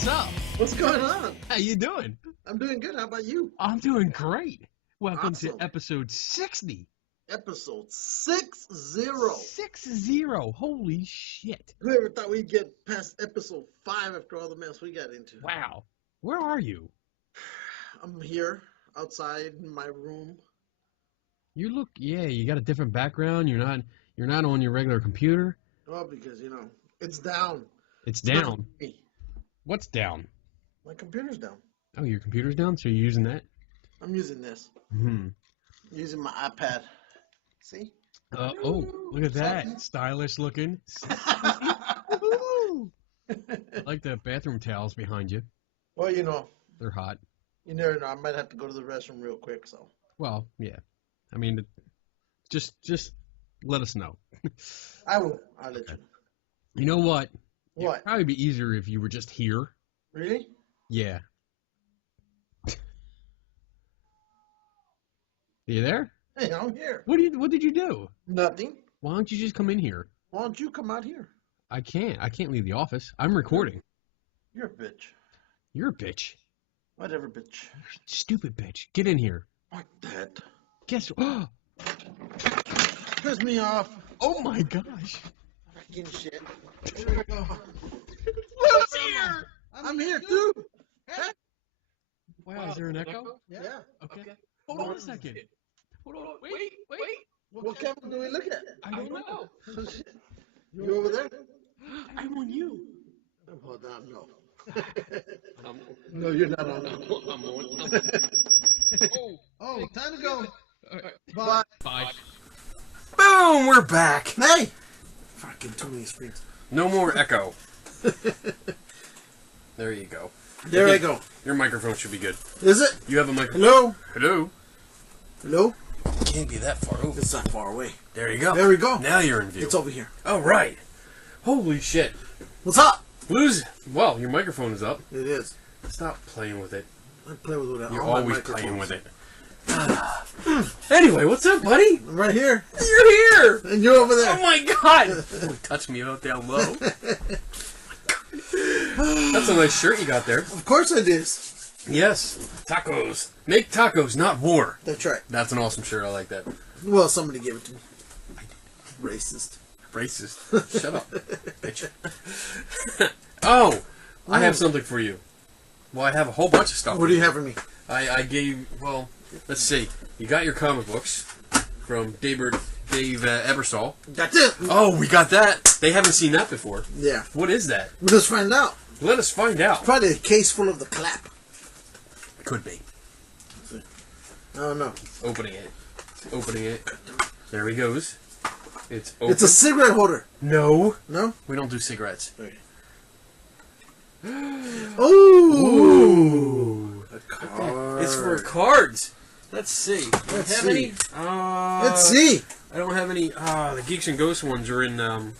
What's up? What's going on? How you doing? I'm doing good. How about you? I'm doing great. Welcome Awesome. to episode 60. Episode 60. 60. Holy shit. Whoever thought we'd get past episode 5 after all the mess we got into? Wow. Where are you? I'm here outside in my room. You look, you got a different background. You're not on your regular computer. Well, because, it's down. It's not down. me. What's down? My computer's down. Oh, your computer's down? So you're using that? I'm using this. Using my iPad. See? Oh, look at that. Stylish looking. Woo-hoo. I like the bathroom towels behind you. Well, They're hot. you never know. I might have to go to the restroom real quick, so. Well, yeah. I mean, just let us know. I will. I'll let you know. You know what? What? It'd probably be easier if you were just here. Really? Yeah. You there? Hey, I'm here. What did you do? Nothing. Why don't you just come in here? Why don't you come out here? I can't leave the office. I'm recording. You're a bitch. You're a bitch. Whatever, bitch. Stupid bitch. Get in here. Like that. Guess what? Piss me off. Oh my gosh. Fucking shit. Here we go. Who's here? I'm here too. Wow, is there an echo? Yeah. Okay. Hold on a second. Hold on. Wait. What camera do we look at? I don't know. Oh, shit. You over there? I'm on you. Hold on, no. No, you're not on. I'm on. Oh, time to go. Bye. Bye. Bye. Boom! We're back. Hey! Fucking too many screens. No more echo. There you go. There I go. Your microphone should be good. Is it? You have a microphone. Hello? Hello. Hello? Can't be that far over. It's not far away. There you go. There we go. Now you're in view. It's over here. Oh, right. Holy shit. What's up? Well, your microphone is up. It is. Stop playing with it. I play with it. You're all my always microphones. playing with it. Anyway, what's up, buddy? I'm right here. You're here. And you're over there. Oh my god. Don't touch me out down low. That's a nice shirt you got there. Of course it is. Yes. Tacos. Make tacos, not war. That's right. That's an awesome shirt. I like that. Well, somebody gave it to me. Racist. Racist. Shut up, bitch. Oh, I have something for you. Well, I have a whole bunch of stuff. What do you have for me? I gave, well, let's see. You got your comic books from Dave Ebersol. That's it. Oh, we got that. They haven't seen that before. Yeah. What is that? We'll just find out. Let us find out. Probably a case full of the clap. Could be. I don't know. Opening it. Opening it. There he goes. It's open. It's a cigarette holder. No. No? We don't do cigarettes. Okay. Ooh. A card. It's for cards. Let's see. Let's have see. any? Let's see. I don't have any. The Geeks and Ghosts ones are in the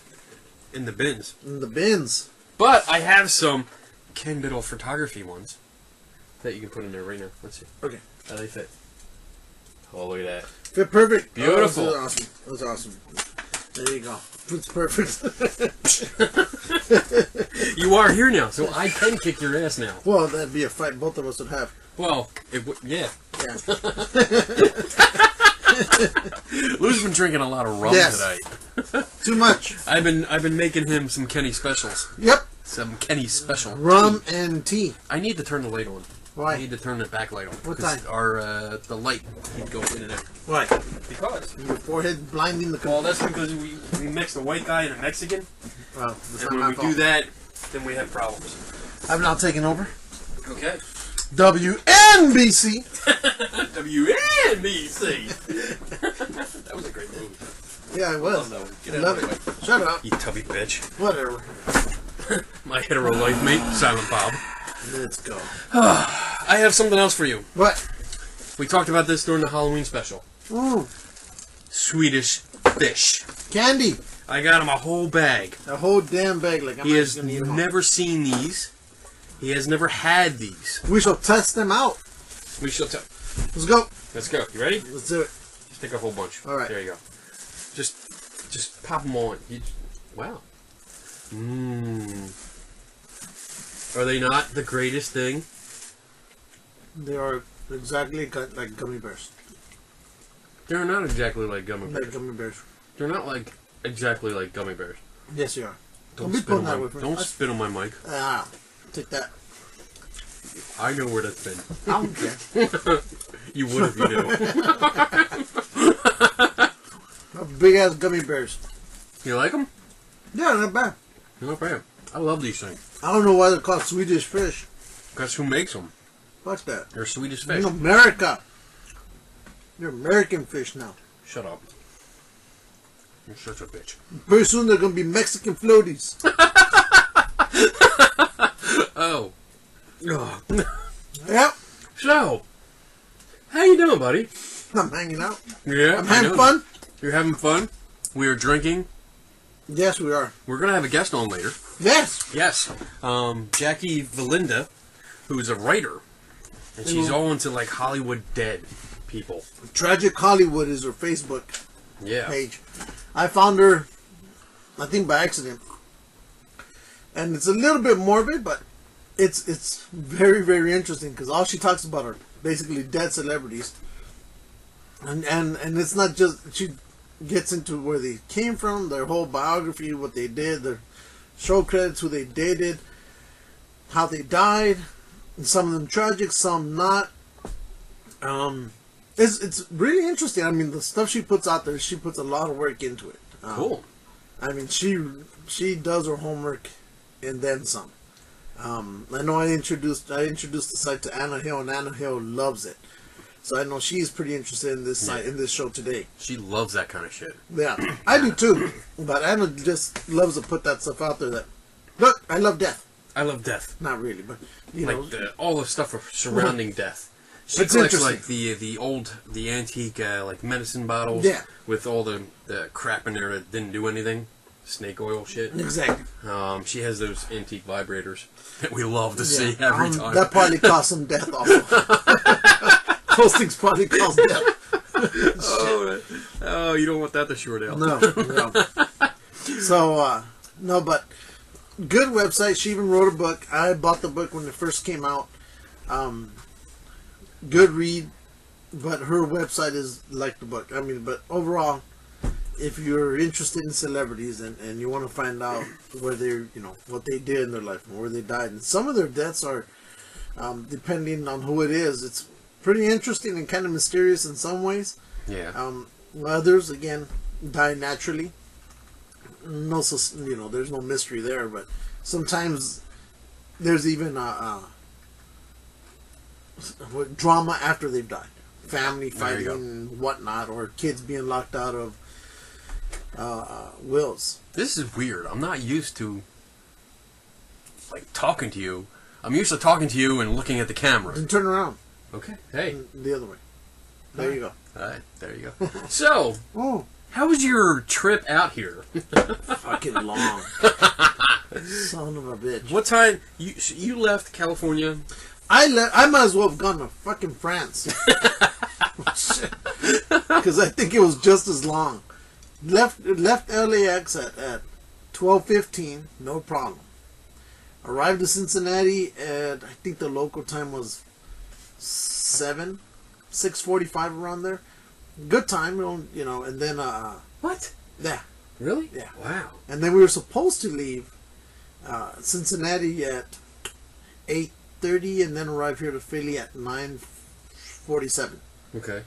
bins. In the bins. But I have some Ken Biddle photography ones that you can put in there right now. Let's see. Okay. How they fit. Oh, look at that. Fit perfect. Beautiful. Oh, that was awesome. That was awesome. There you go. Fits perfect. You are here now, so I can kick your ass now. Well, that'd be a fight both of us would have. Well, yeah. Yeah. Lou's been drinking a lot of rum today. Too much. I've been making him some Kenny specials. Yep. Some Kenny special. Rum and tea. I need to turn the light on. Why? I need to turn the back light on. What 'cause time? Our the light keep going in and out. Why? Because. Your forehead blinding the. Well, that's because we mixed a white guy and a Mexican. Well, that's And not when my we fault. do that, then we have problems. I've now taken over. Okay. WNBC. WNBC. That was a great movie. Yeah, it was. Oh, no. Get I out love of my way. it. Shut up. You tubby bitch. Whatever. My hetero life mate, Silent Bob. Let's go. I have something else for you. What? We talked about this during the Halloween special. Ooh. Swedish fish. Candy. I got him a whole bag. A whole damn bag. Like I'm He not has gonna eat them all. never seen these. He has never had these. We shall test them out. We shall tell. Let's go. Let's go. You ready? Let's do it. Just take a whole bunch. All right. There you go. Just pop them on. Wow. Mmm. Are they not the greatest thing? They are exactly like gummy bears. They're not exactly like gummy bears. Like gummy bears. They're not like exactly like gummy bears. Yes, they are. Don't spit on my mic. Ah, take that. I know where that's been. I don't care. You would if you knew. Big ass gummy bears. You like them? Yeah, not bad. Not bad. I love these things. I don't know why they're called Swedish fish. Guess who makes them? What's that? They're Swedish fish. In America. They're American fish now. Shut up. You're such a bitch. Pretty soon they're going to be Mexican floaties. Oh. Yep. So, how you doing, buddy? I'm hanging out. Yeah. I'm having fun. You're having fun? We are drinking. Yes, we are. We're going to have a guest on later. Yes. Yes. Jackie Ganiy, who's a writer. And she's all into, like, Hollywood dead people. Tragic Hollywood is her Facebook page. I found her, I think by accident. And it's a little bit morbid, but it's very, very interesting because all she talks about are basically dead celebrities. And it's not just, she gets into where they came from, their whole biography, what they did, their show credits, who they dated, how they died, and some of them tragic, some not. It's really interesting. I mean, the stuff she puts out there, she puts a lot of work into it. Cool. I mean, she does her homework and then some. I know I introduced the site to Anna Hill, and Anna Hill loves it. So I know she's pretty interested in this site, in this show today. She loves that kind of shit. Yeah, I do too. But Anna just loves to put that stuff out there. That look, I love death. I love death. Not really, but you like know, all the stuff surrounding death. She collects like the antique like medicine bottles. Yeah. With all the crap in there that didn't do anything. Snake oil shit. Exactly. She has those antique vibrators that we love to see every time. That probably cost some death also. Those things probably cost death. Oh, you don't want that to short out. No. So, no, but good website. She even wrote a book. I bought the book when it first came out. Good read, but her website is like the book. I mean, but overall, if you're interested in celebrities and you want to find out where they're, what they did in their life and where they died, and some of their deaths are, depending on who it is, it's pretty interesting and kind of mysterious in some ways. Yeah. Others, again, die naturally. No, there's no mystery there, but sometimes there's even drama after they've died. Family fighting and whatnot, or kids being locked out of wills. This is weird. I'm not used to talking to you. I'm used to talking to you and looking at the camera. Then turn around. Okay. Hey. The other way. There you go. All right. There you go. So, how was your trip out here? Fucking long. Son of a bitch. What time you left California? I might as well have gone to fucking France. Because I think it was just as long. Left LAX at 12:15, no problem. Arrived to Cincinnati at, I think the local time was 6:45 around there. Good time, and then what? Yeah. Really? Yeah. Wow. And then we were supposed to leave Cincinnati at 8:30, and then arrive here to Philly at 9:47. Okay.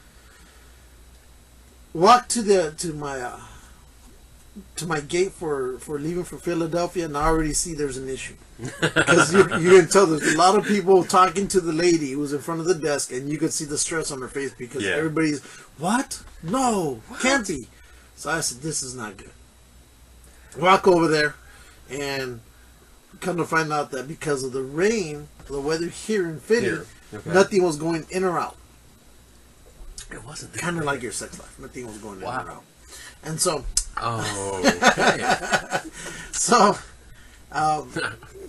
Walked to my gate for leaving for Philadelphia, and I already see there's an issue. Because you can tell there's a lot of people talking to the lady who was in front of the desk, and you could see the stress on her face because everybody's, what? No, can't be. So I said, this is not good. Walk over there, and come to find out that because of the rain, the weather here in Philly, nothing was going in or out. It wasn't kind of like your sex life. Nothing was going in or out. And so, so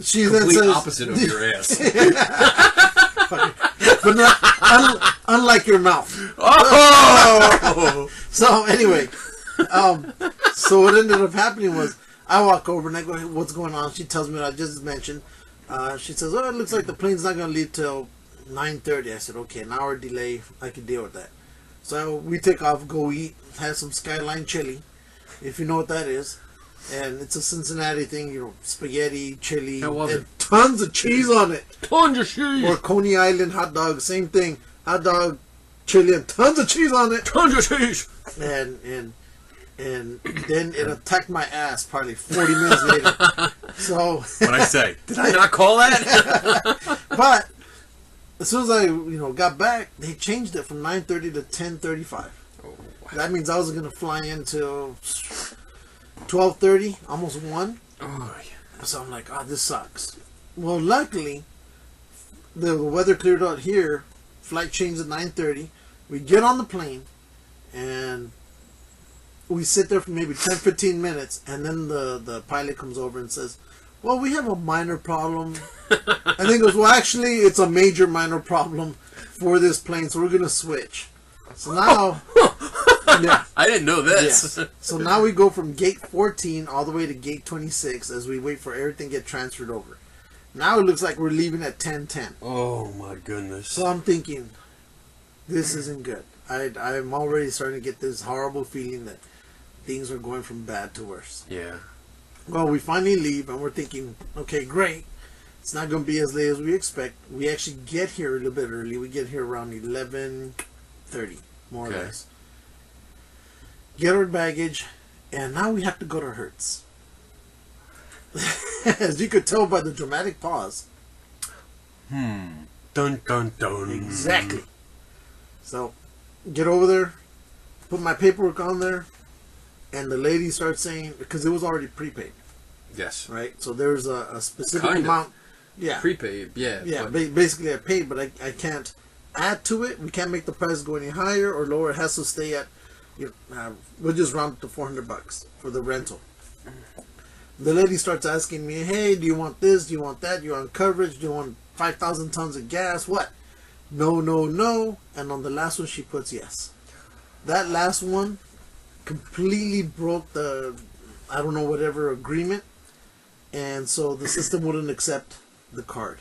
she then says, opposite of your ass. But not, unlike your mouth. So anyway, so what ended up happening was I walk over and I go, hey, what's going on? She tells me what I just mentioned. She says, "Oh, it looks like the plane's not going to leave till 9:30." I said, "Okay, an hour delay. I can deal with that." So we take off, go eat, have some Skyline chili, if you know what that is. And it's a Cincinnati thing, you know, spaghetti, chili, and tons of cheese on it. Tons of cheese. Or Coney Island hot dog, same thing. Hot dog, chili, and tons of cheese on it. Tons of cheese. And then it attacked my ass probably 40 minutes later. So what'd I say? Did I not call that? But as soon as I got back, they changed it from 9:30 to 10:35. Oh, wow. That means I was gonna fly until 12:30, almost 1. Oh, yeah. So I'm like, oh, this sucks. Well, luckily, the weather cleared out here. Flight changed at 9:30. We get on the plane, and we sit there for maybe 10-15 minutes, and then the pilot comes over and says, "Well, we have a minor problem." And then he goes, "Well, actually, it's a major minor problem for this plane, so we're going to switch." So now... Yeah. I didn't know this. Yes. So now we go from gate 14 all the way to gate 26 as we wait for everything to get transferred over. Now it looks like we're leaving at 10:10. Oh my goodness. So I'm thinking, this isn't good. I'm already starting to get this horrible feeling that things are going from bad to worse. Yeah. Well, we finally leave and we're thinking, okay, great. It's not going to be as late as we expect. We actually get here a little bit early. We get here around 11:30, more or less. Get our baggage, and now we have to go to Hertz. As you could tell by the dramatic pause. Dun dun dun. Exactly. So, get over there, put my paperwork on there, and the lady starts saying, because it was already prepaid. Yes. Right? So there's a specific kind amount. Of. Yeah. Prepaid, yeah. Yeah, basically I paid, but I can't add to it. We can't make the price go any higher or lower. It has to stay at, we'll just round it to $400 for the rental. The lady starts asking me, "Hey, do you want this? Do you want that? Do you want coverage? Do you want 5,000 tons of gas? What?" No, no, no. And on the last one, she puts yes. That last one completely broke the, I don't know, whatever agreement. And so the system wouldn't accept the card.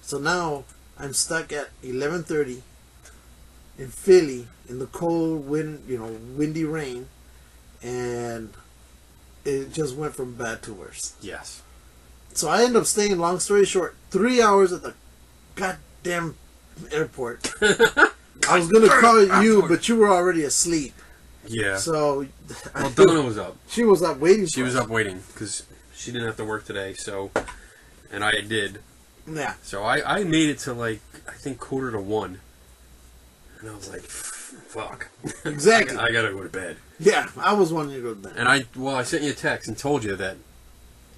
So now I'm stuck at 11:30 in Philly in the cold wind, windy rain, and it just went from bad to worse. Yes. So I ended up staying, long story short, 3 hours at the goddamn airport. I was going to call you, but you were already asleep. Yeah. So... Well, Donna was up. She was up waiting She was up waiting, because she didn't have to work today, so... And I did. Yeah. So I made it to, I think 1:45. And I was like, fuck. Exactly. I gotta go to bed. Yeah, I was wanting to go to bed. And I sent you a text and told you that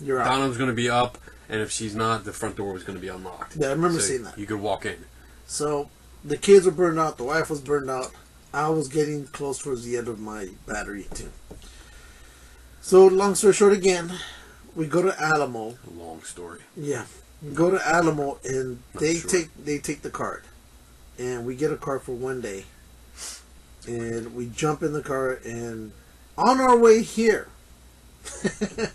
you're out. Donna was going to be up, and if she's not, the front door was going to be unlocked. Yeah, I remember seeing that. You could walk in. So, the kids were burned out, the wife was burned out. I was getting close towards the end of my battery, too. So, long story short again, we go to Alamo. A long story. Yeah. We go to Alamo, and they take the card. And we get a car for one day. And we jump in the car, and on our way here, the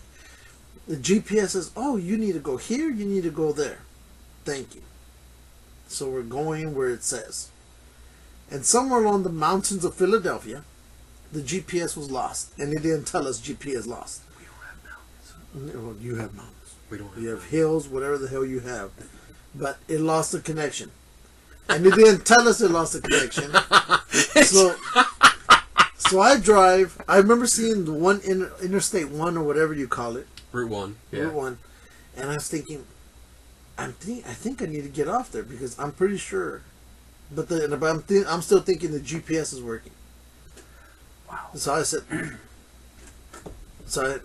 GPS says, "Oh, you need to go here, you need to go there." Thank you. So we're going where it says. And somewhere along the mountains of Philadelphia, the GPS was lost. And it didn't tell us GPS lost. We don't have mountains. Well, you have mountains. We don't have You have hills, whatever the hell you have. But it lost the connection. And it didn't tell us it lost the connection. So I drive. I remember seeing the one Interstate 1 or whatever you call it. Route 1. Yeah. Route 1. And I was thinking, I think I need to get off there because I'm pretty sure. But I'm still thinking the GPS is working. Wow. So I said,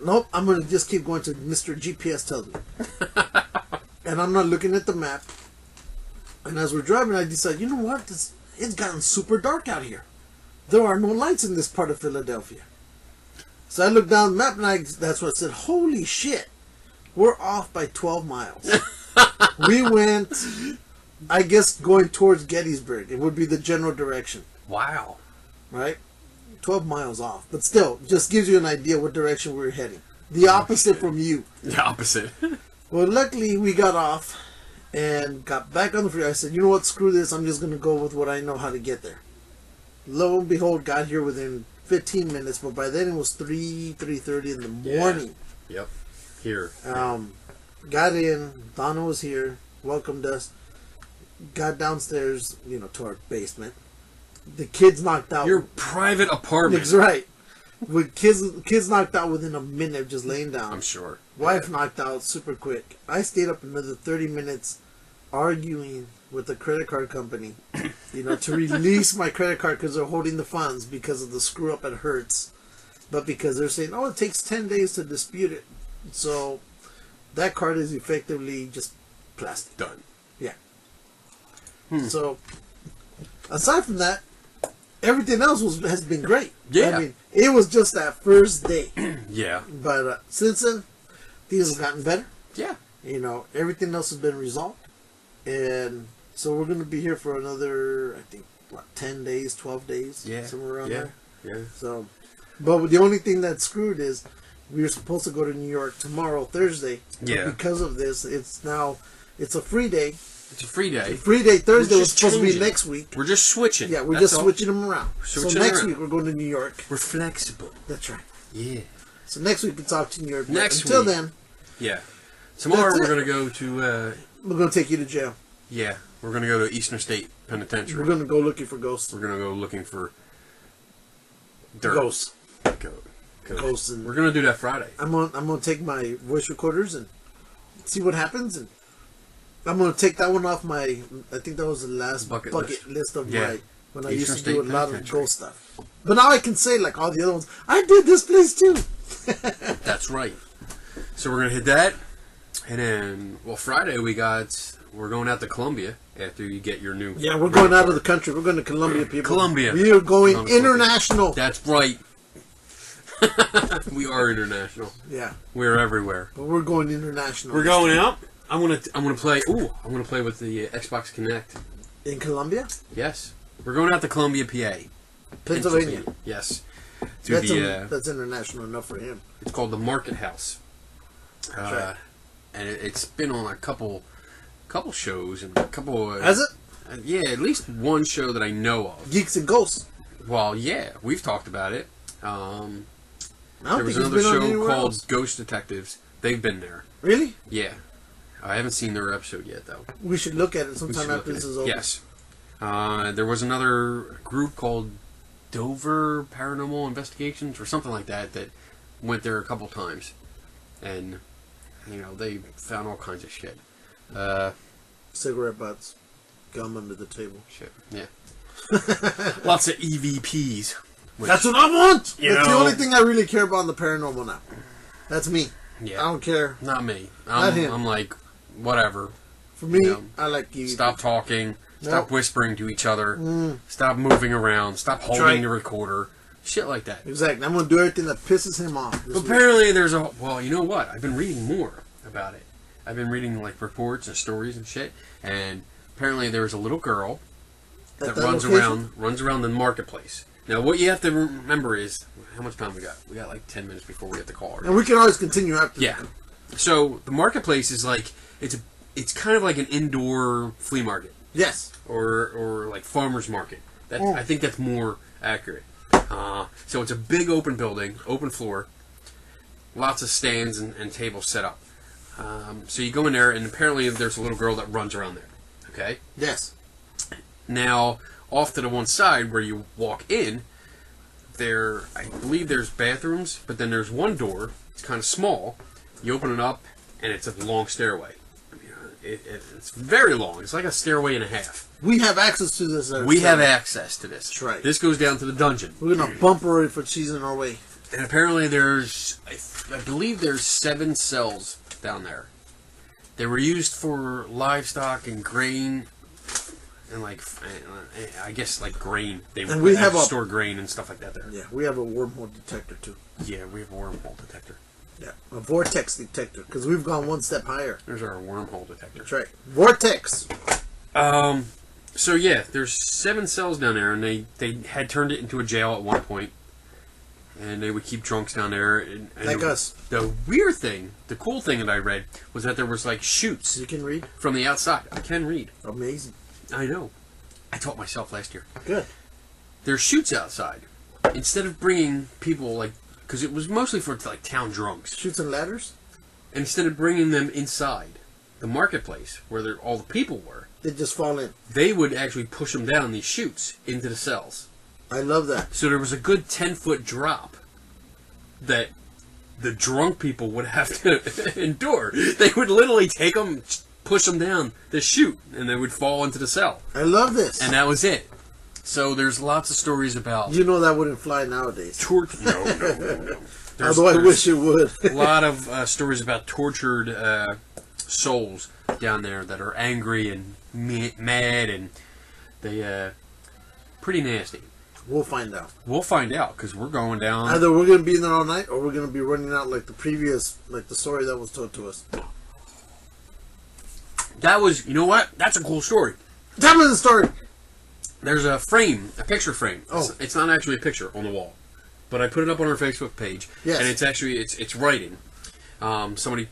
nope, I'm going to just keep going to Mr. GPS tells me. And I'm not looking at the map. And as we're driving, I decided, you know what? It's gotten super dark out here. There are no lights in this part of Philadelphia. So I looked down the map, and that's what I said, holy shit. We're off by 12 miles. We went, I guess, going towards Gettysburg. It would be the general direction. Wow. Right? 12 miles off. But still, just gives you an idea what direction we're heading. The opposite from you. The opposite. Well, luckily we got off and got back on the freeway. I said, you know what, screw this. I'm just going to go with what I know how to get there. Lo and behold, got here within 15 minutes, but by then it was 3:30 in the morning. Yep. Here. Got in. Donna was here. Welcomed us. Got downstairs, to our basement. The kids knocked out. Your private apartment. That's right. With kids knocked out within a minute of just laying down. I'm sure. Wife knocked out super quick. I stayed up another 30 minutes arguing with the credit card company, to release my credit card because they're holding the funds because of the screw up at Hertz. But because they're saying, it takes 10 days to dispute it. So that card is effectively just plastic. Done. Yeah. So aside from that, everything else has been great. Yeah. I mean, it was just that first day. Yeah. But since then, things have gotten better. Yeah. Everything else has been resolved. And so we're going to be here for another, I think, 10 days, 12 days? Yeah. Somewhere around there. Yeah. So, but the only thing that's screwed is we were supposed to go to New York tomorrow, Thursday. Yeah. But because of this, it's a free day. It's a free day. Free day Thursday was supposed to be next week. We're just switching. Yeah, we're just switching them around. So next week we're going to New York. We're flexible. That's right. Yeah. So next week it's off to New York. Until then. Yeah. Tomorrow we're going to go to... we're going to take you to jail. Yeah. We're going to go to Eastern State Penitentiary. We're going to go looking for ghosts. We're going to go looking for... dirt. Ghosts. Ghosts. We're going to do that Friday. I'm going to take my voice recorders and see what happens, and I'm going to take that one off my... I think that was the last bucket list of my... When I used to do a lot of ghost stuff. But now I can say, like all the other ones, I did this place too. That's right. So we're going to hit that. And then, Friday we're going out to Colombia after you get your new... Yeah, we're going out of the country. We're going to Colombia, people. Colombia. We are going international. That's right. We are international. Yeah. We're everywhere. But we're going international. We're going out. I'm gonna play. I'm gonna play with the Xbox Connect. In Colombia? Yes. We're going out to Columbia, PA. Pennsylvania. Yes. That's international enough for him. It's called the Market House. Right. And it's been on a couple shows and a couple. Has it? Yeah, at least one show that I know of. Geeks and Ghosts. Well, yeah, we've talked about it. There was another show called Ghost Detectives. They've been there. Really? Yeah. I haven't seen their episode yet, though. We should look at it sometime after this is over. Yes. There was another group called Dover Paranormal Investigations or something like that went there a couple times. And, they found all kinds of shit. Cigarette butts. Gum under the table. Shit, yeah. Lots of EVPs. That's what I want! That's the only thing I really care about in the paranormal now. That's me. Yeah. I don't care. Not me. Not him. I'm like, whatever. For me, I like EVP. Stop talking. Stop whispering to each other. Stop moving around. Stop holding the recorder. Shit like that. Exactly. I'm going to do everything that pisses him off. Apparently there's you know what? I've been reading more about it. I've been reading like reports and stories and shit. And apparently there's a little girl that runs around the marketplace. Now what you have to remember is, how much time we got? We got like 10 minutes before we have to call her. And we can always continue after. Yeah. So the marketplace is like, it's kind of like an indoor flea market. Yes. Or like farmer's market. I think that's more accurate. So it's a big open building, open floor, lots of stands and tables set up. So you go in there, and apparently there's a little girl that runs around there. Okay? Yes. Now, off to the one side where you walk in, I believe there's bathrooms, but then there's one door. It's kind of small. You open it up, and it's a long stairway. It's very long. It's like a stairway and a half. We have access to this. We have access to this. That's right. This goes down to the dungeon. We're going to bump her if she's in our way. And apparently I believe there's 7 cells down there. They were used for livestock and grain, and I guess grain. They would store grain and stuff like that there. Yeah, we have a wormhole detector too. Yeah, we have a wormhole detector. Yeah, a vortex detector, because we've gone one step higher. There's our wormhole detector. That's right. Vortex! So yeah, there's 7 cells down there, and they had turned it into a jail at one point. and they would keep drunks down there. And like us. The weird thing, the cool thing that I read was that there was like chutes. You can read from the outside. I can read. Amazing. I know. I taught myself last year. Good. There's chutes outside. Instead of bringing people like, because it was mostly for like town drunks. Chutes and ladders. Instead of bringing them inside the marketplace where all the people were, they just fall in. They would actually push them down these chutes into the cells. I love that. So there was a good 10-foot drop that the drunk people would have to endure. They would literally take them, push them down the chute, and they would fall into the cell. I love this. And that was it. So there's lots of stories about... You know that wouldn't fly nowadays. No. Although I wish it would. A lot of stories about tortured souls down there that are angry and mad, and they pretty nasty. We'll find out. We'll find out, because we're going down. Either we're going to be in there all night, or we're going to be running out like the previous, like the story that was told to us. That was, you know what? That's a cool story. Tell me the story. There's a frame, a picture frame. Oh. It's not actually a picture on the wall, but I put it up on our Facebook page. Yes. And it's actually, it's writing. Somebody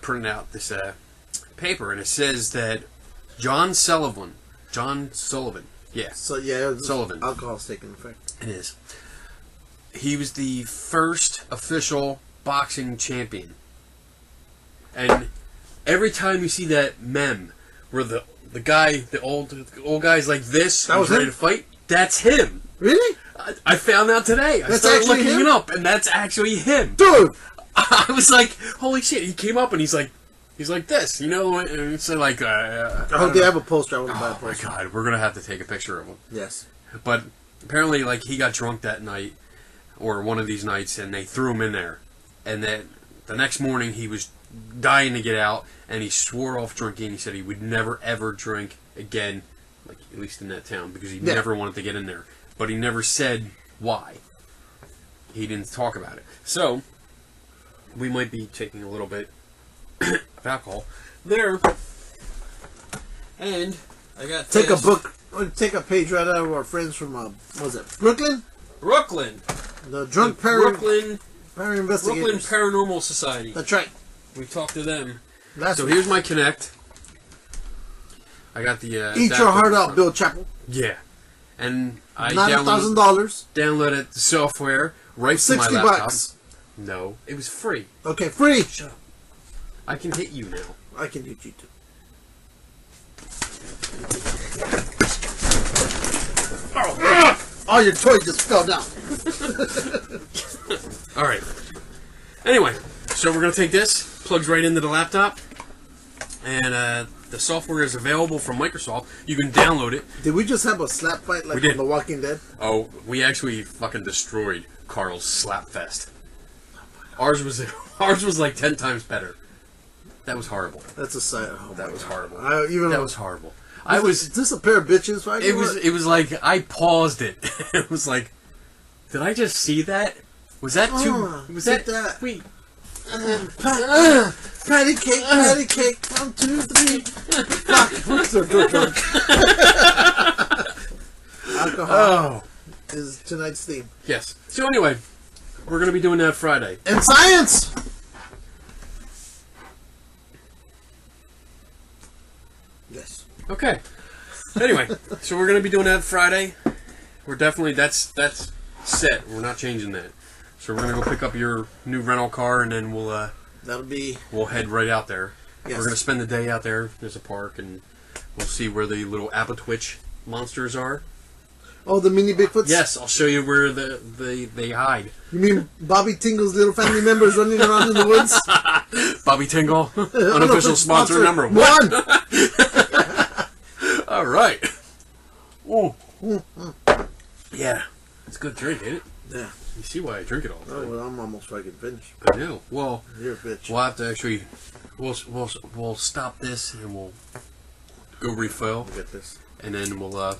printed out this paper, and it says that John Sullivan, yeah. So yeah, Sullivan. Alcohol's taking effect. It is. He was the first official boxing champion. And every time you see that meme where the guy, the old guy's like this, that was ready him? to fight, that's him. Really? I found out today. I started looking it up, and that's actually him. Dude! I was like, holy shit. He came up and he's like this, you know, and it's like, I hope they have a poster. I want to buy a oh my poster. god, we're gonna have to take a picture of him. Yes. But apparently, like, he got drunk that night, or one of these nights, and they threw him in there. And then the next morning, he was dying to get out, and he swore off drinking. He said he would never, ever drink again, like, at least in that town, because he never wanted to get in there. But he never said why. He didn't talk about it. So, we might be taking a little bit of alcohol there. And I got take a page right out of our friends from what was it, Brooklyn? The drunk Brooklyn investigators. Brooklyn Paranormal Society. That's right. We talked to them. So here's my Connect. I got the Eat Your Heart Out, Bill Chappell. Yeah, and I downloaded the software right from my laptop. $60. No, it was free. Okay, free. Shut up. I can hit you now. I can hit you too. Oh, your toy just fell down. All right. Anyway, so we're going to take this, plugs right into the laptop, and the software is available from Microsoft. You can download it. Did we just have a slap fight like on The Walking Dead? Oh, we actually fucking destroyed Carl's slap fest. Ours was like 10 times better. That was horrible. That's a sight. That was horrible. That was horrible. Is this a pair of bitches fighting? It was like I paused it. It was like, did I just see that? Was that too? Was that? Wait. Patty cake. 1, 2, 3. Fuck. I'm so drunk. Alcohol is tonight's theme. Yes. So anyway, we're gonna be doing that Friday. And science. Yes. Okay. Anyway, so we're gonna be doing that Friday. We're definitely that's set. We're not changing that. So we're gonna go pick up your new rental car, and then we'll head right out there. Yes. We're gonna spend the day out there. There's a park, and we'll see where the little Appletwitch monsters are. Oh, the mini Bigfoots? Yes, I'll show you where they hide. You mean Bobby Tingle's little family members running around in the woods? Bobby Tingle, unofficial sponsor number 1. All right. Ooh. Yeah, it's a good drink, ain't it? Yeah. You see why I drink it all the time. Oh, well, I'm almost fucking finished. I know. Well, you're a bitch. We'll have to actually, we'll stop this and we'll go refill. Get this, and then we'll.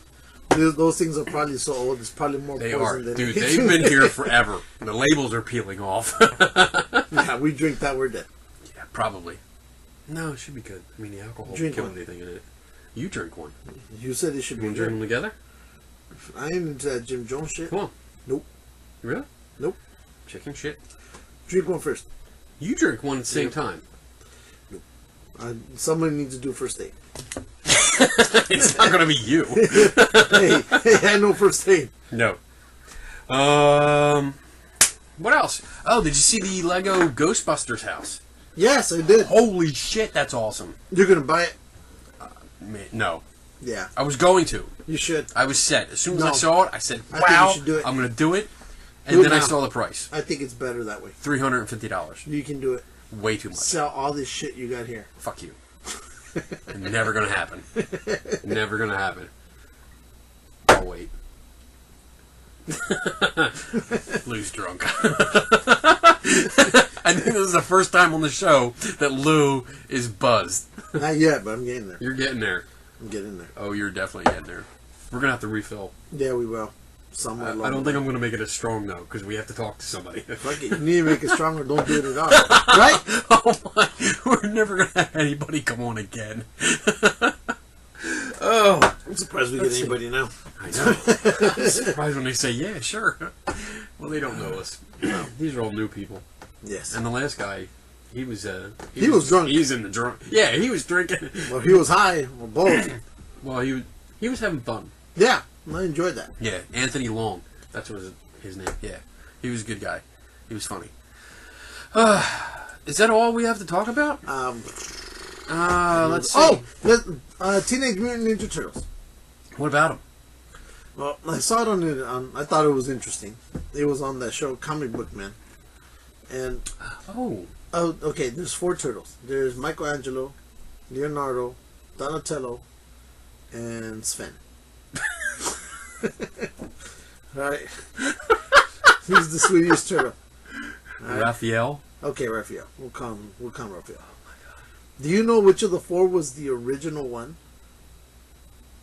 Those things are probably so old. It's probably more. They are, dude. They've been here forever. The labels are peeling off. Yeah, we drink that, we're dead. Yeah, probably. No, it should be good. I mean, the alcohol won't kill anything in it. You drink one. You said it should be. Drink them together. I ain't into that Jim Jones shit. Come on. Nope. Really? Nope. Chicken shit. Drink one first. You drink one at the same time. Somebody needs to do first aid. It's not going to be you. hey, I know first aid. No. What else? Oh, did you see the Lego Ghostbusters house? Yes, I did. Holy shit, that's awesome. You're going to buy it? No. Yeah. I was going to. You should. I was set. As soon as I saw it, I said, wow, I think you should do it. I'm going to do it. And then I saw the price. I think it's better that way. $350. You can do it. Way too much. Sell all this shit you got here. Fuck you. Never going to happen. Never going to happen. I'll wait. Lou's drunk. I think this is the first time on the show that Lou is buzzed. Not yet, but I'm getting there. You're getting there. I'm getting there. Oh, you're definitely getting there. We're going to have to refill. Yeah, we will. Somewhere I don't think I'm going to make it as strong, though, because we have to talk to somebody. Fuck it. You need to make it stronger. Don't do it at all. Right? Oh, my. We're never going to have anybody come on again. Oh. I'm surprised we get anybody now. I know. I'm surprised when they say, yeah, sure. Well, they don't know us. No, these are all new people. Yes. And the last guy, he was drunk. He's in the drunk. Yeah, he was drinking. Well, he was high. Well, both. Well, he was having fun. Yeah, I enjoyed that. Yeah, Anthony Long. That's what his name. Yeah, he was a good guy. He was funny. Is that all we have to talk about? Let's see. Teenage Mutant Ninja Turtles. What about him? Well, I saw it on I thought it was interesting. It was on that show, Comic Book Man. And okay, there's 4 turtles. There's Michelangelo, Leonardo, Donatello, and Sven. Right? Who's the sweetest turtle? Right. Raphael. Okay, Raphael. We'll call him Raphael. Do you know which of the 4 was the original one?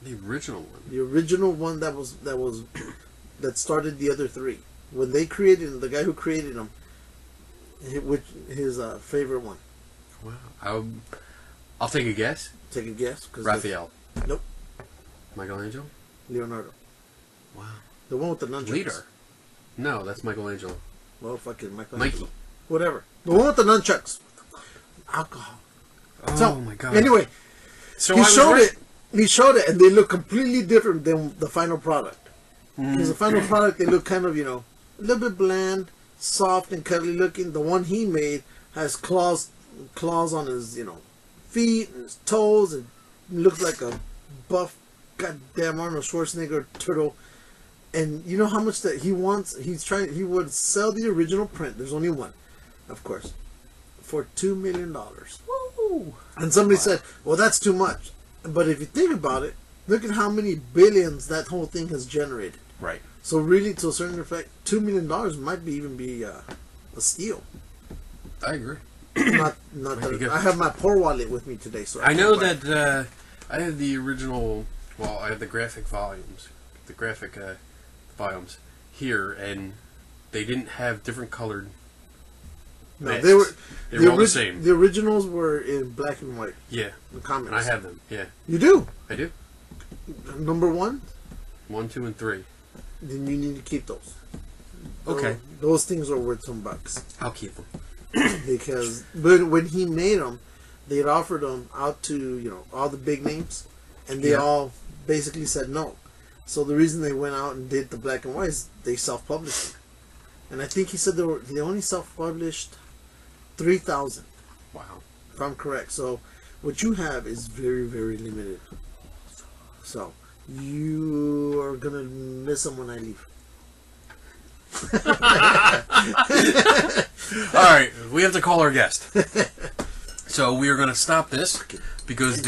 The original one. The original one that that started the other 3. When they created him, the guy who created them, his favorite one. Wow. I'll take a guess. Take a guess. Raphael. Nope. Michelangelo. Leonardo. Wow. The one with the nunchucks. Leader. No, that's Michelangelo. Well, fucking Michelangelo. Mikey. Whatever. The one with the nunchucks. Alcohol. Oh my god. Anyway, so he showed it. He showed it, and they look completely different than the final product. Because the final product, they look kind of, a little bit bland, soft and cuddly looking. The one he made has claws on his, feet and his toes, and looks like a buff, goddamn Arnold Schwarzenegger turtle. And you know how much that he wants? He would sell the original print. There's only one, of course, for $2 million. Woo! And somebody said, well, that's too much. But if you think about it, look at how many billions that whole thing has generated. Right. So really, to a certain effect, $2 million might even be a steal. I agree. Not that I have my poor wallet with me today, so I know that I have the original. Well, I have the graphic volumes, volumes here, and they didn't have different colored. No, masks. they were all the same. The originals were in black and white. Yeah, the comics. And I have them. Yeah, you do. I do. Number 1, 1, 2, and 3. Then you need to keep those. Okay. Those things are worth some bucks. I'll keep them. Because when he made them, they had offered them out to all the big names, and they all basically said no. So the reason they went out and did the black and white is they self-published them. And I think he said they only self-published 3,000. Wow. If I'm correct. So what you have is very, very limited. So you are going to miss them when I leave. Alright, we have to call our guest. So we are going to stop this because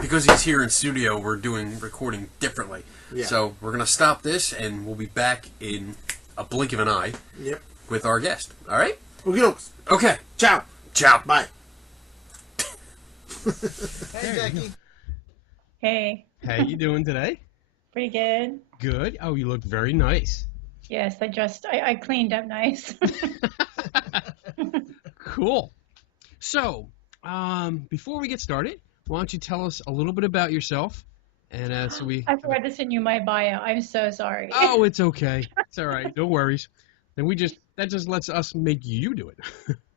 because he's here in studio, we're doing recording differently. Yeah. So we're going to stop this and we'll be back in a blink of an eye. Yep. With our guest. Alright? Okay. Ciao. Ciao. Bye. Hey, Jackie. Hey. How you doing today? Pretty good. Good. Oh, you look very nice. Yes, I cleaned up nice. Cool. So, before we get started, why don't you tell us a little bit about yourself? And so I forgot to send you my bio. I'm so sorry. Oh, it's okay. It's all right. No worries. then that just lets us make you do it.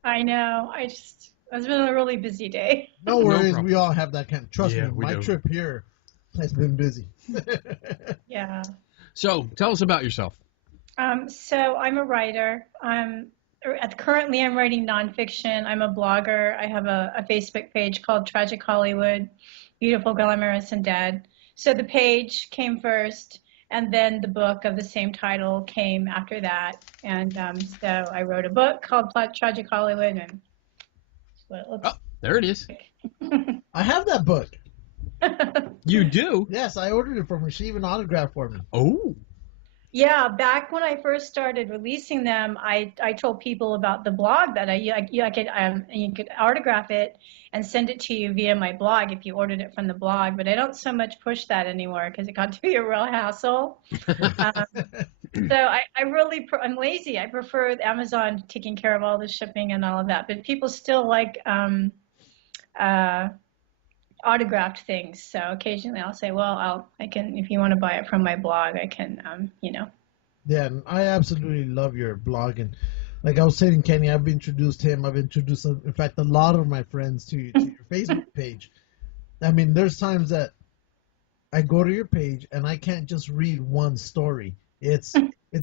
I know. It's been a really busy day. No worries, problem. we all have that kind. Trust Yeah, me, we my do. trip here has been busy. Yeah. So tell us about yourself. So I'm a writer. Currently I'm writing nonfiction. I'm a blogger. I have a Facebook page called Tragic Hollywood, Beautiful, Glamorous, and Dead. So the page came first, and then the book of the same title came after that. And so I wrote a book called Tragic Hollywood, and that's what it looks There it is. like. I have that book. You do? Yes, I ordered it from her. She even autographed for me. Oh. Yeah, back when I first started releasing them, I told people about the blog that you could autograph it and send it to you via my blog if you ordered it from the blog. But I don't so much push that anymore because it got to be a real hassle. So I'm lazy. I prefer Amazon taking care of all the shipping and all of that. But people still like autographed things. So occasionally I'll say, well, I can, if you want to buy it from my blog, I can, Yeah, I absolutely love your blog. And like I was saying, Kenny, I've introduced him. I've introduced, in fact, a lot of my friends to your Facebook page. I mean, there's times that I go to your page and I can't just read one story. It's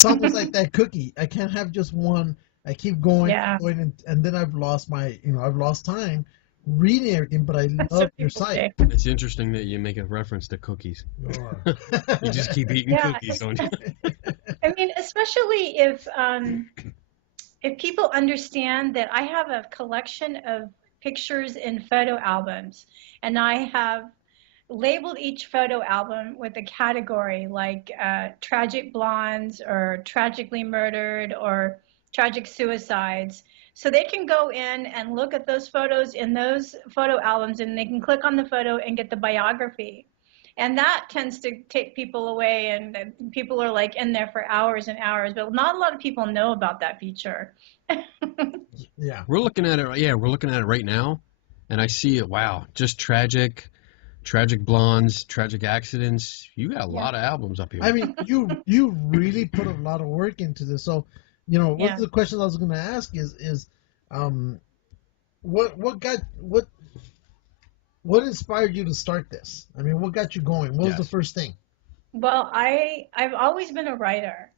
almost like that cookie. I can't have just one. I keep going, and then I've lost time reading everything, but I love your site. It's interesting that you make a reference to cookies. You just keep eating cookies, don't you? I mean, especially if people understand that I have a collection of pictures in photo albums, and I have labeled each photo album with a category like tragic blondes or tragically murdered or tragic suicides. So they can go in and look at those photos in those photo albums, and they can click on the photo and get the biography. And that tends to take people away, and people are like in there for hours and hours, but not a lot of people know about that feature. Yeah. We're looking at it. Yeah, we're looking at it right now, and I see it. Wow, just tragic blondes, tragic accidents. You got a lot of albums up here. I mean, you really put a lot of work into this. So, one of the questions I was going to ask is, what inspired you to start this? I mean, what got you going? What was the first thing? Well, I've always been a writer.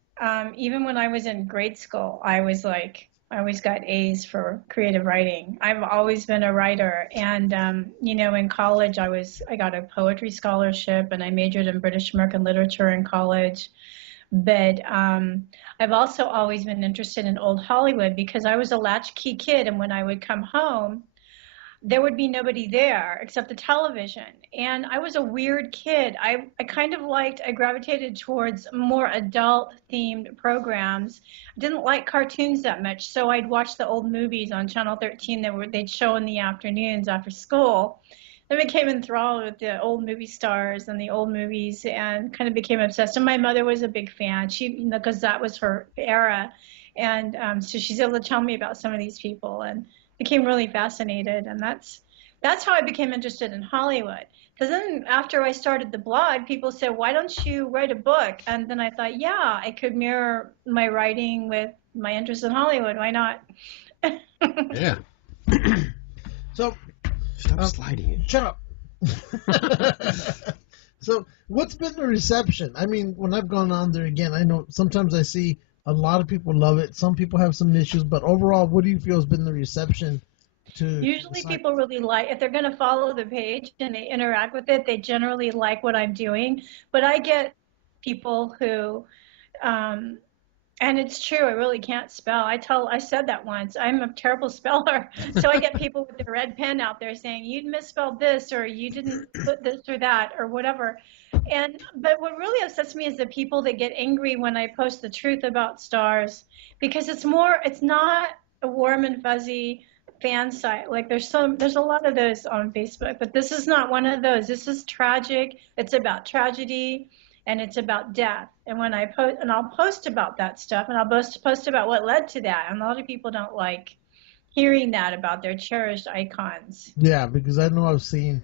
Even when I was in grade school, I always got A's for creative writing. I've always been a writer. And, in college, I got a poetry scholarship, and I majored in British American literature in college. But I've also always been interested in old Hollywood because I was a latchkey kid, and when I would come home, there would be nobody there except the television. And I was a weird kid. I gravitated towards more adult-themed programs. I didn't like cartoons that much, so I'd watch the old movies on Channel 13 they'd show in the afternoons after school. I became enthralled with the old movie stars and the old movies and kind of became obsessed. And my mother was a big fan, because that was her era. And so she's able to tell me about some of these people and became really fascinated. And that's how I became interested in Hollywood. Because then after I started the blog, people said, why don't you write a book? And then I thought, I could mirror my writing with my interest in Hollywood. Why not? Yeah. So... Stop sliding it. Shut up. So, what's been the reception? I mean, when I've gone on there again, I know sometimes I see a lot of people love it. Some people have some issues, but overall, what do you feel has been the reception to? Usually people really like, if they're going to follow the page and they interact with it, they generally like what I'm doing. But I get people who, and it's true, I really can't spell. I said that once. I'm a terrible speller. So I get people with the red pen out there saying, you misspelled this, or you didn't put this or that, or whatever. But what really upsets me is the people that get angry when I post the truth about stars, because it's not a warm and fuzzy fan site. Like there's a lot of those on Facebook, but this is not one of those. This is tragic. It's about tragedy. And it's about death. And when I post, and I'll post about that stuff, and I'll post about what led to that. And a lot of people don't like hearing that about their cherished icons. Yeah, because I know I've seen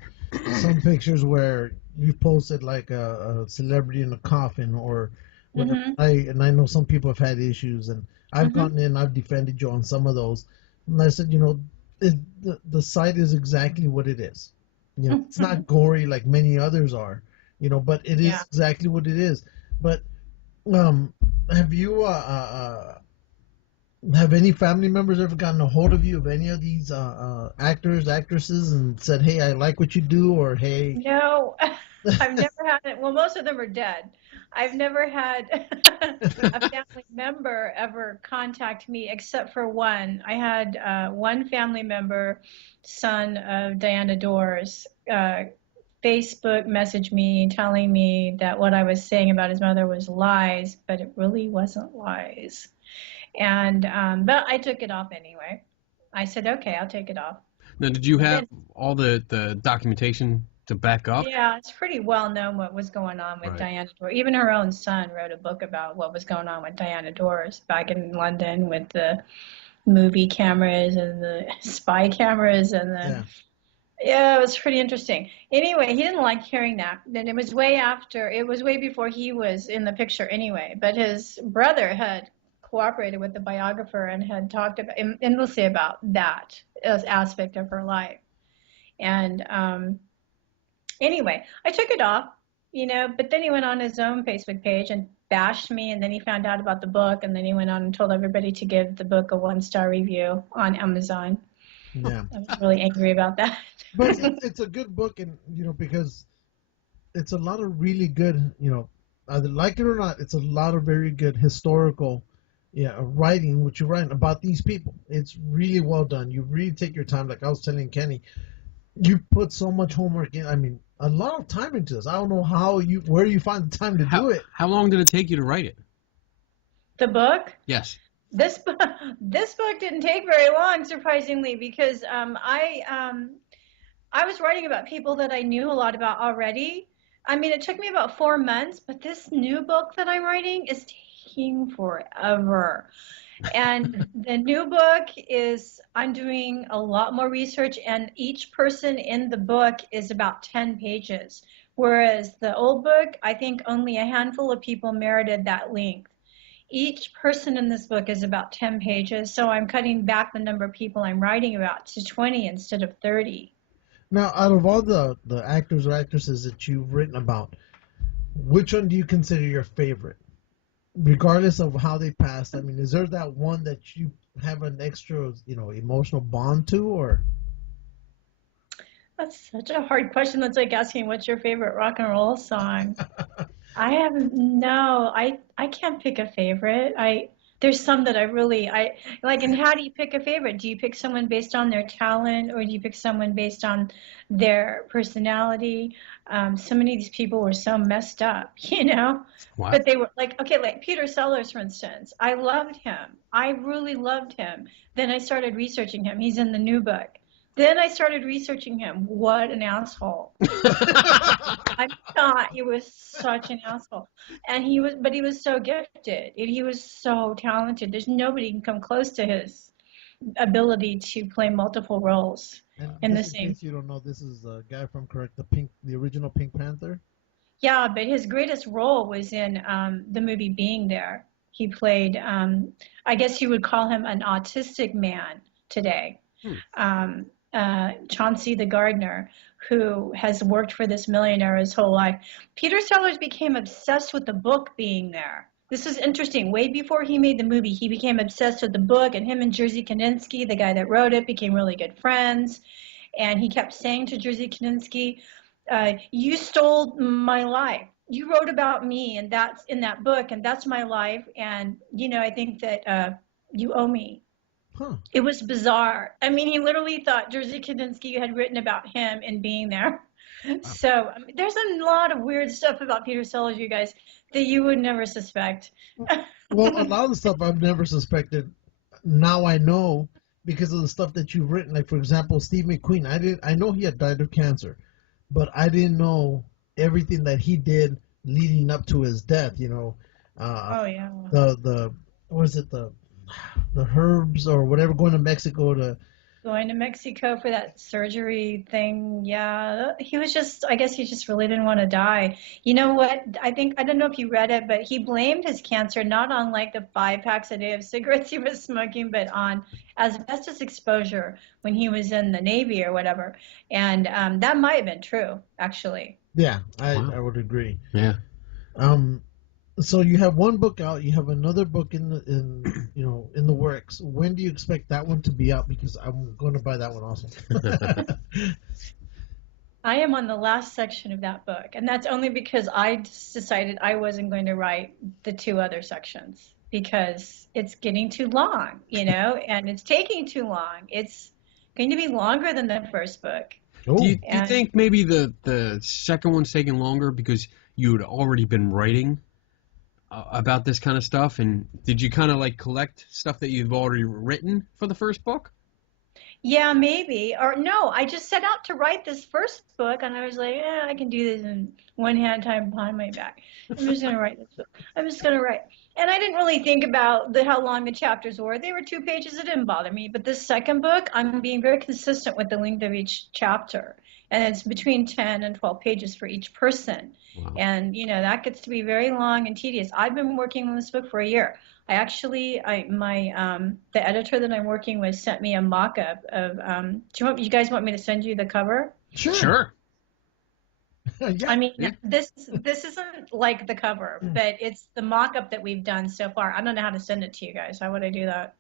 some pictures where you posted like a celebrity in a coffin, or Mm-hmm. I know some people have had issues, and I've Mm-hmm. gotten in, I've defended you on some of those, and I said, the site is exactly what it is. It's not gory like many others are, but it is Yeah. exactly what it is. But um, have you have any family members ever gotten a hold of you of any of these actors, actresses, and said, "Hey, I like what you do," or "Hey"? No, I've never had it. Well, most of them are dead. I've never had a family member ever contact me except for one. I had one family member, son of Diana Dors, Facebook message me telling me that what I was saying about his mother was lies, but it really wasn't lies. And but I took it off anyway. I said, okay, I'll take it off. Now, did you But have then, all the documentation to back up? yeah, it's pretty well known what was going on with Right. Diana Dors. Even her own son wrote a book about what was going on with Diana Dors back in London with the movie cameras and the spy cameras and the Yeah. yeah, it was pretty interesting. Anyway, he didn't like hearing that. Then it was way before he was in the picture anyway. But his brother had cooperated with the biographer and had talked about endlessly about that as aspect of her life. And anyway, I took it off, but then he went on his own Facebook page and bashed me, and then he found out about the book, and then he went on and told everybody to give the book a 1-star review on Amazon. Yeah. I was really angry about that. But it's a good book, and because it's a lot of really good, either like it or not, it's a lot of very good historical, writing, which you're writing about these people. It's really well done. You really take your time. Like I was telling Kenny, you put so much homework in. I mean, a lot of time into this. I don't know where you find the time to do it. How long did it take you to write it? The book? Yes. This book didn't take very long, surprisingly, because I was writing about people that I knew a lot about already. I mean, it took me about 4 months, but this new book that I'm writing is taking forever. And the new book I'm doing a lot more research, and each person in the book is about 10 pages. Whereas the old book, I think only a handful of people merited that length. Each person in this book is about 10 pages, so I'm cutting back the number of people I'm writing about to 20 instead of 30. Now, out of all the actors or actresses that you've written about, which one do you consider your favorite? Regardless of how they passed, I mean, is there that one that you have an extra, emotional bond to, or? That's such a hard question. That's like asking what's your favorite rock and roll song. I can't pick a favorite. There's some that I like. And how do you pick a favorite? Do you pick someone based on their talent, or do you pick someone based on their personality? So many of these people were so messed up, What? but they were like, okay, like Peter Sellers, for instance. I loved him. I really loved him. Then I started researching him. He's in the new book. Then I started researching him. What an asshole. I thought he was such an asshole. And he was so gifted. And he was so talented. There's nobody who can come close to his ability to play multiple roles in the same. In case you don't know, this is a guy from the original Pink Panther. Yeah, but his greatest role was in the movie Being There. He played, I guess you would call him an autistic man today. Chauncey the gardener, who has worked for this millionaire his whole life. Peter Sellers became obsessed with the book Being There. This is interesting. Way before he made the movie, he became obsessed with the book, and him and Jerzy Kosinski, the guy that wrote it, became really good friends. And he kept saying to Jerzy Kosinski, you stole my life. You wrote about me, and that's in that book, and that's my life. And, I think that you owe me. Huh. It was bizarre. I mean, he literally thought Jerzy Kosinski had written about him in Being There. Wow. So there's a lot of weird stuff about Peter Sellers, you guys, that you would never suspect. Well, a lot of the stuff I've never suspected, now I know because of the stuff that you've written. Like, for example, Steve McQueen. I know he had died of cancer, but I didn't know everything that he did leading up to his death. Oh yeah. The herbs or whatever, going to Mexico to Going to Mexico for that surgery thing. Yeah, he was just, I guess he just really didn't want to die. You know what? I don't know if you read it, but he blamed his cancer not on like the 5 packs a day of cigarettes he was smoking, but on asbestos exposure when he was in the Navy or whatever. And that might have been true, actually. Yeah, I would agree. Yeah. So you have one book out. You have another book in the works. When do you expect that one to be out? Because I'm going to buy that one also. I am on the last section of that book, and that's only because I just decided I wasn't going to write the 2 other sections because it's getting too long, and it's taking too long. It's going to be longer than the first book. Do you think maybe the second one's taking longer because you had already been writing about this kind of stuff, and did you kind of like collect stuff that you've already written for the first book? Yeah, maybe. Or no, I just set out to write this first book, and I was like, I can do this in one hand time behind my back. I'm just going to write this book. I'm just going to write. And I didn't really think about how long the chapters were. They were 2 pages. It didn't bother me. But this second book, I'm being very consistent with the length of each chapter. And it's between 10 and 12 pages for each person. Wow. And, that gets to be very long and tedious. I've been working on this book for a year. I actually, the editor that I'm working with sent me a mock-up of, you guys want me to send you the cover? Sure. Yeah. I mean, this isn't like the cover, but it's the mock-up that we've done so far. I don't know how to send it to you guys. How would I do that?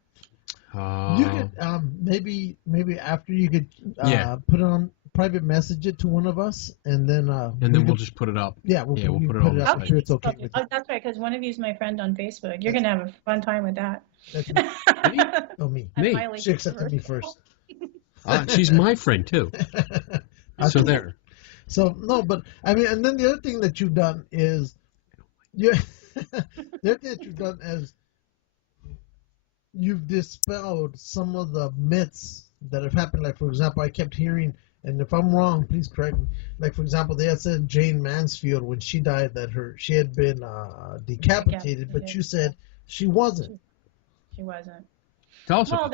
You could, maybe after you could put it on, private message it to one of us, and then we'll just put it up. Yeah, we'll put it on the site. I'm sure it's okay with you. That's right, because one of you is my friend on Facebook. You're going to have a fun time with that. That's me. Oh, me. She accepted me first. She's my friend, too. So there. So, no, but, I mean, and then the other thing that you've done is, you've dispelled some of the myths that have happened. Like, for example, I kept hearing, and if I'm wrong, please correct me. Like, for example, they had said Jane Mansfield, when she died, that she had been decapitated, but you said she wasn't. She wasn't. Well,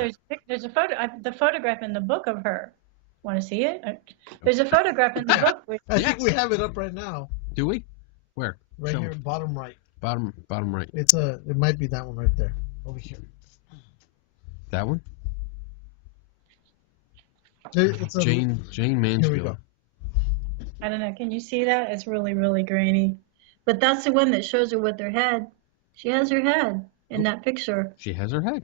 there's a photo, the photograph in the book of her. Want to see it? There's a photograph in the book. I think we have it up right now. Do we? Where? Right here, bottom right. Bottom right. It might be that one right there, over here. That one? It's Jane Mansfield. Here we go. I don't know. Can you see that? It's really, really grainy. But that's the one that shows her with her head. She has her head in that picture. She has her head.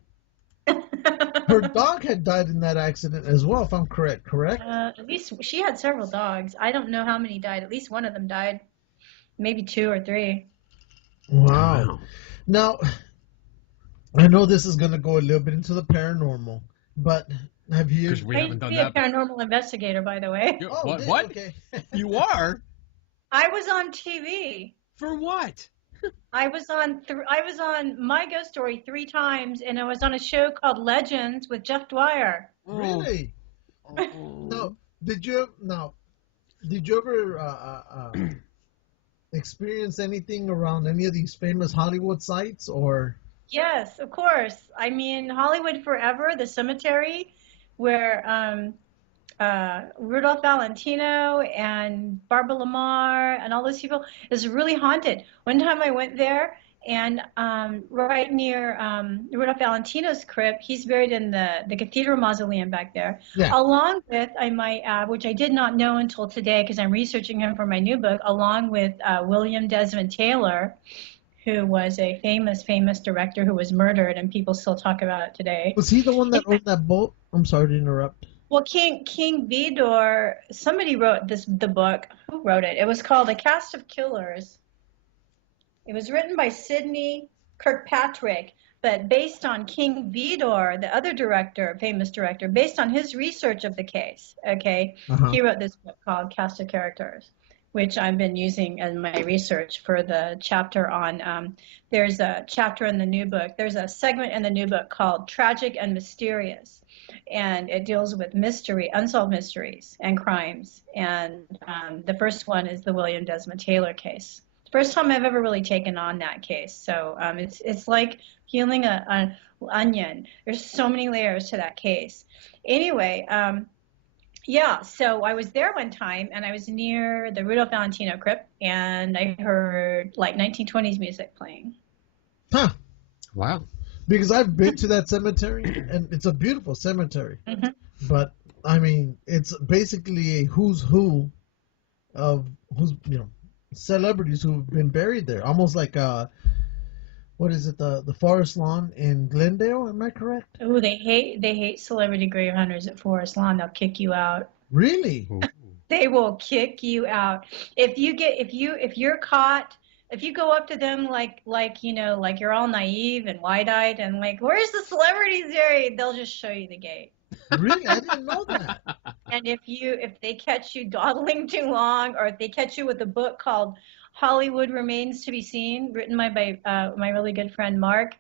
Her dog had died in that accident as well, if I'm correct? At least she had several dogs. I don't know how many died. At least one of them died. Maybe 2 or 3. Wow. Now, I know this is going to go a little bit into the paranormal, but have you... Because we haven't done that. I used to be a paranormal investigator, by the way. What? Okay. You are? I was on TV. For what? I was on My Ghost Story 3 times, and I was on a show called Legends with Jeff Dwyer. Really? No. Did you ever experience anything around any of these famous Hollywood sites, or? Yes, of course. I mean, Hollywood Forever, the cemetery, where Rudolph Valentino and Barbara Lamar and all those people is really haunted. One time I went there, and right near Rudolph Valentino's crypt, he's buried in the cathedral mausoleum back there, along with, I might add, which I did not know until today because I'm researching him for my new book, along with William Desmond Taylor, who was a famous director who was murdered, and people still talk about it today. Was he the one that wrote that book? I'm sorry to interrupt. Well, King Vidor, somebody wrote the book. Who wrote it? It was called A Cast of Killers. It was written by Sidney Kirkpatrick, but based on King Vidor, the other famous director, based on his research of the case, okay, he wrote this book called Cast of Characters, which I've been using as my research for the chapter on, there's a chapter in the new book, there's a segment in the new book called Tragic and Mysterious, and it deals with unsolved mysteries and crimes, and the first one is the William Desmond Taylor case. First time I've ever really taken on that case. So it's like peeling an onion. There's so many layers to that case. Anyway, yeah, so I was there one time, and I was near the Rudolph Valentino crypt, and I heard like 1920s music playing. Huh. Wow. Because I've been to that cemetery, and it's a beautiful cemetery. Mm-hmm. But, I mean, it's basically a who's who of celebrities who've been buried there. Almost like, what is it, the Forest Lawn in Glendale, am I correct? Oh, they hate celebrity grave hunters at Forest Lawn. They'll kick you out. Really? They will kick you out. If you're caught, if you go up to them like you're all naive and wide-eyed and like, where's the celebrities buried? They'll just show you the gate. Really? I didn't know that. And if they catch you dawdling too long, or if they catch you with a book called Hollywood Remains to be Seen, written by my really good friend Mark,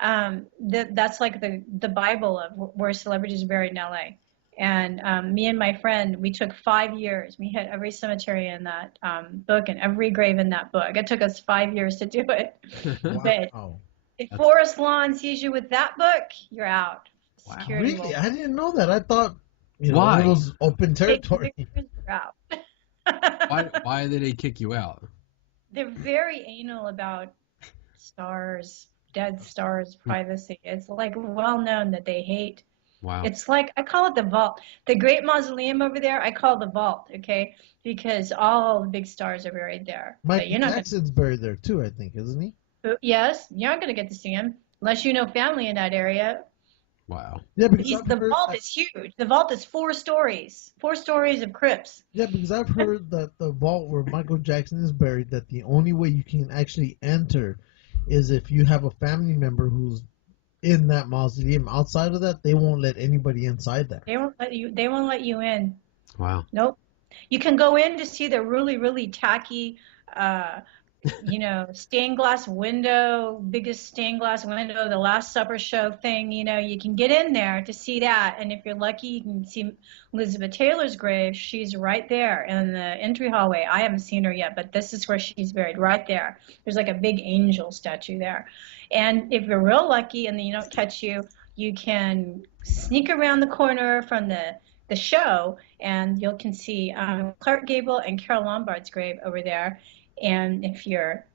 that's like the Bible of where celebrities are buried in LA. And me and my friend, we took 5 years. We hit every cemetery in that book and every grave in that book. It took us 5 years to do it. Wow. But if Forest Lawn sees you with that book, you're out. Wow. Really? I didn't know that. I thought Why? it was open territory. You're out. Why did they kick you out? They're very anal about stars, dead stars, privacy. It's like well known that they hate. Wow. It's like, I call it the vault. The Great Mausoleum over there, I call the vault, okay? Because all the big stars are buried there. Michael Jackson's buried there too, I think, isn't he? Yes, you're not going to get to see him unless you know family in that area. Wow. Yeah, because The vault is huge. The vault is 4 stories. 4 stories of crypts. Yeah, because I've heard that the vault where Michael Jackson is buried, that the only way you can actually enter is if you have a family member who's in that mausoleum. Outside of that, they won't let anybody inside there. They won't let you in. Wow. Nope. You can go in to see the really, really tacky, stained glass window, biggest stained glass window, the Last Supper show thing. You can get in there to see that. And if you're lucky, you can see Elizabeth Taylor's grave. She's right there in the entry hallway. I haven't seen her yet, but this is where she's buried, right there. There's like a big angel statue there. And if you're real lucky and they don't catch you, you can sneak around the corner from the show, and you can see Clark Gable and Carol Lombard's grave over there. And if you're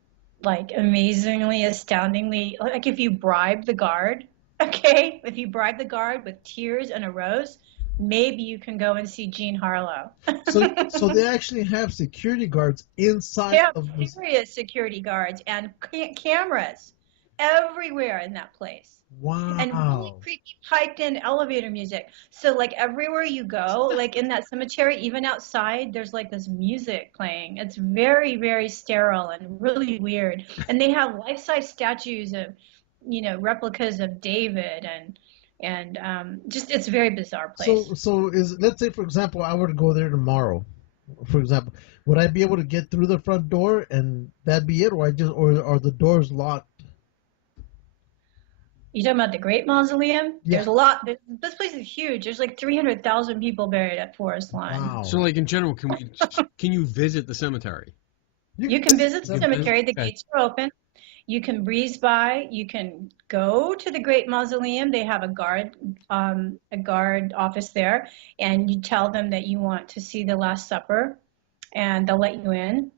like amazingly, astoundingly, like if you bribe the guard, okay, if you bribe the guard with tears and a rose, maybe you can go and see Jean Harlow. So they actually have security guards inside of the... serious security guards and cameras everywhere in that place. Wow. And really creepy piped in elevator music. So like everywhere you go, like in that cemetery, even outside, there's like this music playing. It's very, very sterile and really weird. And they have life-size statues of, replicas of David and just, it's a very bizarre place. So let's say, for example, I were to go there tomorrow, for example, would I be able to get through the front door and that'd be it? Or are the doors locked? You talking about the Great Mausoleum? Yeah. There's a lot. This place is huge. There's like 300,000 people buried at Forest Lawn. Wow. So, like in general, can you visit the cemetery? You can visit the cemetery. The gates are open. You can breeze by. You can go to the Great Mausoleum. They have a guard office there, and you tell them that you want to see the Last Supper, and they'll let you in.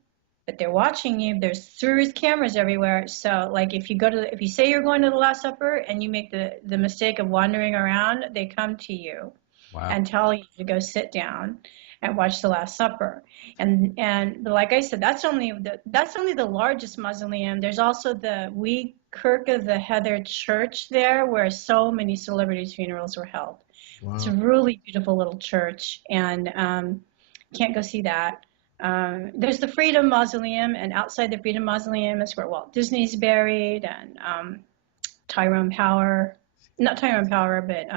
But they're watching you. There's serious cameras everywhere. So, like, if you say you're going to the Last Supper and you make the mistake of wandering around, they come to you and tell you to go sit down and watch the Last Supper. And like I said, that's only the largest mausoleum. There's also the Wee Kirk of the Heather Church there, where so many celebrities' funerals were held. Wow. It's a really beautiful little church, and can't go see that. There's the Freedom Mausoleum, and outside the Freedom Mausoleum is where Walt Disney's buried, and not Tyrone Power, but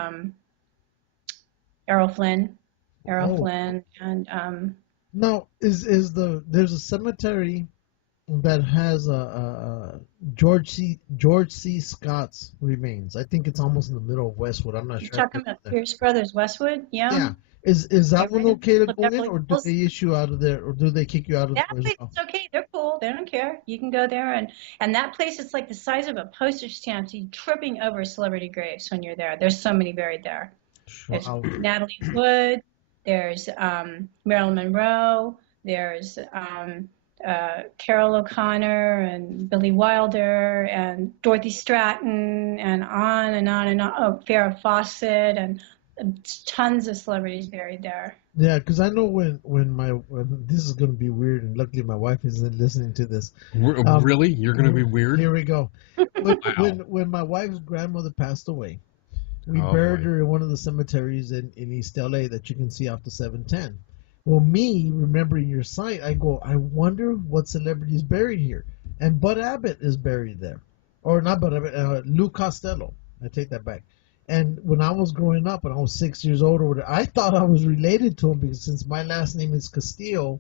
Errol Flynn, and now there's a cemetery that has George C. Scott's remains. I think it's almost in the middle of Westwood. I'm not sure. You're talking about Pierce Brothers Westwood, yeah. Yeah. Is that one okay to go in, or do they issue out of there, or do they kick you out of there? That place is okay. They're cool. cool. They don't care. You can go there, and that place is like the size of a postage stamp. So you're tripping over celebrity graves when you're there. There's so many buried there. There's Natalie Wood. There's Marilyn Monroe. There's Carol O'Connor and Billy Wilder and Dorothy Stratton and on and on and on. Oh, Farrah Fawcett and tons of celebrities buried there. Yeah, because I know when this is going to be weird, and luckily my wife isn't listening to this. Really? You're going to be weird? Here we go. When my wife's grandmother passed away, we buried her in one of the cemeteries in East LA that you can see off the 710. Well, me, remembering your site, I go, I wonder what celebrity is buried here. And Bud Abbott is buried there. Or not Bud Abbott, Lou Costello. I take that back. And when I was growing up, when I was 6 years old or whatever, I thought I was related to him because since my last name is Castillo,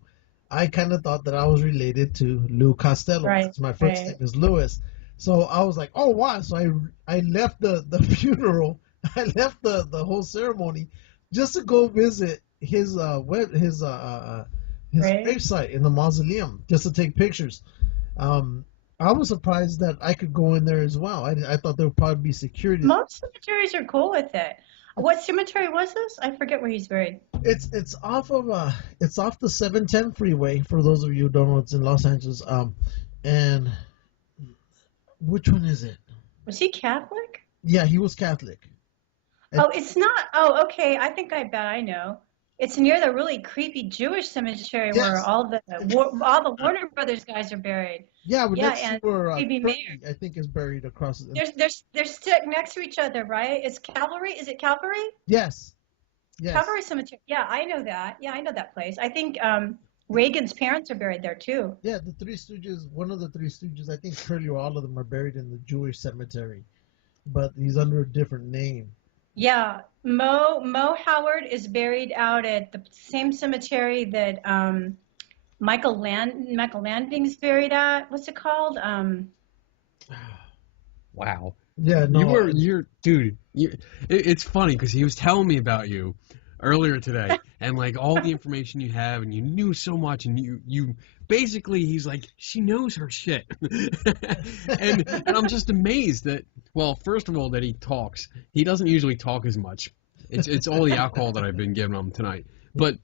I kind of thought that I was related to Lou Costello. Right, Since my first name is Louis. So I was like, oh, wow. So I left the funeral. I left the whole ceremony just to go visit his gravesite in the mausoleum just to take pictures. I was surprised that I could go in there as well. I thought there would probably be security. Most cemeteries are cool with it. What cemetery was this? I forget where he's buried. It's off the 710 freeway. For those of you who don't know, it's in Los Angeles. And which one is it? Was he Catholic? Yeah, he was Catholic. Oh, it's not. Oh, okay. I bet I know. It's near the really creepy Jewish cemetery where all the Warner Brothers guys are buried. Yeah, but and where Mayer, I think is buried across. They're stuck next to each other, right? Is it Calvary? Yes. Calvary Cemetery. Yeah, I know that. Yeah, I know that place. I think Reagan's parents are buried there too. Yeah, the Three Stooges. One of the Three Stooges. I think currently all of them are buried in the Jewish cemetery, but he's under a different name. Yeah, Mo Howard is buried out at the same cemetery that Michael Landing's buried at. What's it called? Wow. Yeah, no. It's funny because he was telling me about you earlier today, and like all the information you have, and you knew so much, and you basically, he's like, she knows her shit, and I'm just amazed that. Well, first of all, that he talks. He doesn't usually talk as much. It's all the alcohol that I've been giving him tonight. But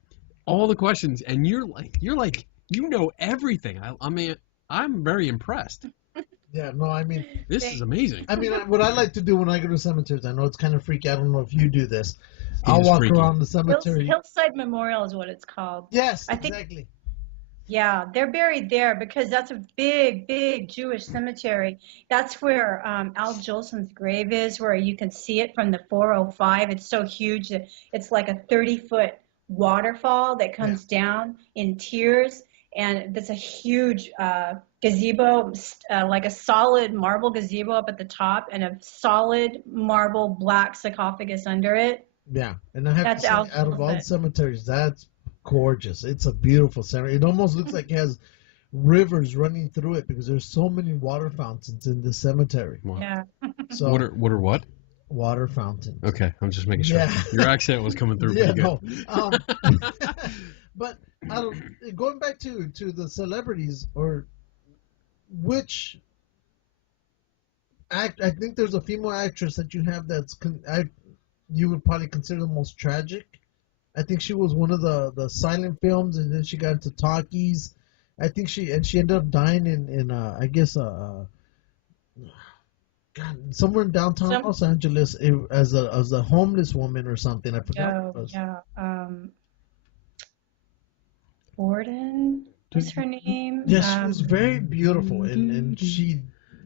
all the questions, and you're like, you know everything. I mean, I'm very impressed. Yeah, no, I mean, this is amazing. I mean, what I like to do when I go to cemeteries, I know it's kind of freaky. I don't know if you do this. I'll walk around the cemetery. Hillside Memorial is what it's called. Yes, exactly. Yeah, they're buried there because that's a big, big Jewish cemetery. That's where Al Jolson's grave is, where you can see it from the 405. It's so huge that it's like a 30-foot waterfall that comes down in tiers, and that's a huge gazebo, like a solid marble gazebo up at the top, and a solid marble black sarcophagus under it. Yeah, and I have to say, out of all the cemeteries, that's gorgeous. It's a beautiful cemetery. It almost looks like it has rivers running through it because there's so many water fountains in the cemetery. Wow. Yeah. So what are what? Water fountains. Okay, I'm just making sure. Yeah. Your accent was coming through pretty good. No. But going back to the celebrities, or which I think there's a female actress that you have that's you would probably consider the most tragic. I think she was one of the silent films, and then she got into talkies. I think she ended up dying in I guess somewhere in downtown Los Angeles as a homeless woman or something. I forgot what it was. Yeah. Borden was her name. Yes, she was very beautiful, and she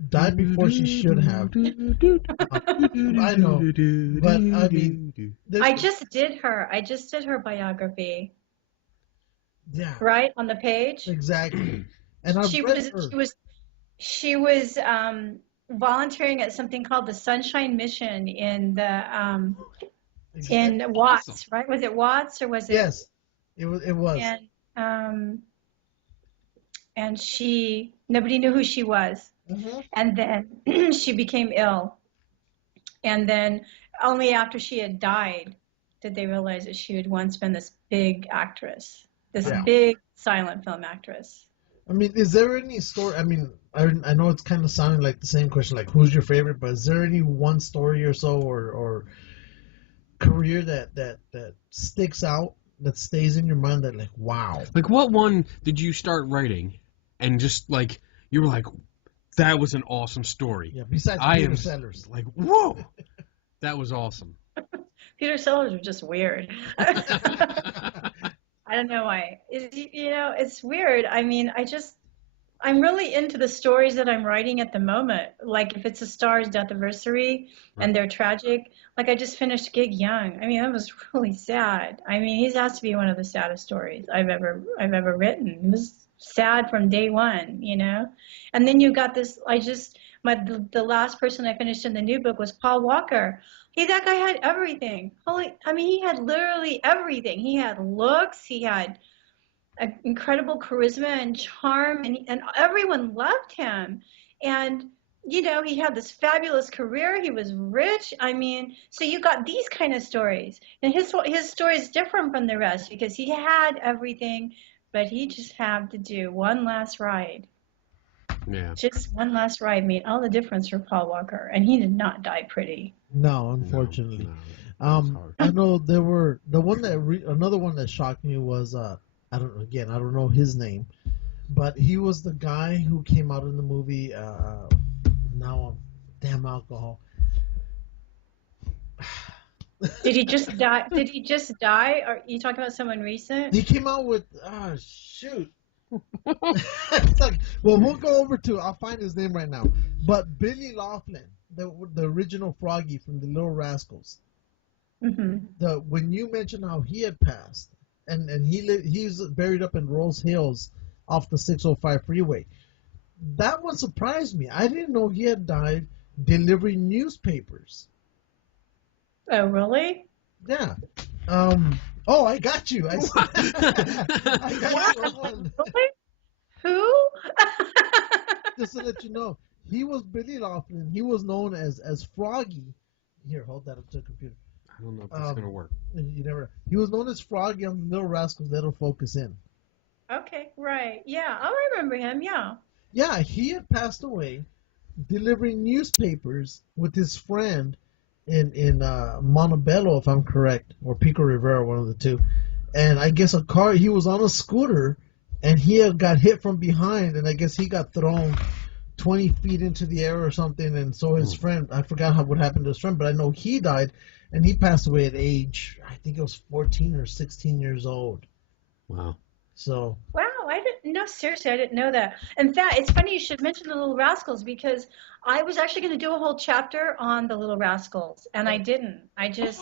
died before she should have. I know, but I mean, I just did her biography. Yeah. Right on the page. Exactly. And she was volunteering at something called the Sunshine Mission in the in Watts, awesome. Right? Was it Watts or was it? Yes, it was. And nobody knew who she was. Mm-hmm. And then she became ill. And then only after she had died did they realize that she had once been this big actress, big silent film actress. I mean, is there any story? I mean, I know it's kind of sounding like the same question, like who's your favorite, but is there any one story or so or career that sticks out, that stays in your mind, that like, wow? Like, what one did you start writing and just like you were like, that was an awesome story? Yeah, besides Peter Sellers. Like, whoa, that was awesome. Peter Sellers was just weird. I don't know why. It's weird. I mean, I'm really into the stories that I'm writing at the moment. Like if it's a Star's Deathiversary and they're tragic, like I just finished Gig Young. I mean, that was really sad. I mean, he has to be one of the saddest stories I've ever written. It was sad from day one, And then you got this. The last person I finished in the new book was Paul Walker. That guy had everything. He had literally everything. He had looks. He had incredible charisma and charm, and everyone loved him. And he had this fabulous career. He was rich. I mean, so you got these kind of stories, and his story is different from the rest because he had everything, but he just had to do one last ride. Yeah. Just one last ride made all the difference for Paul Walker, and he did not die pretty. No, unfortunately. No. I know there were another one that shocked me was I don't know his name, but he was the guy who came out in the movie. Now, damn alcohol. Did he just die? Or are you talking about someone recent? He came out with shoot. It's like, well, we'll go over to. I'll find his name right now. But Billy Laughlin, the original Froggy from the Little Rascals. Mm-hmm. When you mentioned how he had passed, and he's buried up in Rose Hills, off the 605 freeway. That one surprised me. I didn't know he had died delivering newspapers. Oh, really? Yeah. Oh, I got you. I got you. Really? Who? Just to let you know, he was Billy Laughlin. He was known as Froggy. Here, hold that up to the computer. I don't know if that's gonna work. He was known as Froggy on the Little Rascals. That'll focus in. Okay, right. Yeah, I remember him. Yeah. Yeah, he had passed away delivering newspapers with his friend in Montebello, if I'm correct, or Pico Rivera, one of the two. And I guess he was on a scooter, and he had got hit from behind, and I guess he got thrown 20 feet into the air or something, and so his friend, I forgot what happened to his friend, but I know he died, and he passed away at age, I think it was 14 or 16 years old. Wow. So. Wow, seriously, I didn't know that. In fact, it's funny you should mention the Little Rascals because I was actually going to do a whole chapter on the Little Rascals, and I didn't. I just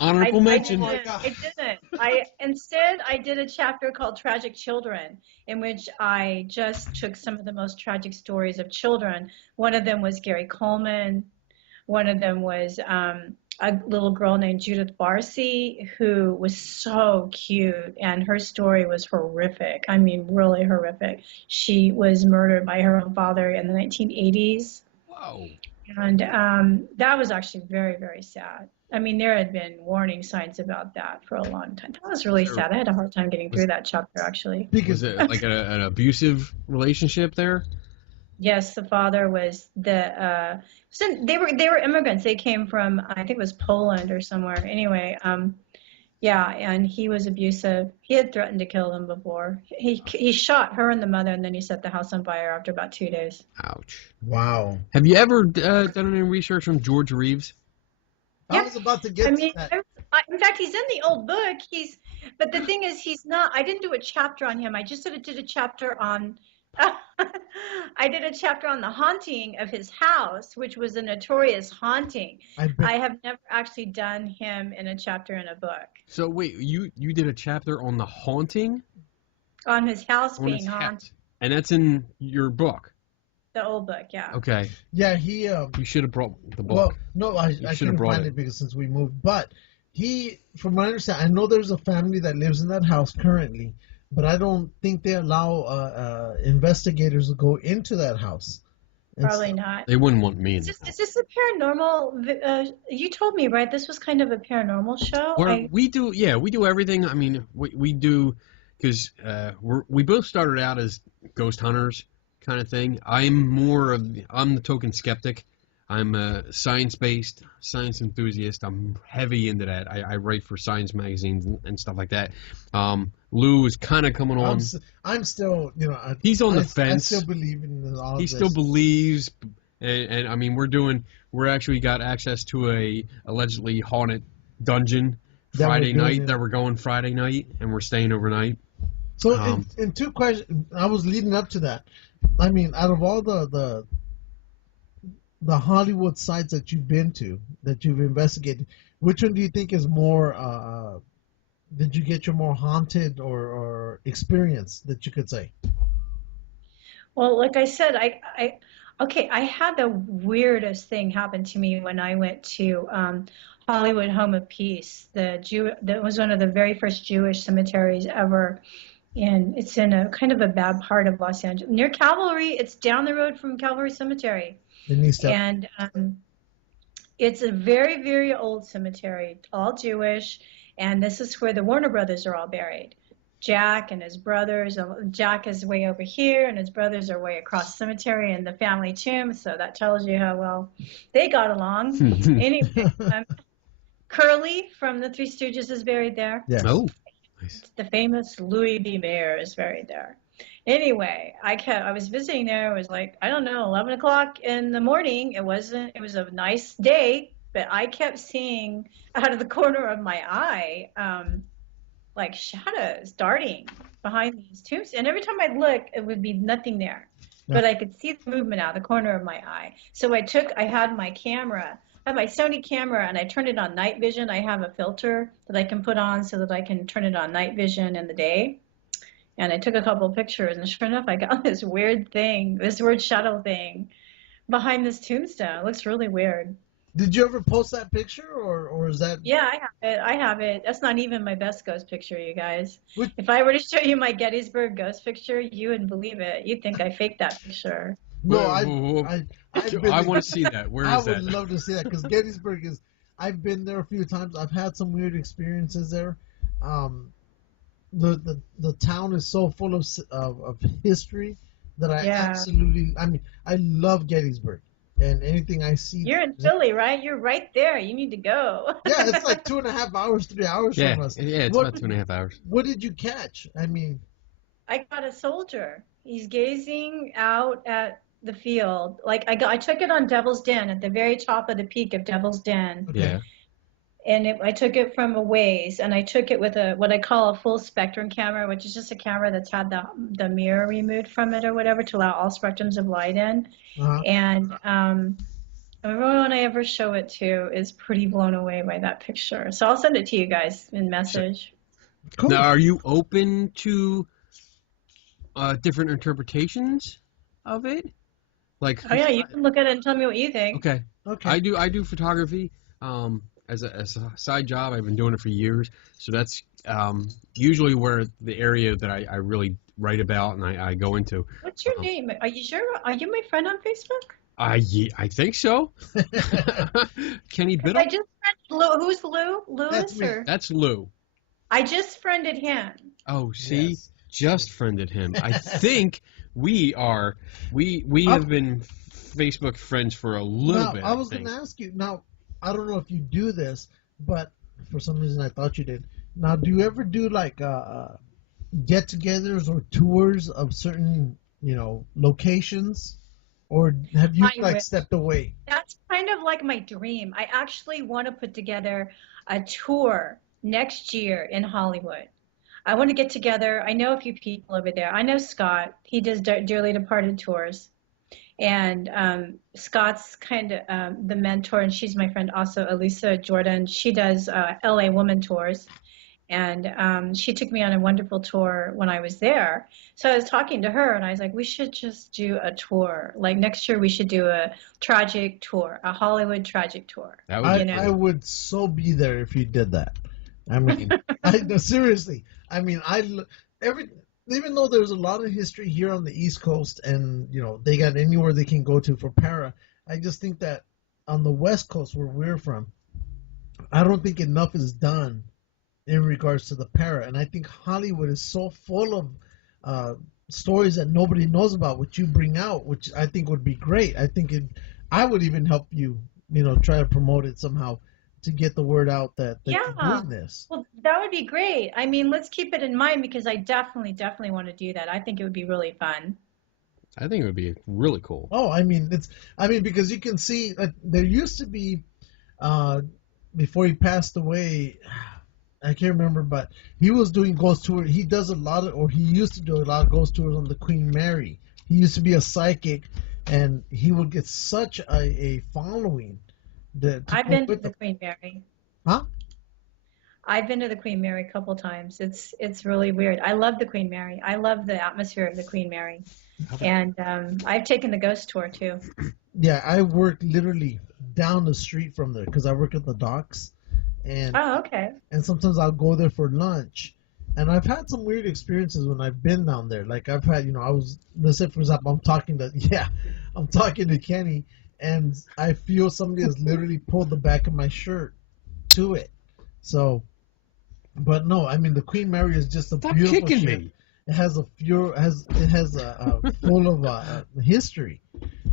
honorable mention. I didn't. Instead I did a chapter called Tragic Children, in which I just took some of the most tragic stories of children. One of them was Gary Coleman. One of them was a little girl named Judith Barcy, who was so cute, and her story was horrific. I mean, really horrific. She was murdered by her own father in the 1980s. Whoa. And that was actually very, very sad. I mean, there had been warning signs about that for a long time. That was really sad. I had a hard time getting through that chapter, actually. Was it like an abusive relationship there? Yes, the father was they were immigrants. They came from, I think it was Poland or somewhere. Anyway, yeah, and he was abusive. He had threatened to kill them before. He shot her and the mother, and then he set the house on fire after about 2 days. Ouch. Wow. Have you ever done any research on George Reeves? I was about to get to that. In fact, he's in the old book. But the thing is, he's not. I didn't do a chapter on him. I just did a chapter on. I did a chapter on the haunting of his house, which was a notorious haunting. I have never actually done him in a chapter in a book. So wait, you did a chapter on the haunting? On his house being haunted. And that's in your book? The old book, yeah. Okay. Yeah, you should have brought the book. Well, no, I couldn't find it because since we moved. But from what I understand, I know there's a family that lives in that house currently. But I don't think they allow investigators to go into that house. Probably not. They wouldn't want me in. Is this a paranormal? You told me, right? This was kind of a paranormal show. We do everything. I mean, we do because we both started out as ghost hunters kind of thing. I'm the token skeptic. I'm a science-based, science enthusiast. I'm heavy into that. I write for science magazines and stuff like that. Lou is kind of coming on. I'm still, he's on the fence. I still believe in all He this. still believes, and I mean, we're actually got access to a allegedly haunted dungeon Friday night that we're going Friday night, and we're staying overnight. So, in two questions, I was leading up to that. I mean, out of all the Hollywood sites that you've been to, that you've investigated, which one do you think is more, did you get your more haunted or experience that you could say? Well, like I said, I had the weirdest thing happen to me when I went to Hollywood Home of Peace. That was one of the very first Jewish cemeteries ever. And it's in a kind of a bad part of Los Angeles. Near Calvary, it's down the road from Calvary Cemetery. And it's a very, very old cemetery, all Jewish, and this is where the Warner brothers are all buried. Jack and his brothers, Jack is way over here, and his brothers are way across the cemetery in the family tomb, so that tells you how well they got along. Anyway, Curly from the Three Stooges is buried there. Yes. Oh, nice. The famous Louis B. Mayer is buried there. Anyway, I was visiting there. It was like, I don't know, 11 o'clock in the morning. It was a nice day, but I kept seeing out of the corner of my eye, like shadows darting behind these tombs. And every time I'd look, it would be nothing there. But I could see the movement out of the corner of my eye. So I had my camera, I have my Sony camera, and I turned it on night vision. I have a filter that I can put on so that I can turn it on night vision in the day. And I took a couple of pictures, and sure enough, I got this weird shadow thing behind this tombstone. It looks really weird. Did you ever post that picture, or is that? Yeah, I have it. That's not even my best ghost picture, you guys. If I were to show you my Gettysburg ghost picture, you wouldn't believe it. You'd think I faked that picture. No, I want to see that. Where is that? I would love to see that, because Gettysburg is. I've been there a few times. I've had some weird experiences there. The town is so full of history that I absolutely. I mean, I love Gettysburg, and anything I see. You're in Philly, right? You're right there. You need to go. Yeah, it's like 2.5 hours, 3 hours from us. Yeah, it's about 2.5 hours. What did you catch? I mean, I got a soldier. He's gazing out at the field. Like I took it on Devil's Den, at the very top of the peak of Devil's Den. Okay. Yeah. And I took it from a ways, and I took it with what I call a full spectrum camera, which is just a camera that's had the mirror removed from it or whatever to allow all spectrums of light in. Uh-huh. And everyone I ever show it to is pretty blown away by that picture. So I'll send it to you guys in message. Cool. Now, are you open to different interpretations of it? Like, oh yeah, you can look at it and tell me what you think. Okay. Okay. I do photography. As a side job. I've been doing it for years, so that's usually where the area that I really write about and I go into. What's your name? Are you sure? Are you my friend on Facebook? I think so. Kenny Biddle? I just friended Lou. Who's Lou? Lewis? That's Lou. I just friended him. Oh, see? Yes. Just friended him. I think we have been Facebook friends for a little bit. I was going to ask you, now, I don't know if you do this, but for some reason I thought you did. Now, do you ever do like get-togethers or tours of certain, locations, or have you stepped away? That's kind of like my dream. I actually want to put together a tour next year in Hollywood. I want to get together. I know a few people over there. I know Scott. He does Dearly Departed tours. And Scott's kind of the mentor, and she's my friend also, Elisa Jordan. She does LA Woman tours, and she took me on a wonderful tour when I was there. So I was talking to her, and I was like, we should just do a tour. Like next year, we should do a tragic tour, a Hollywood tragic tour. I would so be there if you did that. I mean, seriously. I mean, even though there's a lot of history here on the East Coast and, they got anywhere they can go to for para, I just think that on the West Coast where we're from, I don't think enough is done in regards to the para. And I think Hollywood is so full of stories that nobody knows about, which you bring out, which I think would be great. I would even help you, try to promote it somehow to get the word out that you're doing this. Well, that would be great. I mean, let's keep it in mind because I definitely want to do that. I think it would be really fun. I think it would be really cool. Oh, because you can see there used to be, before he passed away, I can't remember, but he was doing ghost tours. He used to do a lot of ghost tours on the Queen Mary. He used to be a psychic, and he would get such a following. I've been to the Queen Mary. Huh? I've been to the Queen Mary a couple times. It's really weird. I love the Queen Mary. I love the atmosphere of the Queen Mary. And I've taken the ghost tour too. Yeah, I work literally down the street from there because I work at the docks. Oh, okay. And sometimes I'll go there for lunch. And I've had some weird experiences when I've been down there. Like I've had, let's say for example, I'm talking to Kenny, and I feel somebody has literally pulled the back of my shirt to it. So, but no, I mean the Queen Mary is just a beautiful kicking ship. me. It has a full of history.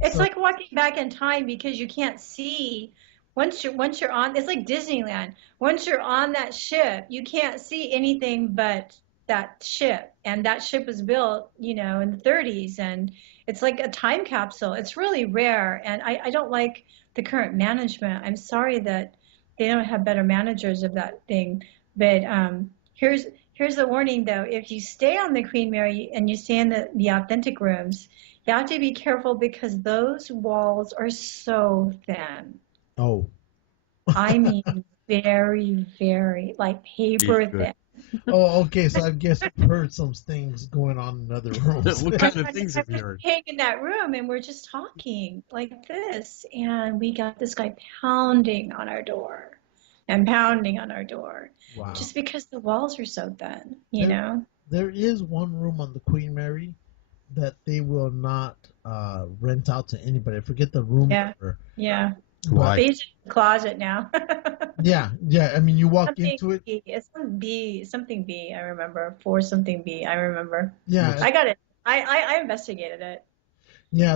It's like walking back in time because you can't see. Once you're on, it's like Disneyland. Once you're on that ship, you can't see anything but that ship. And that ship was built, in the 30s, and it's like a time capsule. It's really rare, and I don't like the current management. I'm sorry that they don't have better managers of that thing. But here's the warning, though. If you stay on the Queen Mary and you stay in the authentic rooms, you have to be careful because those walls are so thin. Oh. I mean, very, very, like paper thin. Oh, okay. So I guess you've heard some things going on in other rooms. What kind of things have you heard? Hang in that room, and we're just talking like this, and we got this guy pounding on our door. Wow. Just because the walls are so thin, you know? There is one room on the Queen Mary that they will not rent out to anybody. I forget the room number. Yeah. Why? They use the closet now. Yeah. I mean, you walk into it. It's something B. I remember 4 something B. I remember. Yeah. I got it. I investigated it. Yeah.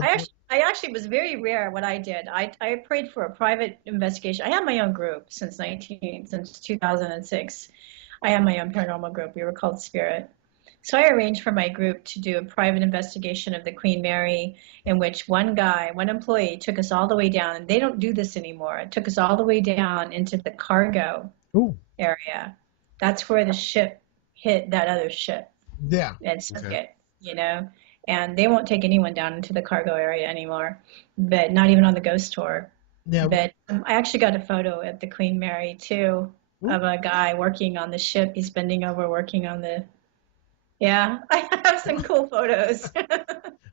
I actually was very rare what I did. I prayed for a private investigation. I had my own group since 2006. I had my own paranormal group. We were called Spirit. So I arranged for my group to do a private investigation of the Queen Mary, in which one employee took us all the way down, and they don't do this anymore. It took us all the way down into the cargo area. That's where the ship hit that other ship. Yeah. And sunk it, and they won't take anyone down into the cargo area anymore, but not even on the ghost tour. Yeah. But I actually got a photo at the Queen Mary too of a guy working on the ship. He's bending over working on the. Yeah, I have some cool photos.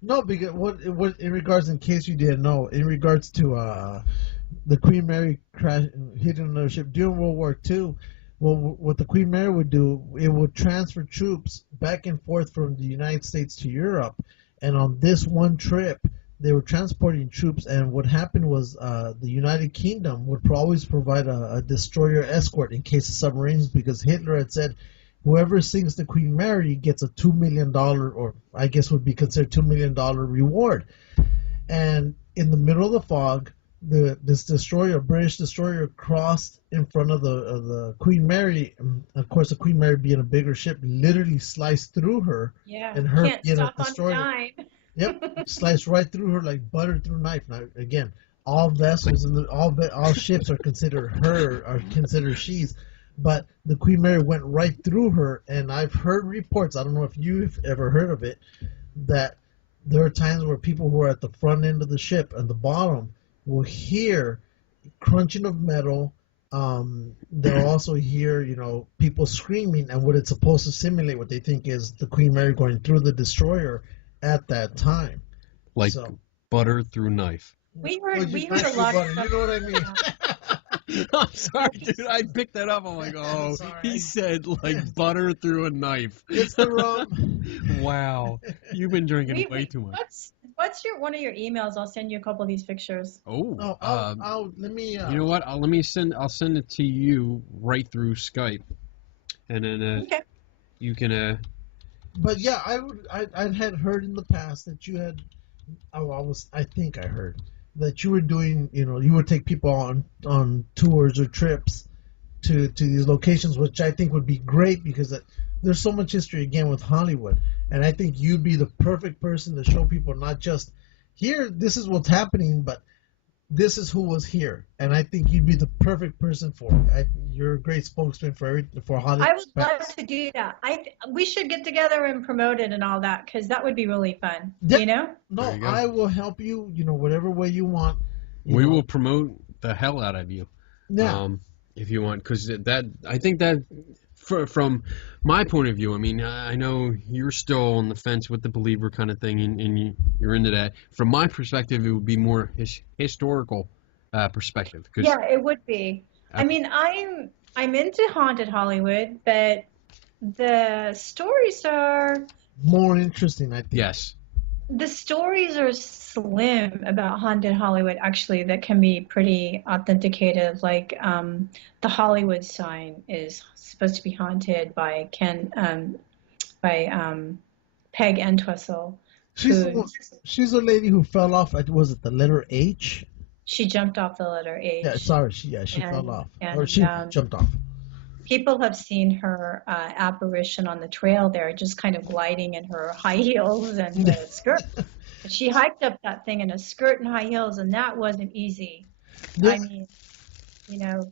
No, because what in regards, in case you didn't know, in regards to the Queen Mary crash hitting another ship during World War II, well, what the Queen Mary would do, it would transfer troops back and forth from the United States to Europe, and on this one trip, they were transporting troops, and what happened was the United Kingdom would always provide a destroyer escort in case of submarines, because Hitler had said, whoever sinks the Queen Mary gets a $2 million, or I guess would be considered $2 million reward. And in the middle of the fog, this destroyer, British destroyer, crossed in front of the Queen Mary. Of course, the Queen Mary, being a bigger ship, literally sliced through her. Yeah, and her can't being stop a destroyer. on a dime. Yep, sliced right through her like butter through a knife. Now, again, all vessels and all ships are considered she's. But the Queen Mary went right through her, and I've heard reports, I don't know if you've ever heard of it, that there are times where people who are at the front end of the ship and the bottom will hear crunching of metal. They'll also hear, people screaming, and what it's supposed to simulate what they think is the Queen Mary going through the destroyer at that time. Like butter through knife. We heard a lot of stuff. You know what I mean? I'm sorry, dude. I picked that up. I'm like, oh, he said like butter through a knife. It's the rum. Wow, you've been drinking way too much. What's one of your emails? I'll send you a couple of these pictures. Oh, let me. You know what? I'll send it to you right through Skype, and then you can But yeah, I had heard in the past that you had. I think I heard that you were doing. You would take people on tours or trips to these locations, which I think would be great because there's so much history again with Hollywood, and I think you'd be the perfect person to show people not just here. This is what's happening, but this is who was here, and I think you'd be the perfect person for it. You're a great spokesman for Hollywood. I would love to do that. We should get together and promote it and all that because that would be really fun. Yeah. No, I will help you. Whatever way you want. We will promote the hell out of you. Yeah. If you want, because I think that from my point of view, I mean, I know you're still on the fence with the believer kind of thing, and you're into that. From my perspective, it would be more historical perspective. Yeah, it would be. I mean, I'm into haunted Hollywood, but the stories are more interesting, I think. Yes. The stories are slim about haunted Hollywood, actually, that can be pretty authenticated. Like the Hollywood sign is supposed to be haunted by Peg Entwistle. She's a lady who fell off. Was it the letter H? She jumped off the letter H. Yeah, sorry. She fell off, or she jumped off. People have seen her apparition on the trail there, just kind of gliding in her high heels and skirt. She hiked up that thing in a skirt and high heels, and that wasn't easy. Yeah. I mean,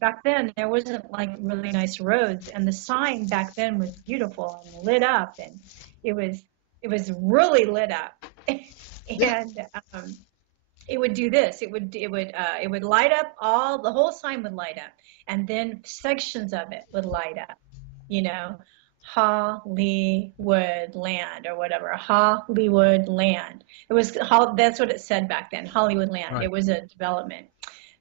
back then there wasn't like really nice roads, and the sign back then was beautiful and lit up, and it was really lit up, and it would do this. It would light up the whole sign would light up. And then sections of it would light up, Hollywood land or whatever, Hollywood land. That's what it said back then, Hollywood land. Right. It was a development.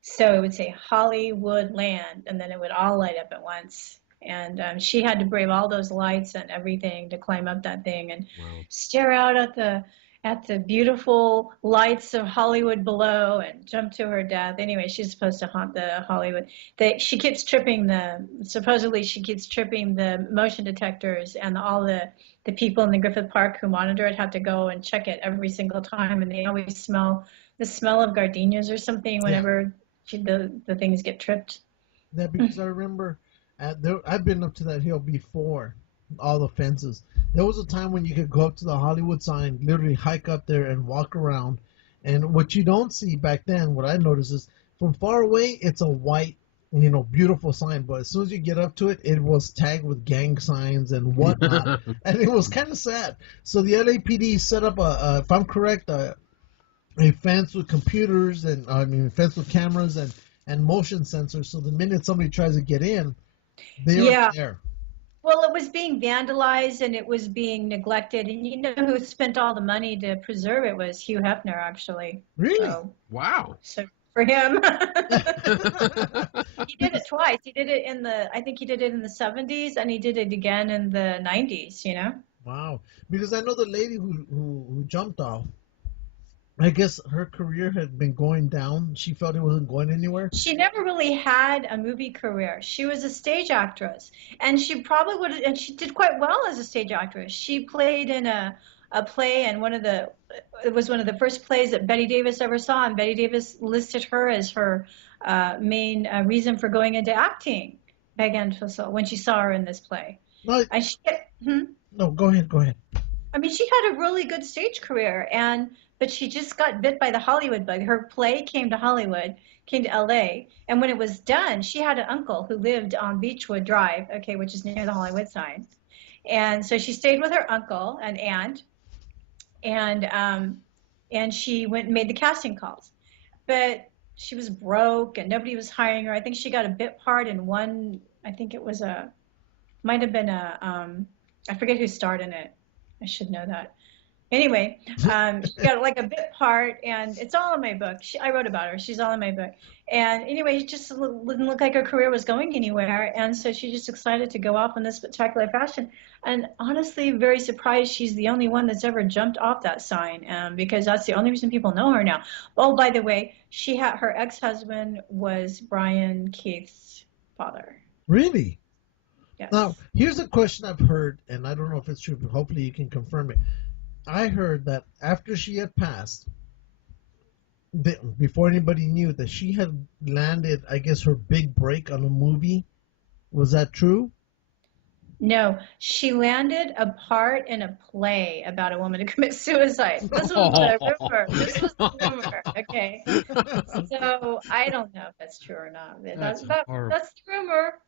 So it would say Hollywood land, and then it would all light up at once. And she had to brave all those lights and everything to climb up that thing and stare out at the beautiful lights of Hollywood below and jump to her death. Anyway, she's supposed to haunt the Hollywood. She keeps tripping supposedly she keeps tripping the motion detectors, and all the people in the Griffith Park who monitor it have to go and check it every single time, and they always smell the smell of gardenias or something whenever the things get tripped. Yeah, because I remember I've been up to that hill before, all the fences. There was a time when you could go up to the Hollywood sign, literally hike up there and walk around. And what you don't see back then, what I noticed is from far away, it's a white, beautiful sign. But as soon as you get up to it, it was tagged with gang signs and whatnot. And it was kind of sad. So the LAPD set up if I'm correct, a fence with computers fence with cameras and motion sensors. So the minute somebody tries to get in, they are there. Well, it was being vandalized and it was being neglected. And who spent all the money to preserve it was Hugh Hefner, actually. Really? Wow. So for him, he did it twice. He did it I think he did it in the 70s, and he did it again in the 90s, Wow. Because I know the lady who jumped off, I guess her career had been going down. She felt it wasn't going anywhere. She never really had a movie career. She was a stage actress, and she probably would, and she did quite well as a stage actress. She played in a play, and it was one of the first plays that Bette Davis ever saw, and Bette Davis listed her as her main reason for going into acting, Peg Entwistle, when she saw her in this play. No, no, go ahead. I mean, she had a really good stage career, but she just got bit by the Hollywood bug. Her play came to LA, and when it was done, she had an uncle who lived on Beechwood Drive, which is near the Hollywood sign. And so she stayed with her uncle and aunt, and she went and made the casting calls. But she was broke, and nobody was hiring her. I think she got a bit part in one, I think it was I forget who starred in it. I should know that. Anyway, she got like a bit part, and it's all in my book. I wrote about her. She's all in my book. And anyway, it just didn't look like her career was going anywhere. And so she just decided to go off in this spectacular fashion. And honestly, very surprised she's the only one that's ever jumped off that sign, because that's the only reason people know her now. Oh, by the way, her ex-husband was Brian Keith's father. Really? Yes. Now, here's a question I've heard, and I don't know if it's true, but hopefully you can confirm it. I heard that after she had passed, before anybody knew, that she had landed, I guess, her big break on a movie. Was that true? No, she landed a part in a play about a woman who commits suicide. This was the rumor. This was the rumor. Okay. So I don't know if that's true or not. That's the rumor.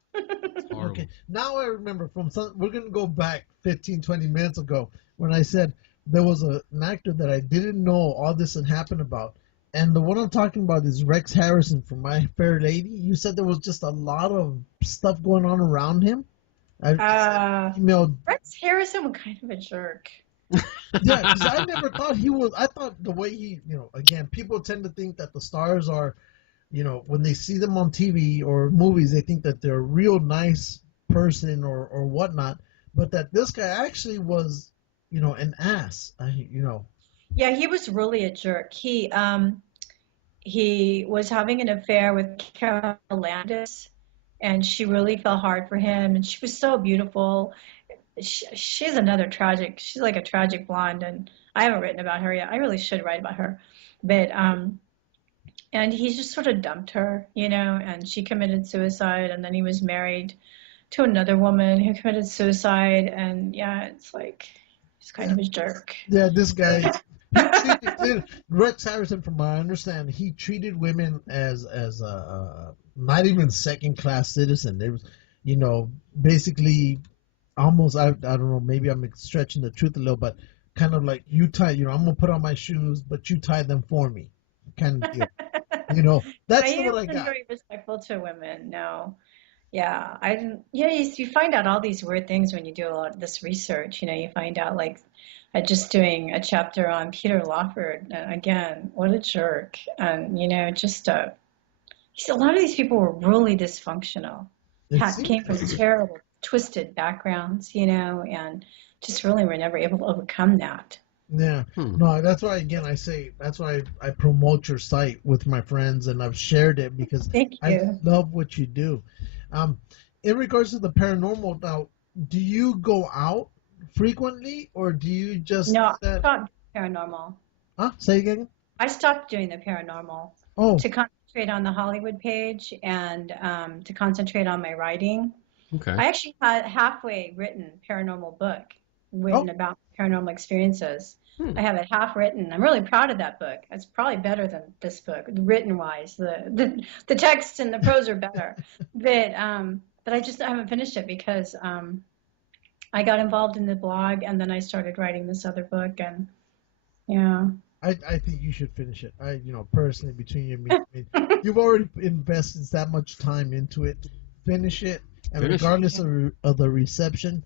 Okay. Now I remember we're going to go back 15, 20 minutes ago when I said there was an actor that I didn't know all this had happened about. And the one I'm talking about is Rex Harrison from My Fair Lady. You said there was just a lot of stuff going on around him. Rex Harrison was kind of a jerk. Yeah, because I never thought he was. I thought the way he, again, people tend to think that the stars are, when they see them on TV or movies, they think that they're a real nice person or whatnot. But that this guy actually was, an ass. Yeah, he was really a jerk. He was having an affair with Carol Landis. And she really fell hard for him, and she was so beautiful. She's like a tragic blonde, and I haven't written about her yet. I really should write about her. But, and he just sort of dumped her, and she committed suicide, and then he was married to another woman who committed suicide, and yeah, it's like, he's kind of a jerk. Yeah, this guy, Rex Harrison, from what I understand, he treated women as not even second-class citizen. There was, basically almost, I don't know, maybe I'm stretching the truth a little, but kind of like you tie, I'm going to put on my shoes, but you tie them for me, kind of deal. That's what I got. Very respectful to women, no. Yeah, I didn't. Yeah, you find out all these weird things when you do a lot of this research. You find out, like, just doing a chapter on Peter Lawford. Again, what a jerk. And, a lot of these people were really dysfunctional. Came from terrible, twisted backgrounds, and just really were never able to overcome that. Yeah. No, that's why, again, that's why I promote your site with my friends, and I've shared it because I love what you do. In regards to the paranormal, now, do you go out frequently, or do you just... No, I stopped paranormal. Huh? Say again? I stopped doing the paranormal. Oh. To concentrate on the Hollywood page and to concentrate on my writing. Okay. I actually had halfway written paranormal book written about paranormal experiences. I have it half written. I'm really proud of that book. It's probably better than this book, written wise. The text and the prose are better. But I haven't finished it because I got involved in the blog, and then I started writing this other book, and yeah. I think you should finish it. Personally, between you and me, you've already invested that much time into it. Finish it, and regardless of the reception,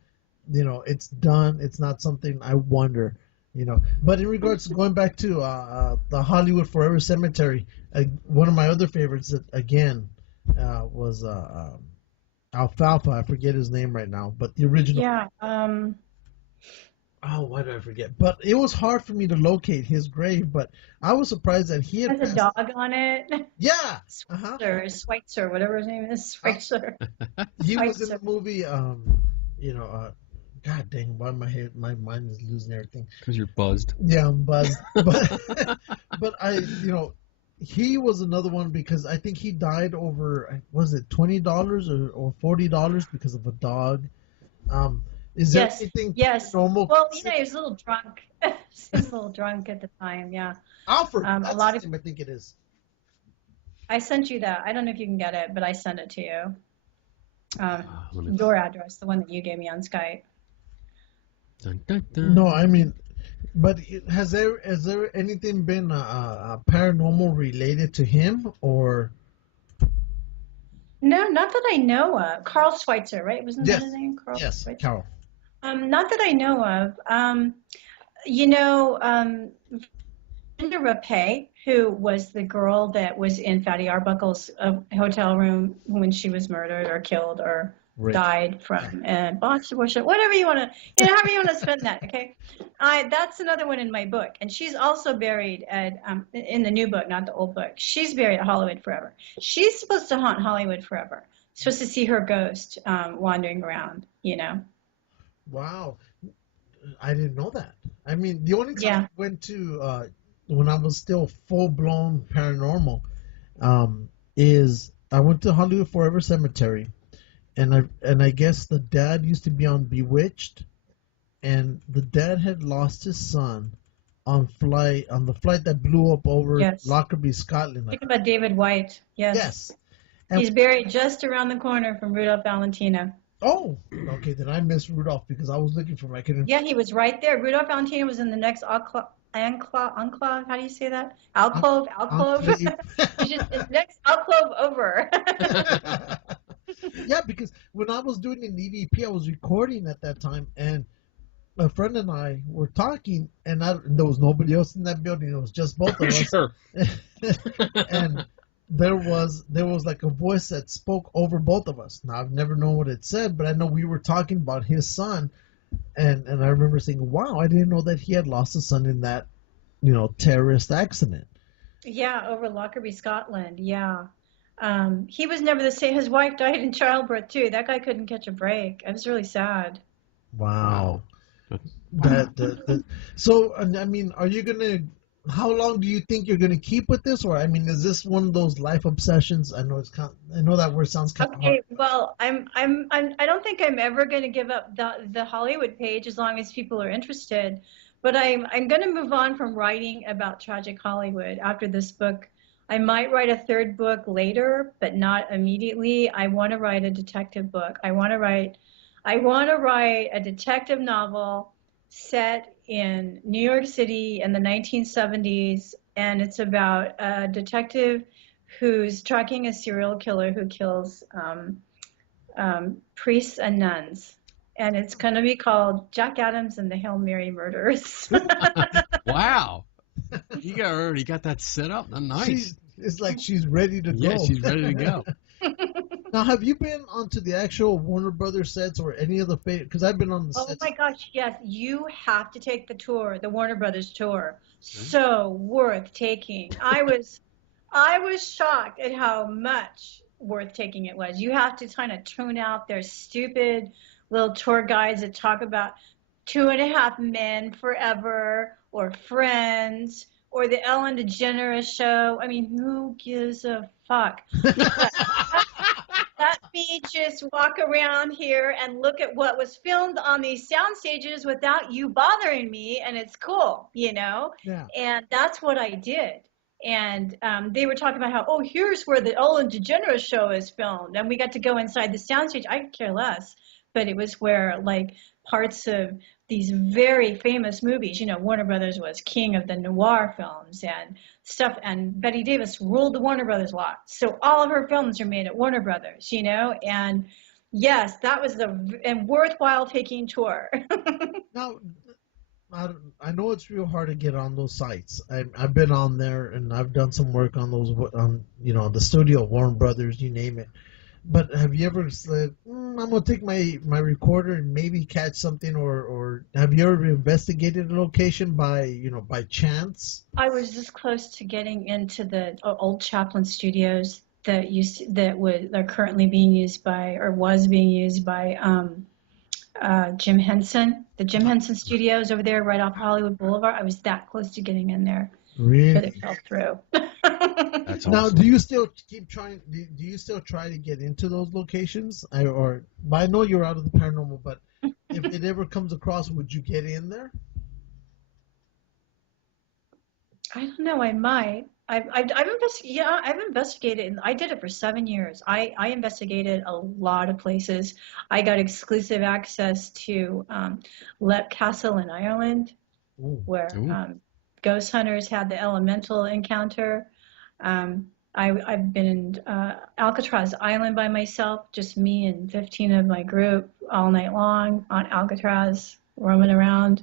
it's done. It's not something I wonder, But in regards to going back to the Hollywood Forever Cemetery, one of my other favorites, again, was Alfalfa. I forget his name right now, but the original. Yeah. Oh, why did I forget? But it was hard for me to locate his grave, but I was surprised that he had... Has a dog on it. Yeah. Schweitzer, whatever his name is. Schweitzer. He was in the movie, God dang, why my mind is losing everything. Because you're buzzed. Yeah, I'm buzzed. But he was another one because I think he died over, was it $20 or $40 because of a dog? Is there anything normal? Well, he was a little drunk. He was a little drunk at the time, yeah. Alfred, that's his name, I think it is. I sent you that. I don't know if you can get it, but I sent it to you. Your address, the one that you gave me on Skype. Dun, dun, dun. No, I mean, but has there anything been paranormal related to him, or? No, not that I know of. Carl Schweitzer, right? Wasn't that his name? Carl yes, Schweitzer? Carl. Not that I know of. Linda Rapay, who was the girl that was in Fatty Arbuckle's hotel room when she was murdered or killed or died from botched abortion, whatever you want to, however you want to spend that, okay? That's another one in my book. And she's also buried at, in the new book, not the old book. She's buried at Hollywood Forever. She's supposed to haunt Hollywood forever. supposed to see her ghost wandering around, you know. Wow. I didn't know that. I mean, the only time I went to when I was still full-blown paranormal is I went to Hollywood Forever Cemetery, and I guess the dad used to be on Bewitched, and the dad had lost his son on the flight that blew up over Lockerbie, Scotland. Think about David White. Yes. And he's buried just around the corner from Rudolph Valentino. Oh, okay. Then I missed Rudolph because I was looking for my kid. Yeah, he was right there. Rudolph Valentino was in the next enclave. How do you say that? Alcove. It's next alcove over. Yeah, because when I was doing an EVP, I was recording at that time, and a friend and I were talking, and there was nobody else in that building. It was just both of us. Sure. And there was like a voice that spoke over both of us. Now, I've never known what it said, but I know we were talking about his son, and I remember saying, wow, I didn't know that he had lost a son in that, terrorist accident. Yeah, over Lockerbie, Scotland, yeah. He was never the same. His wife died in childbirth, too. That guy couldn't catch a break. It was really sad. Wow. So, I mean, are you going to... How long do you think you're going to keep with this, or I mean, is this one of those life obsessions? I know I know that word sounds kind of hard. Okay, well, I don't think I'm ever going to give up the Hollywood page as long as people are interested. But I'm going to move on from writing about tragic Hollywood after this book. I might write a third book later, but not immediately. I want to write a detective book. I want to write a detective novel set in New York City in the 1970s, and it's about a detective who's tracking a serial killer who kills priests and nuns. And it's going to be called Jack Adams and the Hail Mary Murders. Wow. You already got that set up. Nice. It's like she's ready to go. Yeah, she's ready to go. Now, have you been onto the actual Warner Brothers sets or any of the because I've been on the sets. Oh my gosh, yes. You have to take the tour, the Warner Brothers tour. So worth taking. I was shocked at how much worth taking it was. You have to kind of tune out their stupid little tour guides that talk about 2.5 Men Forever or Friends or the Ellen DeGeneres show. I mean, who gives a fuck? Let me just walk around here and look at what was filmed on these sound stages without you bothering me, and it's cool, Yeah. And that's what I did. And they were talking about how, here's where the Ellen DeGeneres show is filmed, and we got to go inside the soundstage. I could care less, but it was where like parts of these very famous movies, Warner Brothers was king of the noir films and stuff, and Bette Davis ruled the Warner Brothers lot. So all of her films are made at Warner Brothers, and yes, that was and worthwhile taking tour. Now, I know it's real hard to get on those sites. I've been on there and I've done some work on those, the studio, Warner Brothers, you name it. But have you ever said, I'm going to take my recorder and maybe catch something, or have you ever investigated a location by chance? I was this close to getting into the old Chaplin studios that are currently being used by, or was being used by Jim Henson, the Jim Henson studios over there right off Hollywood Boulevard. I was that close to getting in there. Really? But it fell through. That's awesome. Now, do you still keep trying? Do you still try to get into those locations? I know you're out of the paranormal, but if it ever comes across, would you get in there? I don't know. I might. I've investigated. I did it for 7 years. I investigated a lot of places. I got exclusive access to Lep Castle in Ireland, where ghost hunters had the elemental encounter. I've been in Alcatraz Island by myself, just me and 15 of my group all night long on Alcatraz, roaming around.